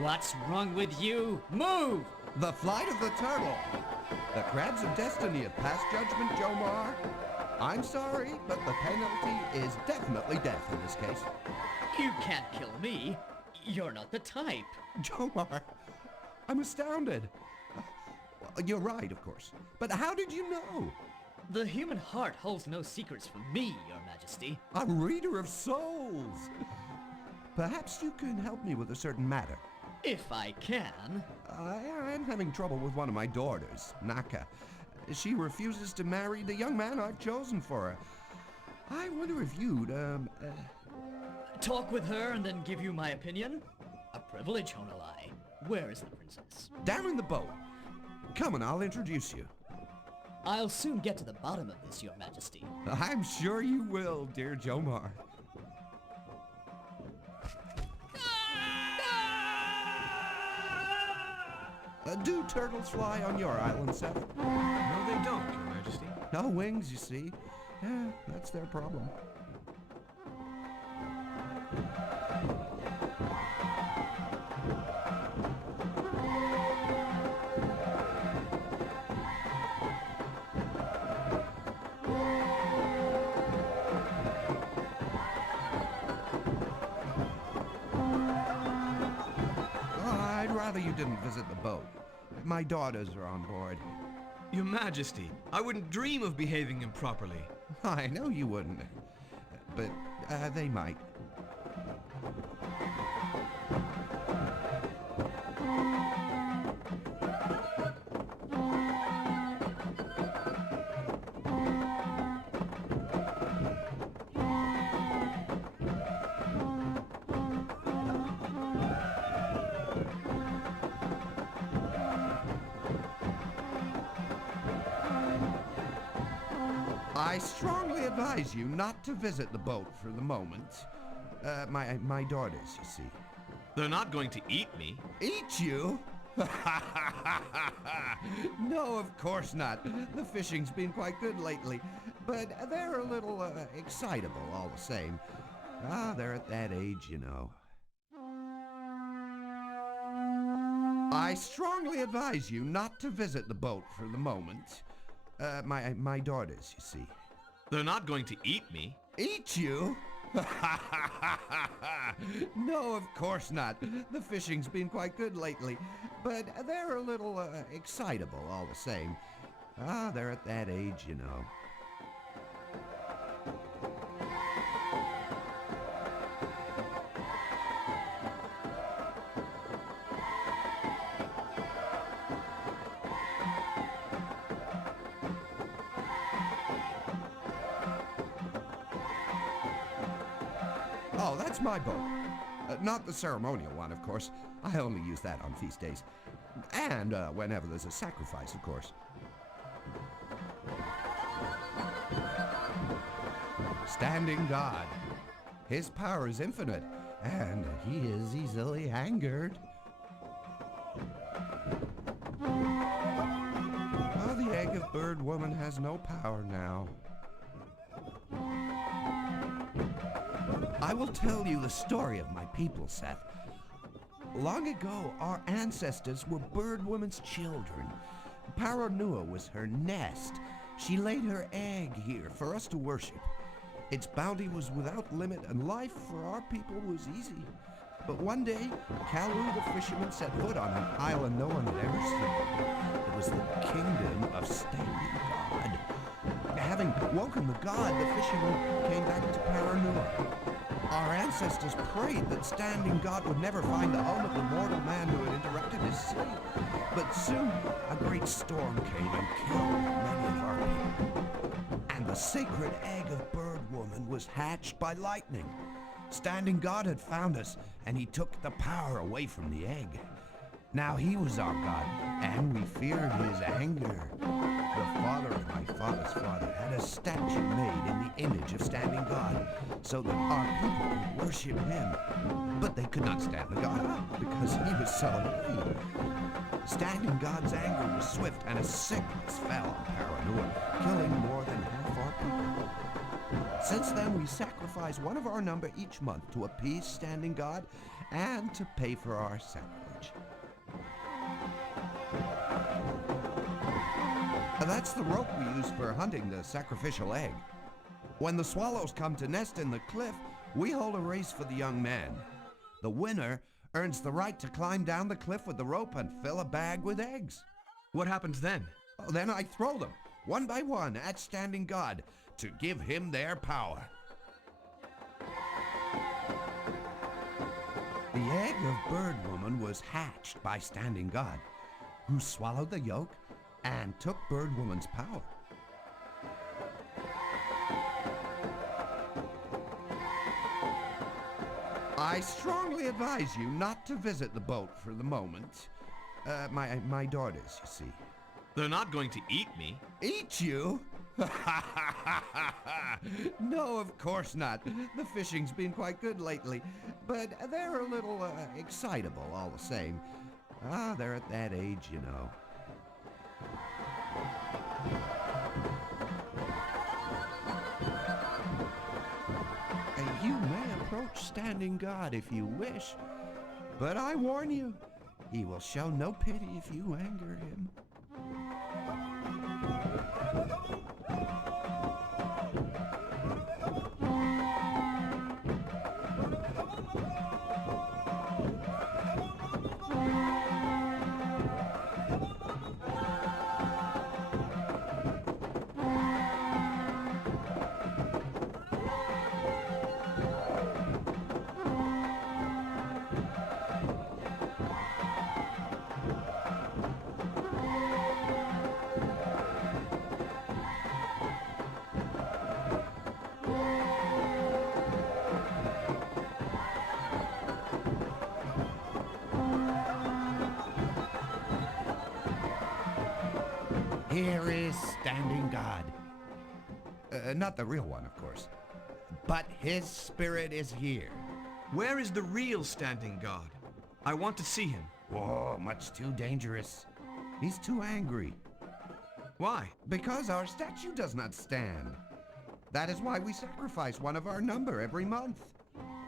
What's wrong with you? Move! The flight of the turtle. The crabs of destiny have passed judgment, Jomar. I'm sorry, but the penalty is definitely death in this case. You can't kill me. You're not the type. Jomar, I'm astounded. Well, you're right, of course. But how did you know? The human heart holds no secrets from me, Your Majesty. A reader of souls. Perhaps you can help me with a certain matter. If I can. I'm having trouble with one of my daughters, Naka. She refuses to marry the young man I've chosen for her. I wonder if you'd, Talk with her and then give you my opinion? A privilege, Honolai. Where is the princess? Down in the boat. Come and I'll introduce you. I'll soon get to the bottom of this, Your Majesty. I'm sure you will, dear Jomar. Do turtles fly on your island, Seth? No, they don't, Your Majesty. No wings, you see. Yeah, that's their problem. I'd rather you didn't visit the boat. My daughters are on board. Your Majesty, I wouldn't dream of behaving improperly. I know you wouldn't, but they might. advise you not to visit the boat for the moment. My daughters, you see. They're not going to eat me. Eat you? No, of course not. The fishing's been quite good lately, but they're a little excitable all the same. They're at that age, you know. I strongly advise you not to visit the boat for the moment. My daughters, you see. They're not going to eat me. Eat you? No, of course not. The fishing's been quite good lately, but they're a little excitable all the same. They're at that age, you know. Oh, that's my boat. Not the ceremonial one, of course. I only use that on feast days. And whenever there's a sacrifice, of course. Standing God. His power is infinite, and he is easily angered. Oh, the egg of bird woman has no power now. I will tell you the story of my people, Seth. Long ago, our ancestors were bird woman's children. Paranua was her nest. She laid her egg here for us to worship. Its bounty was without limit, and life for our people was easy. But one day, Kalu the fisherman set foot on an island no one had ever seen. It was the kingdom of Standing God. Having woken the god, the fisherman came back to Paranua. Our ancestors prayed that Standing God would never find the home of the mortal man who had interrupted his sleep. But soon, a great storm came and killed many of our people. And the sacred egg of bird woman was hatched by lightning. Standing God had found us, and he took the power away from the egg. Now he was our God, and we feared his anger. The father of my father's father had a statue made in the image of Standing God, so that our people could worship him. But they could not stand the god up, because he was so heavy. Standing God's anger was swift, and a sickness fell on Paranua, killing more than half our people. Since then, we sacrifice one of our number each month to appease Standing God and to pay for our sacrilege. That's the rope we use for hunting the sacrificial egg. When the swallows come to nest in the cliff, we hold a race for the young man. The winner earns the right to climb down the cliff with the rope and fill a bag with eggs. What happens then? Oh, then I throw them, one by one, at Standing God to give him their power. The egg of bird woman was hatched by Standing God, who swallowed the yolk and took bird woman's power. I strongly advise you not to visit the boat for the moment. My daughters, you see. They're not going to eat me. Eat you? No, of course not. The fishing's been quite good lately, but they're a little excitable all the same. They're at that age, you know. You may approach Standing God if you wish, but I warn you, he will show no pity if you anger him. Here is Standing God. Not the real one, of course. But his spirit is here. Where is the real standing god? I want to see him. Whoa, much too dangerous. He's too angry. Why? Because our statue does not stand. That is why we sacrifice one of our number every month,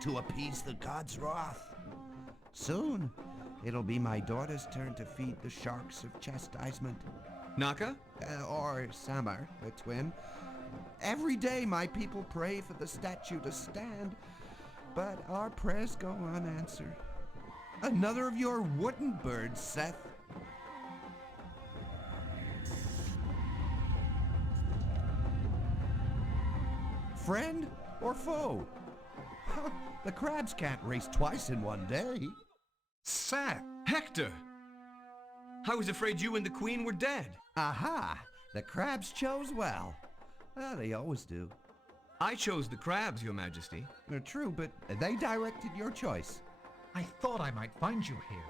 to appease the god's wrath. Soon, it'll be my daughter's turn to feed the sharks of chastisement. Naka? Or Samar, the twin. Every day my people pray for the statue to stand, but our prayers go unanswered. Another of your wooden birds, Seth. Friend or foe? The crabs can't race twice in one day. Seth! Hector! I was afraid you and the queen were dead. Aha! The crabs chose well. They always do. I chose the crabs, Your Majesty. They're true, but they directed your choice. I thought I might find you here.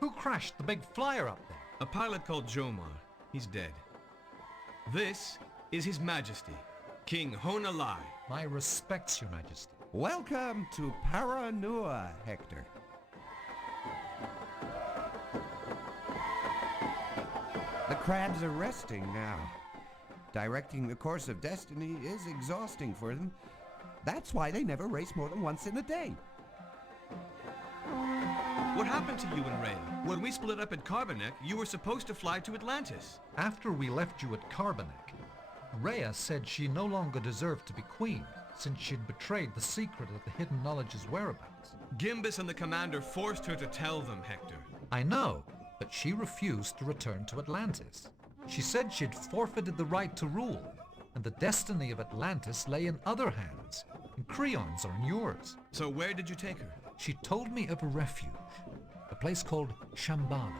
Who crashed the big flyer up there? A pilot called Jomar. He's dead. This is His Majesty, King Honalai. My respects, Your Majesty. Welcome to Paranua, Hector. The crabs are resting now. Directing the course of destiny is exhausting for them. That's why they never race more than once in a day. What happened to you and Rhea? When we split up at Carbonek, you were supposed to fly to Atlantis. After we left you at Carbonek, Rhea said she no longer deserved to be queen, since she'd betrayed the secret of the hidden knowledge's whereabouts. Gimbus and the commander forced her to tell them, Hector. I know, but she refused to return to Atlantis. She said she'd forfeited the right to rule, and the destiny of Atlantis lay in other hands, in Creon's or in yours. So where did you take her? She told me of a refuge, a place called Shambhala,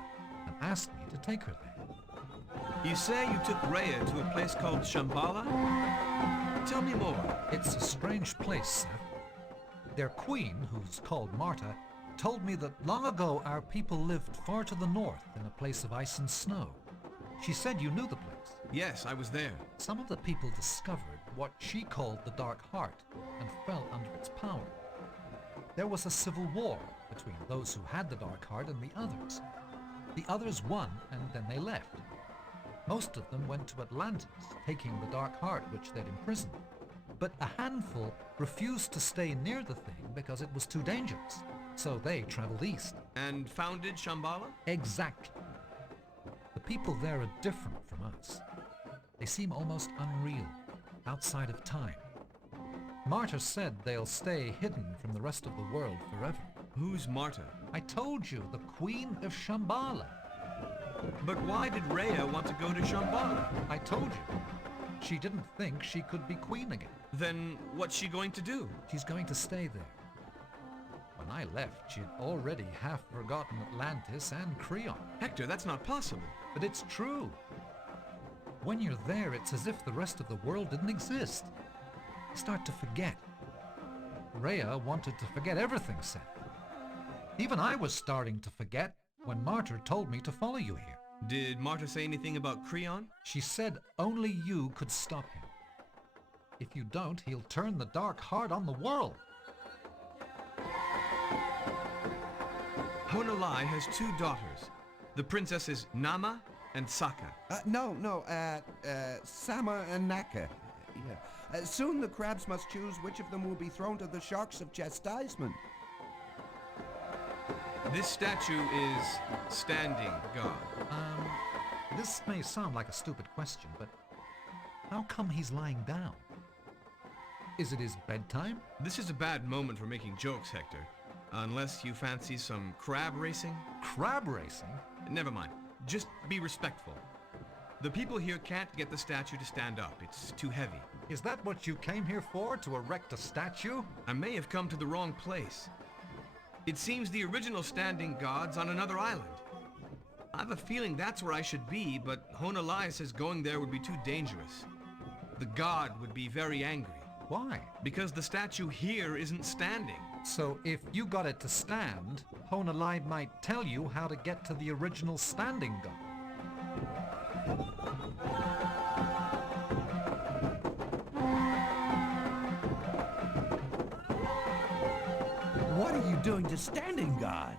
and asked me to take her there. You say you took Rhea to a place called Shambhala? Tell me more. It's a strange place, Seth. Their queen, who's called Marta, told me that long ago our people lived far to the north in a place of ice and snow. She said you knew the place. Yes, I was there. Some of the people discovered what she called the Dark Heart and fell under its power. There was a civil war between those who had the Dark Heart and the others. The others won, and then they left. Most of them went to Atlantis, taking the Dark Heart which they'd imprisoned. But a handful refused to stay near the thing because it was too dangerous. So they traveled east. And founded Shambhala? Exactly. The people there are different from us. They seem almost unreal, outside of time. Marta said they'll stay hidden from the rest of the world forever. Who's Marta? I told you, the Queen of Shambhala. But why did Rhea want to go to Shambhala? I told you. She didn't think she could be queen again. Then what's she going to do? She's going to stay there. When I left, she'd already half forgotten Atlantis and Creon. Hector, that's not possible. But it's true. When you're there, it's as if the rest of the world didn't exist. You start to forget. Rhea wanted to forget everything, Seth. Even I was starting to forget when Marta told me to follow you here. Did Marta say anything about Creon? She said only you could stop him. If you don't, he'll turn the Dark Heart on the world. Honalai has two daughters, the princesses Nama and Saka. Sama and Naka. Yeah. Soon the crabs must choose which of them will be thrown to the sharks of chastisement. This statue is standing God. This may sound like a stupid question, but how come he's lying down? Is it his bedtime? This is a bad moment for making jokes, Hector. Unless you fancy some crab racing? Crab racing? Never mind. Just be respectful. The people here can't get the statue to stand up. It's too heavy. Is that what you came here for, to erect a statue? I may have come to the wrong place. It seems the original standing god's on another island. I have a feeling that's where I should be, but Honalai says going there would be too dangerous. The god would be very angry. Why? Because the statue here isn't standing. So if you got it to stand, Honalai might tell you how to get to the original standing god. doing to Standing God?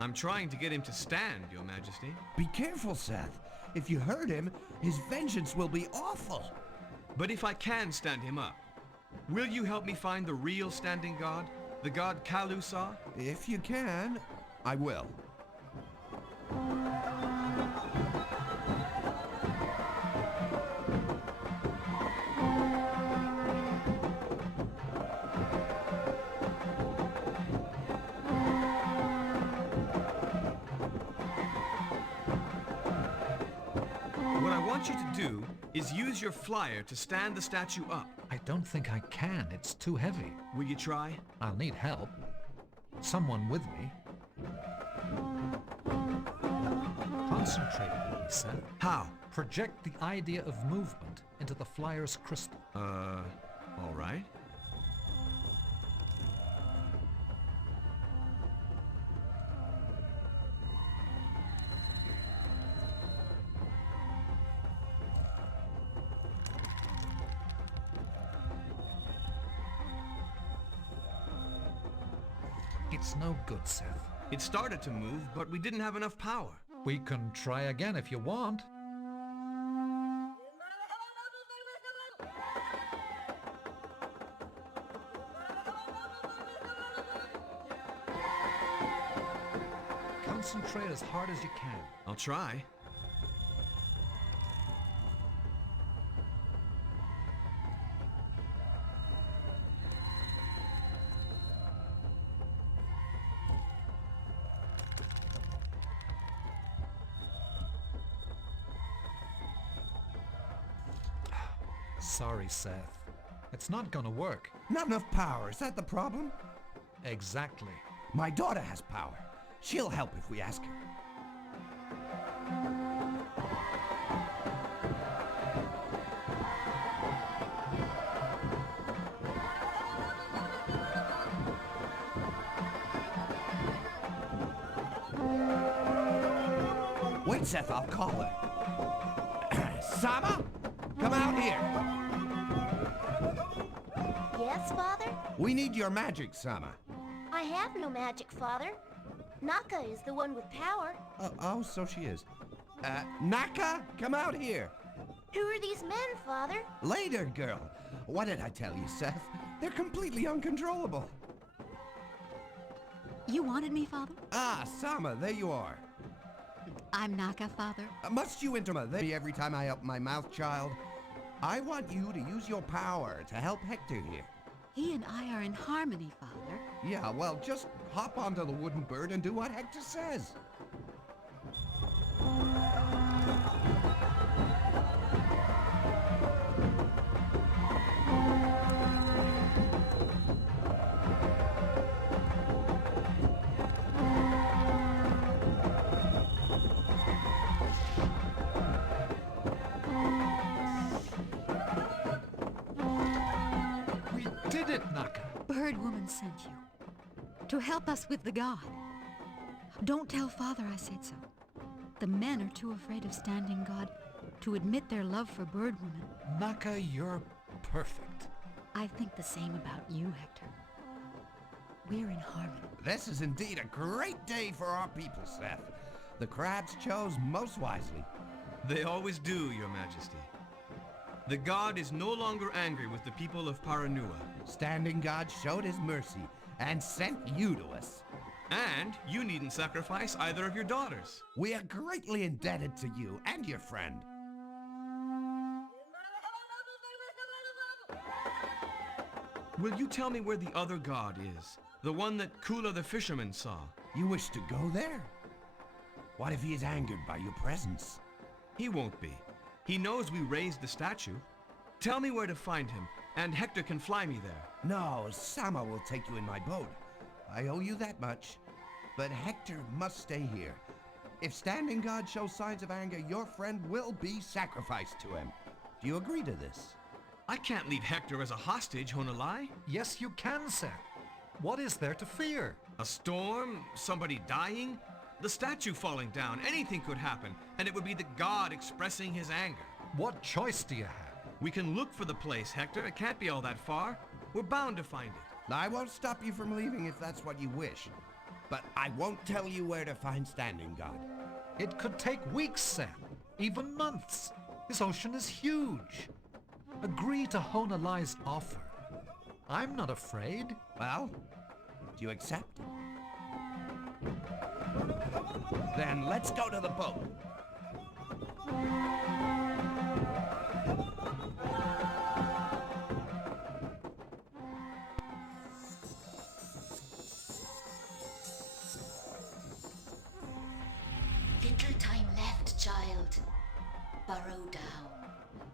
I'm trying to get him to stand, Your Majesty. Be careful, Seth. If you hurt him, his vengeance will be awful. But if I can stand him up, will you help me find the real Standing God? The god Kalu saw? If you can, I will. What I want you to do is use your flyer to stand the statue up. I don't think I can. It's too heavy. Will you try? I'll need help. Someone with me. Concentrate on me, Seth. How? Project the idea of movement into the flyer's crystal. All right. It's no good, Seth. It started to move, but we didn't have enough power. We can try again if you want. Concentrate as hard as you can. I'll try. Sorry, Seth. It's not gonna work. Not enough power, is that the problem? Exactly. My daughter has power. She'll help if we ask her. Wait, Seth, I'll call her. Sama? Come out here! Yes, Father? We need your magic, Sama. I have no magic, Father. Naka is the one with power. Oh, so she is. Naka, come out here. Who are these men, Father? Later, girl. What did I tell you, Seth? They're completely uncontrollable. You wanted me, Father? Ah, Sama, there you are. I'm Naka, Father. Must you enter every time I open my mouth, child? I want you to use your power to help Hector here. He and I are in harmony, Father. Yeah, well, just hop onto the wooden bird and do what Hector says. Did it, Naka? Bird Woman sent you to help us with the god. Don't tell Father I said so. The men are too afraid of Standing God to admit their love for Bird Woman. Naka, you're perfect. I think the same about you, Hector. We're in harmony. This is indeed a great day for our people, Seth. The crabs chose most wisely. They always do, Your Majesty. The god is no longer angry with the people of Paranua. Standing God showed his mercy and sent you to us. And you needn't sacrifice either of your daughters. We are greatly indebted to you and your friend. Will you tell me where the other god is? The one that Kula the fisherman saw? You wish to go there? What if he is angered by your presence? He won't be. He knows we raised the statue. Tell me where to find him, and Hector can fly me there. No, Sama will take you in my boat. I owe you that much. But Hector must stay here. If Standing God shows signs of anger, your friend will be sacrificed to him. Do you agree to this? I can't leave Hector as a hostage, Honolai. Yes, you can, Seth. What is there to fear? A storm? Somebody dying? The statue falling down? Anything could happen, and it would be the god expressing his anger. What choice do you have? We can look for the place, Hector. It can't be all that far. We're bound to find it. I won't stop you from leaving if that's what you wish, but I won't tell you where to find Standing God. It could take weeks, Seth, even months. This ocean is huge. Agree to Honalai's offer. I'm not afraid. Well, do you accept? Then let's go to the boat. Little time left, child. Burrow down,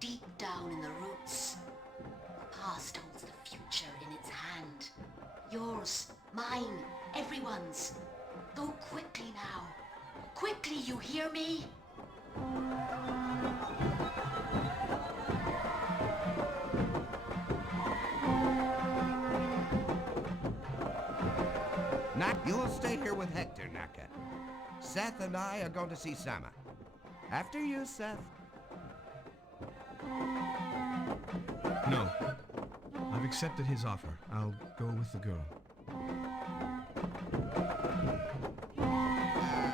deep down in the roots. The past holds the future in its hand. Yours, mine, everyone's. Go quickly now. Quickly, you hear me? You'll stay here with Hector, Naka. Seth and I are going to see Sama. After you, Seth. No. I've accepted his offer. I'll go with the girl.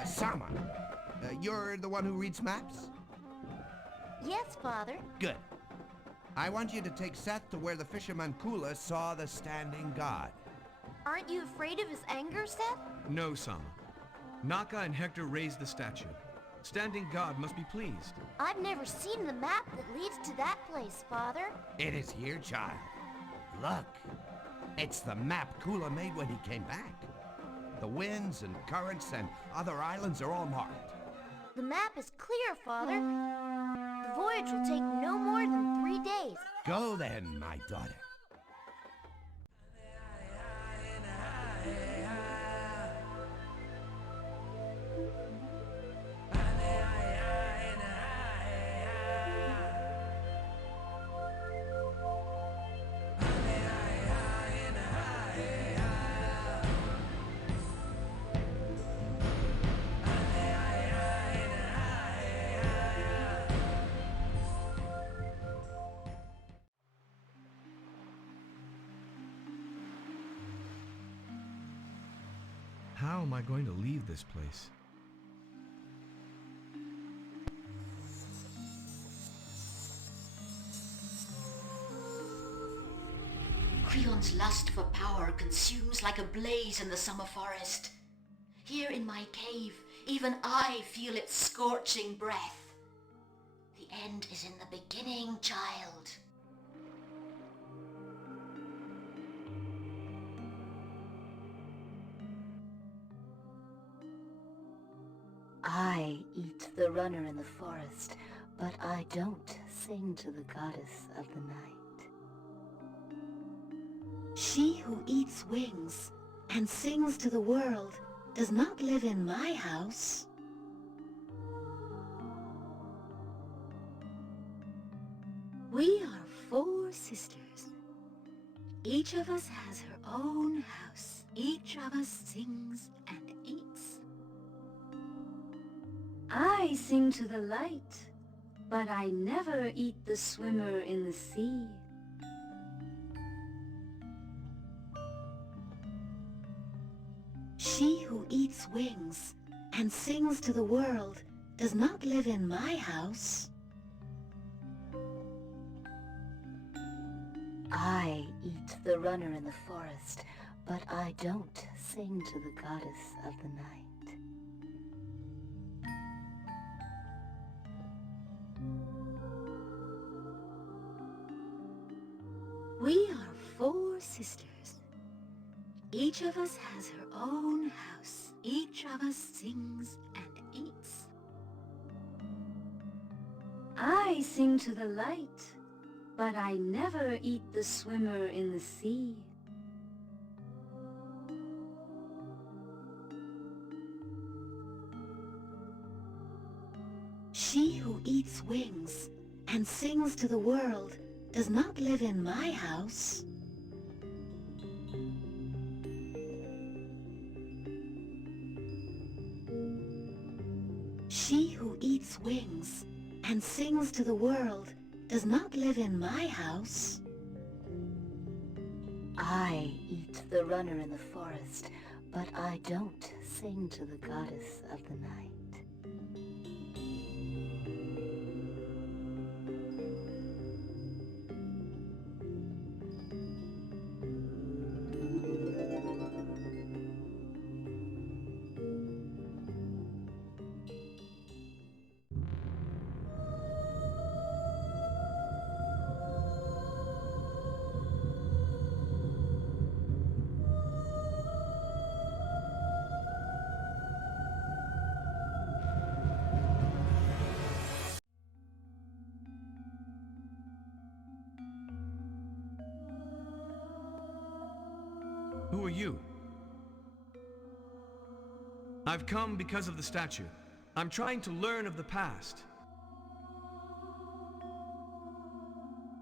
Sama, you're the one who reads maps? Yes, Father. Good. I want you to take Seth to where the fisherman Kula saw the Standing God. Aren't you afraid of his anger, Seth? No, Sama. Naka and Hector raised the statue. Standing God must be pleased. I've never seen the map that leads to that place, Father. It is here, child. Look. It's the map Kula made when he came back. The winds and currents and other islands are all marked. The map is clear, Father. The voyage will take no more than 3 days. Go then, my daughter. How am I going to leave this place? Creon's lust for power consumes like a blaze in the summer forest. Here in my cave, even I feel its scorching breath. The end is in the beginning, child. I eat the runner in the forest, but I don't sing to the goddess of the night. She who eats wings and sings to the world does not live in my house. We are 4 sisters. Each of us has her own house. Each of us sings and eats. I sing to the light, but I never eat the swimmer in the sea. She who eats wings and sings to the world does not live in my house. I eat the runner in the forest, but I don't sing to the goddess of the night. We are 4 sisters. Each of us has her own house. Each of us sings and eats. I sing to the light, but I never eat the swimmer in the sea. She who eats wings and sings to the world does not live in my house. She who eats wings and sings to the world does not live in my house. I eat the runner in the forest, but I don't sing to the goddess of the night. Who are you? I've come because of the statue. I'm trying to learn of the past.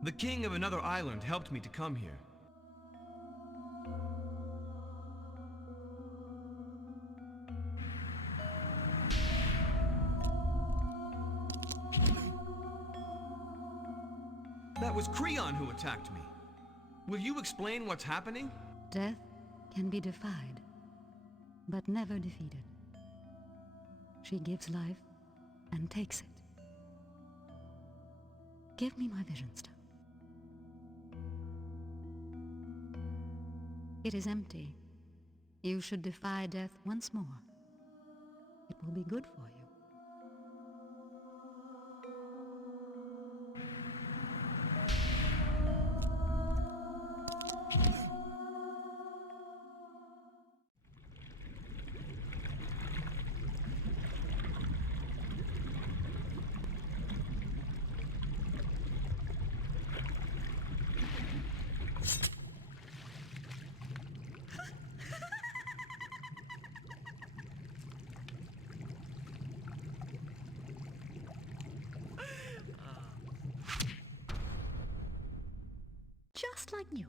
The king of another island helped me to come here. That was Creon who attacked me. Will you explain what's happening? Death can be defied, but never defeated. She gives life and takes it. Give me my vision stone. It is empty. You should defy death once more. It will be good for you. Just like you.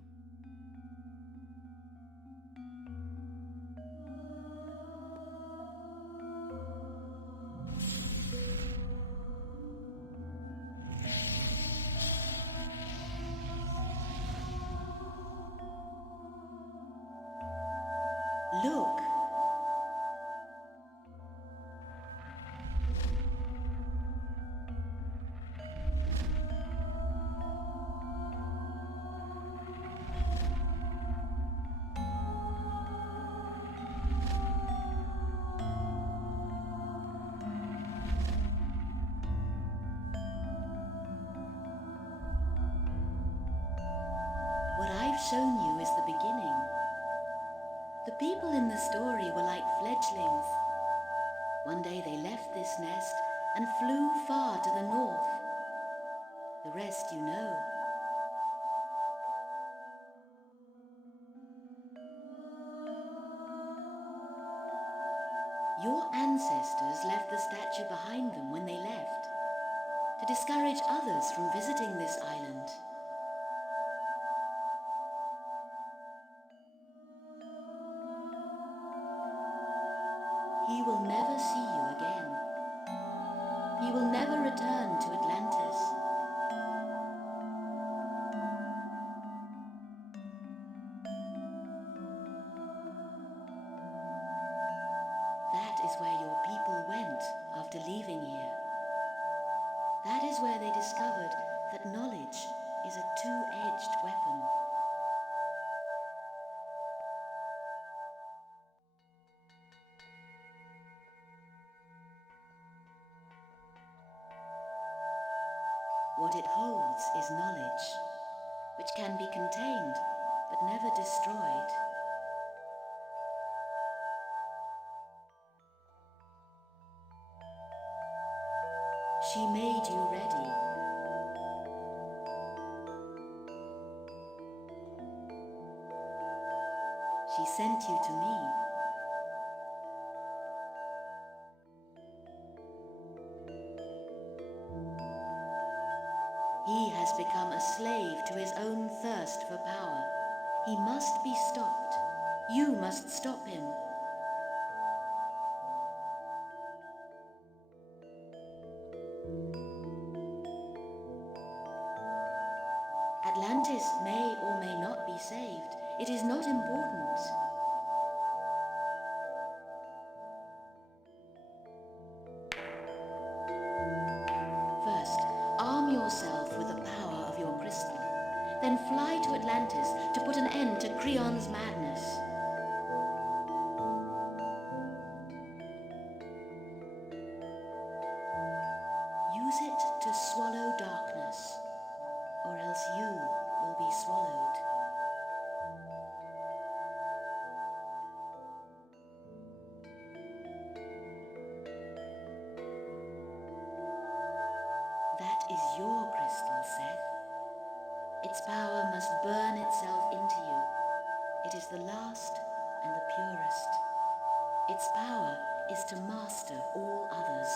Look. What I've shown you is the beginning. The people in the story were like fledglings. One day they left this nest and flew far to the north. The rest you know. Your ancestors left the statue behind them when they left, to discourage others from visiting this island. He will never see you again. He will never return to Atlantis. That is where your people went after leaving here. That is where they discovered that knowledge is a two-edged weapon. What it holds is knowledge, which can be contained but never destroyed. She made you ready. She sent you to me. He has become a slave to his own thirst for power. He must be stopped. You must stop him. Atlantis may or may not be saved. It is not important. First, arm yourself with the power of your crystal. Then fly to Atlantis to put an end to Creon's madness. Use it to swallow darkness, or else you will be swallowed. That is your crystal, Seth. Its power must burn itself into you. It is the last and the purest. Its power is to master all others.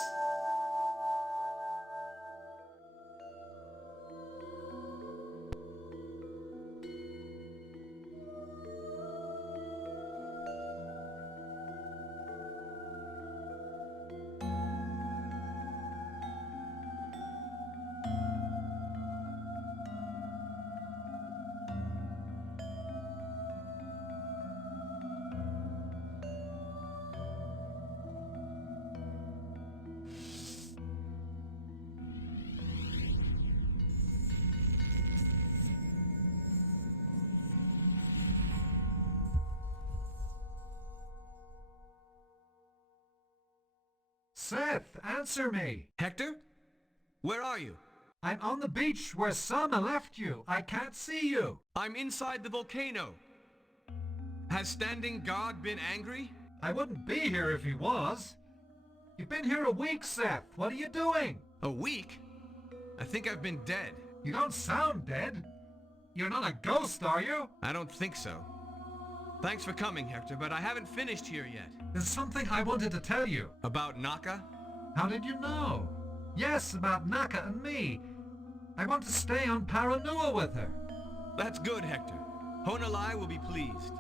Seth, answer me! Hector? Where are you? I'm on the beach where Sama left you. I can't see you. I'm inside the volcano. Has Standing God been angry? I wouldn't be here if he was. You've been here a week, Seth. What are you doing? A week? I think I've been dead. You don't sound dead. You're not a ghost, are you? I don't think so. Thanks for coming, Hector, but I haven't finished here yet. There's something I wanted to tell you. About Naka? How did you know? Yes, about Naka and me. I want to stay on Paranua with her. That's good, Hector. Honolai will be pleased.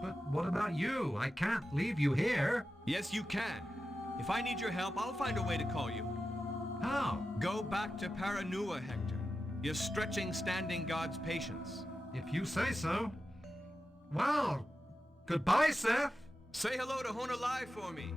But what about you? I can't leave you here. Yes, you can. If I need your help, I'll find a way to call you. How? Go back to Paranua, Hector. You're stretching Standing God's patience. If you say so. Well, goodbye, Seth. Say hello to Honolai for me.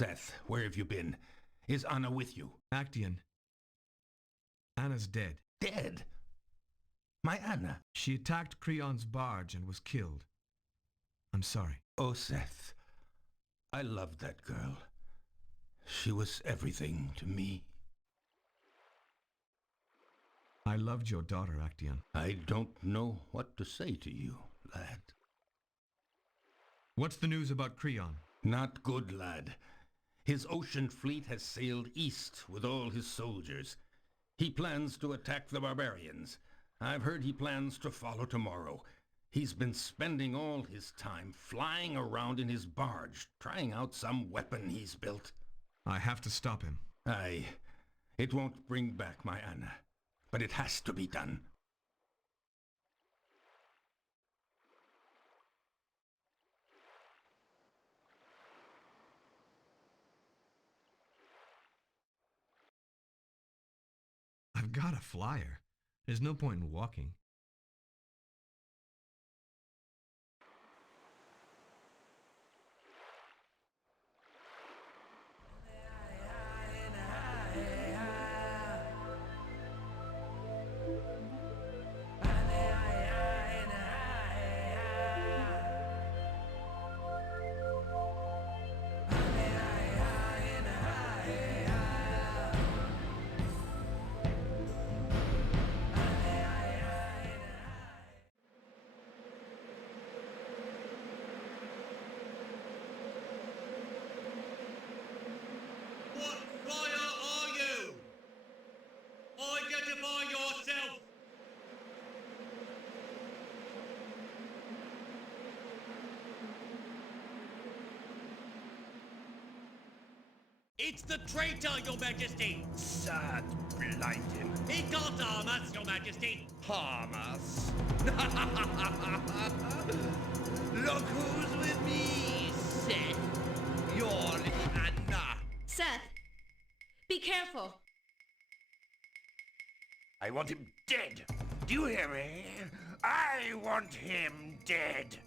Seth, where have you been? Is Anna with you? Actaeon. Anna's dead. Dead? My Anna? She attacked Creon's barge and was killed. I'm sorry. Oh, Seth. I loved that girl. She was everything to me. I loved your daughter, Actaeon. I don't know what to say to you, lad. What's the news about Creon? Not good, lad. His ocean fleet has sailed east with all his soldiers. He plans to attack the barbarians. I've heard he plans to follow tomorrow. He's been spending all his time flying around in his barge, trying out some weapon he's built. I have to stop him. Aye. It won't bring back my Anna, but it has to be done. I've got a flyer. There's no point in walking. It's the traitor, Your Majesty! Sad, blind him. He can't harm us, Your Majesty! Harm us? Look who's with me, Seth. Your little Anna. Seth, be careful. I want him dead. Do you hear me? I want him dead.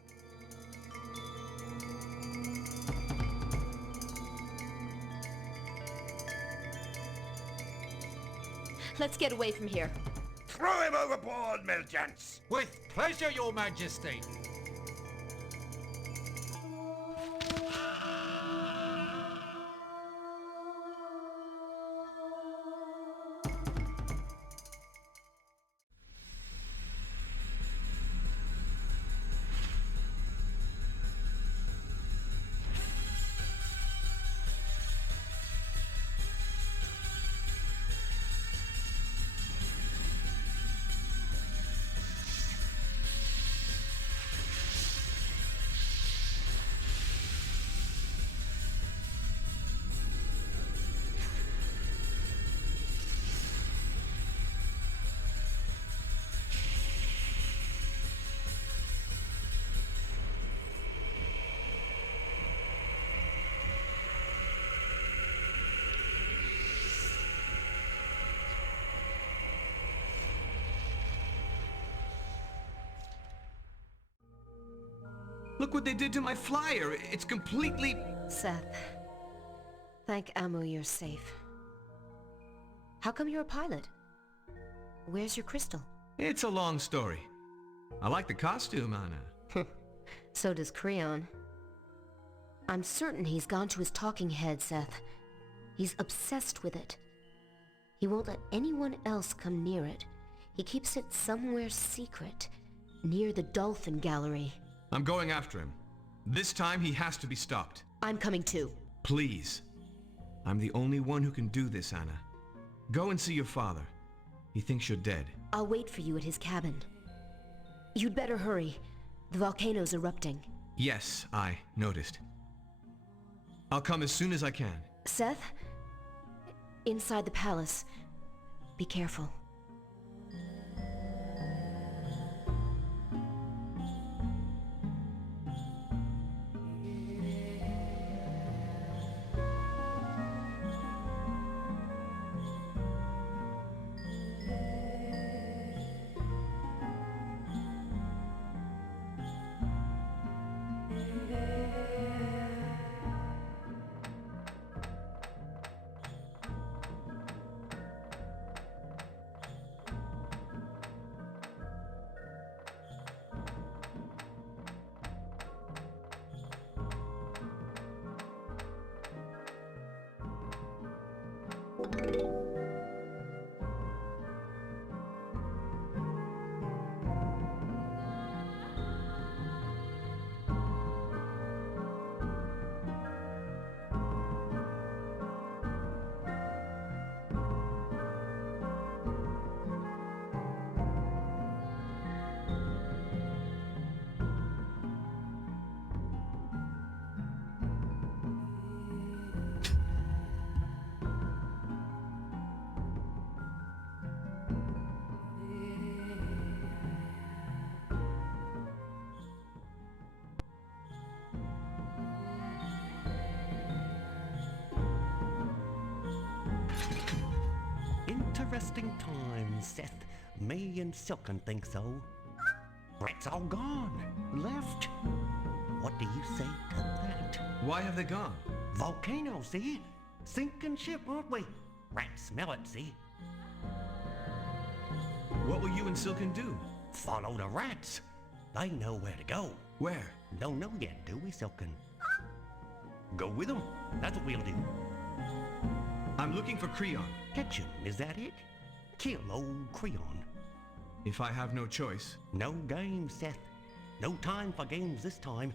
Let's get away from here. Throw him overboard, Melgence! With pleasure, Your Majesty. Look what they did to my flyer. It's completely... Seth, thank Amu you're safe. How come you're a pilot? Where's your crystal? It's a long story. I like the costume, Anna. So does Creon. I'm certain he's gone to his talking head, Seth. He's obsessed with it. He won't let anyone else come near it. He keeps it somewhere secret, near the Dolphin Gallery. I'm going after him. This time he has to be stopped. I'm coming too. Please. I'm the only one who can do this, Anna. Go and see your father. He thinks you're dead. I'll wait for you at his cabin. You'd better hurry. The volcano's erupting. Yes, I noticed. I'll come as soon as I can. Seth? Inside the palace. Be careful. Interesting times, Seth. Me and Silken think so. Rats all gone. Left. What do you say to that? Why have they gone? Volcano, see? Sinking ship, aren't we? Rats smell it, see? What will you and Silken do? Follow the rats. They know where to go. Where? Don't know yet, do we, Silken? Go with them. That's what we'll do. I'm looking for Creon. Catch him, is that it? Kill old Creon. If I have no choice. No games, Seth. No time for games this time.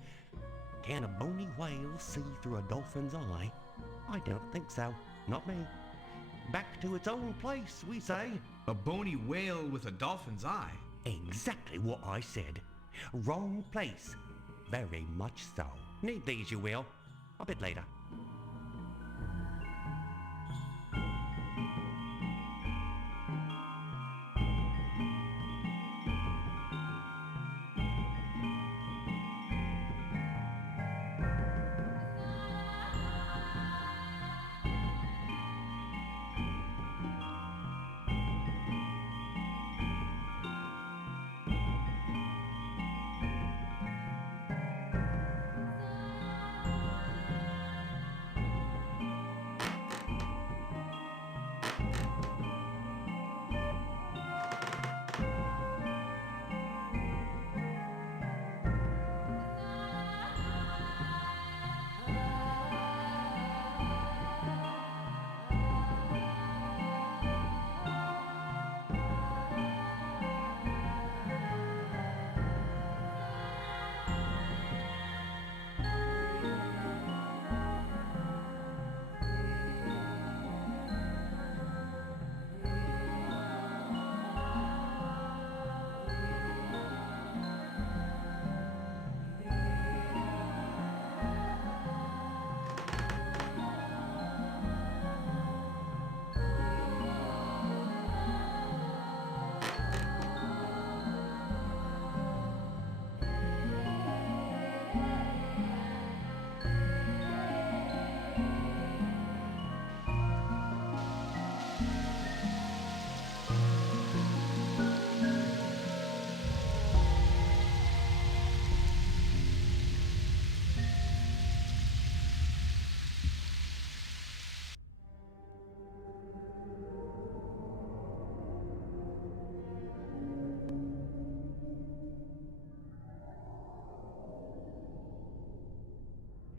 Can a bony whale see through a dolphin's eye? I don't think so. Not me. Back to its own place, we say. A bony whale with a dolphin's eye? Exactly what I said. Wrong place. Very much so. Need these, you will. A bit later.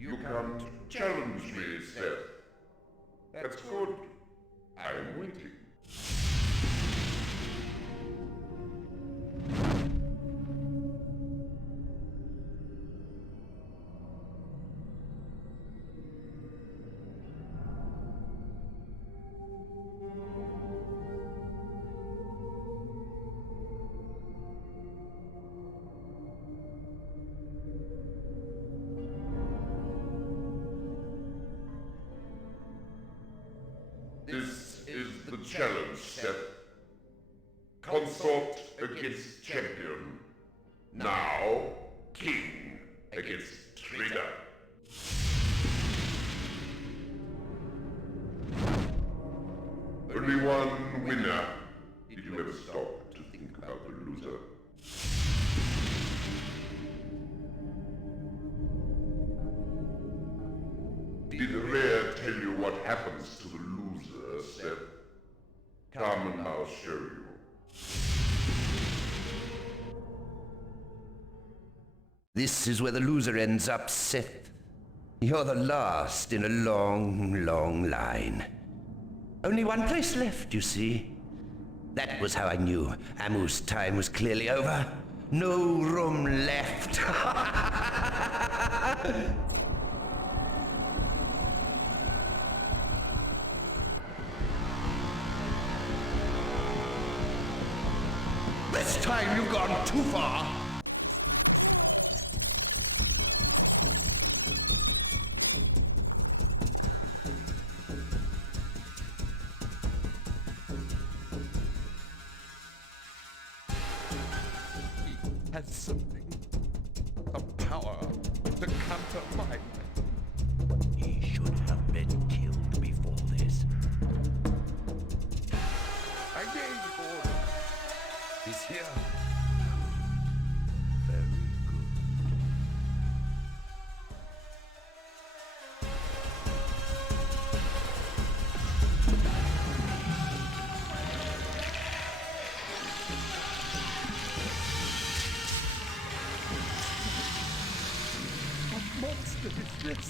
You come to challenge me, Seth. That's good. I am waiting. This is the challenge, Seth. Consort against champion. Now, king against traitor. Only one winner. Did you ever stop to think about the loser? Did Rhea tell you what happens to the loser, Seth? Come and I'll show you. This is where the loser ends up, Seth. You're the last in a long, long line. Only one place left, you see. That was how I knew Amu's time was clearly over. No room left. This time you've gone too far. He has something. A power to counter mine. He should have been killed before this. game order is here. Very good. What monster is this?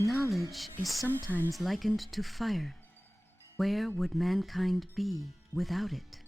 Knowledge is sometimes likened to fire. Where would mankind be without it?